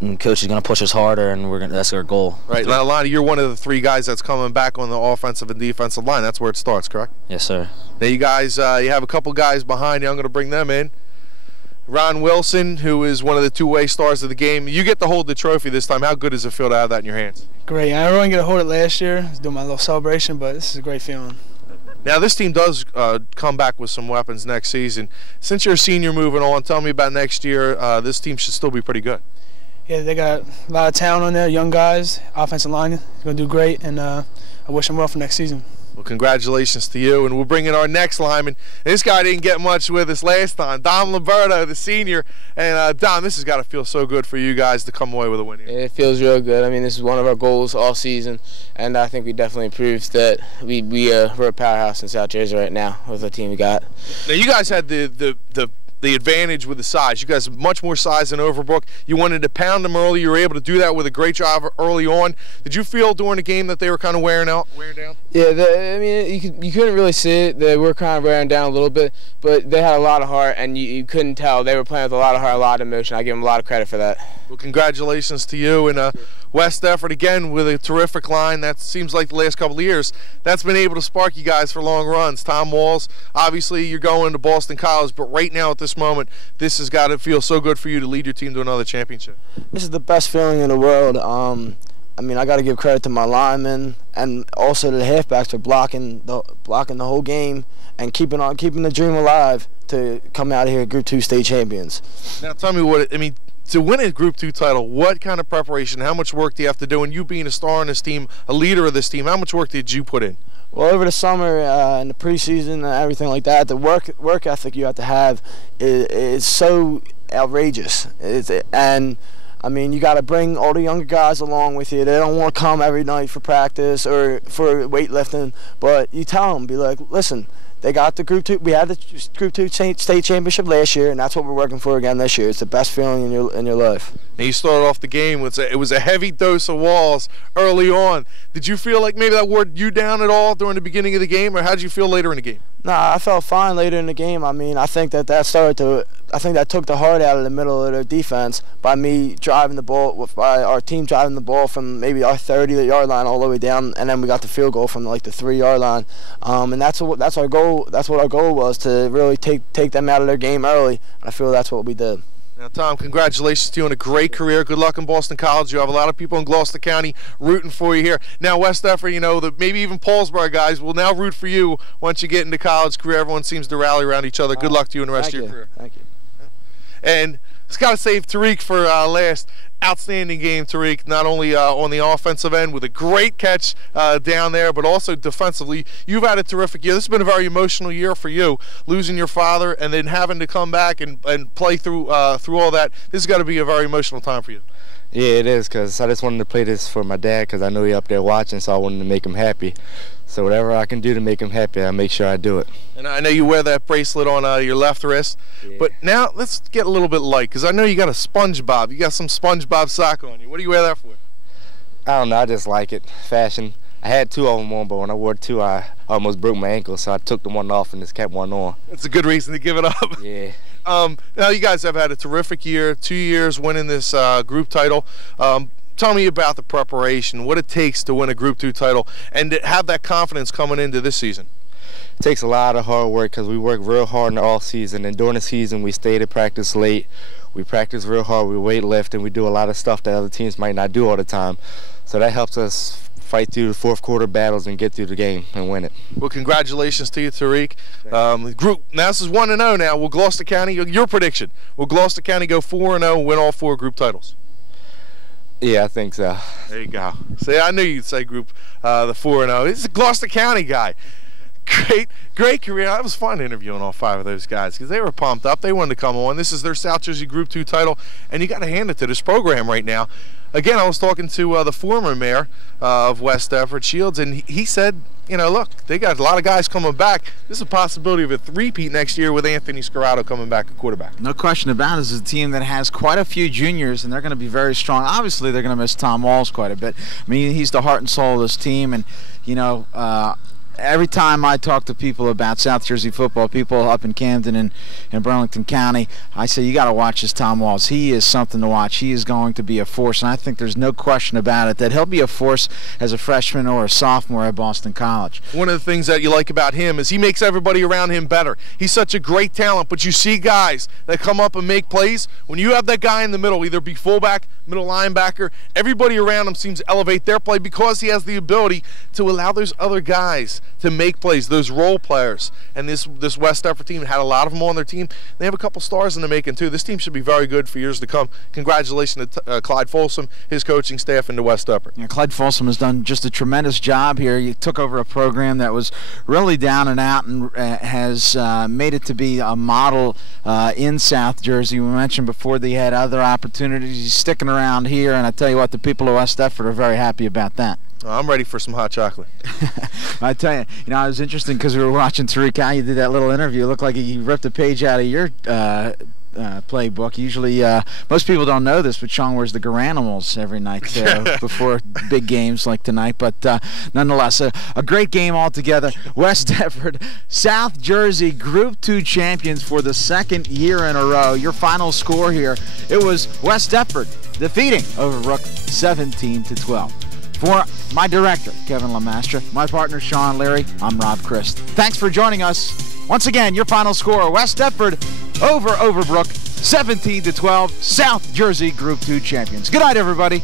And coach is going to push us harder, and that's our goal. Right. Now, Lonnie, you're one of the 3 guys that's coming back on the offensive and defensive line. That's where it starts, correct? Yes, sir. Now, you guys, you have a couple guys behind you. I'm going to bring them in. Ron Wilson, who is one of the 2-way stars of the game. You get to hold the trophy this time. How good does it feel to have that in your hands? Great. I didn't get to hold it last year. I was doing my little celebration, but this is a great feeling. Now, this team does come back with some weapons next season. Since you're a senior moving on, tell me about next year. This team should still be pretty good. Yeah, they got a lot of talent on there, young guys. Offensive line is going to do great, and I wish them well for next season. Well, congratulations to you, and we'll bring in our next lineman. This guy didn't get much with us last time, Dom Liberto, the senior. And Dom, this has got to feel so good for you guys to come away with a win here. It feels real good. This is one of our goals all season, and I think we definitely proved that we're a powerhouse in South Jersey right now with the team we got. Now, you guys had the advantage with the size. You guys have much more size than Overbrook. You wanted to pound them early. You were able to do that with a great job early on. Did you feel during the game that they were kind of wearing down? Yeah, you couldn't really see it. They were kind of wearing down a little bit, but they had a lot of heart, and you couldn't tell. They were playing with a lot of heart, a lot of emotion. I give them a lot of credit for that. Well, congratulations to you and West Deptford again with a terrific line. That seems like the last couple of years that's been able to spark you guys for long runs. Tom Walls, obviously you're going to Boston College, but right now at this moment, this has got to feel so good for you to lead your team to another championship. This is the best feeling in the world. I got to give credit to my linemen and also to the halfbacks for blocking the whole game and keeping the dream alive to come out of here Group 2 state champions. Now tell me to win a Group 2 title, what kind of preparation, how much work do you have to do? And you being a star on this team, a leader of this team, how much work did you put in? Well, over the summer and the preseason and everything like that, the work ethic you have to have is so outrageous. You got to bring all the younger guys along with you. They don't want to come every night for practice or for weightlifting, but you tell them, be like, listen, they got the Group 2. We had the Group 2 state championship last year, and that's what we're working for again this year. It's the best feeling in your life. And you started off the game with it was a heavy dose of Walls early on. Did you feel like maybe that wore you down at all during the beginning of the game, or how did you feel later in the game? Nah, I felt fine later in the game. I think that started to that took the heart out of the middle of their defense by me driving the ball, by our team driving the ball from maybe our 30-yard line all the way down, and then we got the field goal from like the 3-yard line. And that's our goal. That's what our goal was, to really take them out of their game early. And I feel that's what we did. Now, Tom, congratulations to you on a great career. Good luck in Boston College. You have a lot of people in Gloucester County rooting for you here. Now, West Effort, you know, maybe even Paulsboro guys will now root for you once you get into college career. Everyone seems to rally around each other. Good luck to you in the rest of your career. Thank you. And it's got to save Tariq for last. Outstanding game, Tariq, not only on the offensive end with a great catch down there, but also defensively. You've had a terrific year. This has been a very emotional year for you, losing your father and then having to come back and play through all that. This has got to be a very emotional time for you. Yeah, it is, because I just wanted to play this for my dad, because I know he's up there watching, so I wanted to make him happy. So whatever I can do to make him happy, I make sure I do it. And I know you wear that bracelet on your left wrist, but now let's get a little bit light, because I know you got a SpongeBob. You got some SpongeBob sock on you. What do you wear that for? I don't know. I just like it. Fashion. I had 2 of them on, but when I wore 2, I almost broke my ankle, so I took the one off and just kept one on. That's a good reason to give it up. Yeah. Now, you guys have had a terrific year, 2 years winning this group title. Tell me about the preparation, what it takes to win a Group 2 title, and to have that confidence coming into this season. It takes a lot of hard work, because we work real hard in the off season, and during the season we stay to practice late. We practice real hard, we weight lift, and we do a lot of stuff that other teams might not do all the time. So that helps us fight through the fourth quarter battles and get through the game and win it. Well, congratulations to you, Tariq. Group, now this is 1-0 now. Will Gloucester County, your prediction, will Gloucester County go 4-0 and win all 4 group titles? Yeah, I think so. There you go. See, I knew you'd say group the 4-0. He's a Gloucester County guy. Great career. It was fun interviewing all 5 of those guys, because they were pumped up. They wanted to come on. This is their South Jersey Group 2 title, and you got to hand it to this program right now. Again, I was talking to the former mayor of West Effort, Shields, and he said, you know, look, they got a lot of guys coming back. There's a possibility of a three-peat next year with Anthony Scarrato coming back at quarterback. No question about it. This is a team that has quite a few juniors, and they're going to be very strong. Obviously, they're going to miss Tom Walls quite a bit. I mean, he's the heart and soul of this team, and, you know, every time I talk to people about South Jersey football, people up in Camden and in Burlington County, I say, you got to watch this Tom Walls. He is something to watch. He is going to be a force, and I think there's no question about it that he'll be a force as a freshman or a sophomore at Boston College. One of the things that you like about him is he makes everybody around him better. He's such a great talent, but you see guys that come up and make plays. When you have that guy in the middle, either be fullback, middle linebacker, everybody around him seems to elevate their play because he has the ability to allow those other guys to make plays, those role players. And this West Effort team had a lot of them on their team. They have a couple stars in the making too. This team should be very good for years to come. Congratulations to Clyde Folsom, his coaching staff, and to West Effort. Yeah, Clyde Folsom has done just a tremendous job here. He took over a program that was really down and out, and has made it to be a model in South Jersey. We mentioned before that he had other opportunities. He's sticking around here, and I tell you what, the people of West Effort are very happy about that. I'm ready for some hot chocolate. I tell you, it was interesting because we were watching Tariq how you did that little interview. It looked like he ripped a page out of your playbook. Usually, most people don't know this, but Sean wears the Garanimals every night before big games like tonight. But nonetheless, a great game altogether. West Effort, South Jersey Group 2 champions for the 2nd year in a row. Your final score here, it was West Effort defeating Overbrook 17-12. For my director, Kevin Lamastra, my partner, Sean Leary, I'm Rob Christ. Thanks for joining us. Once again, your final score, West Effort over Overbrook, 17-12, South Jersey Group 2 champions. Good night, everybody.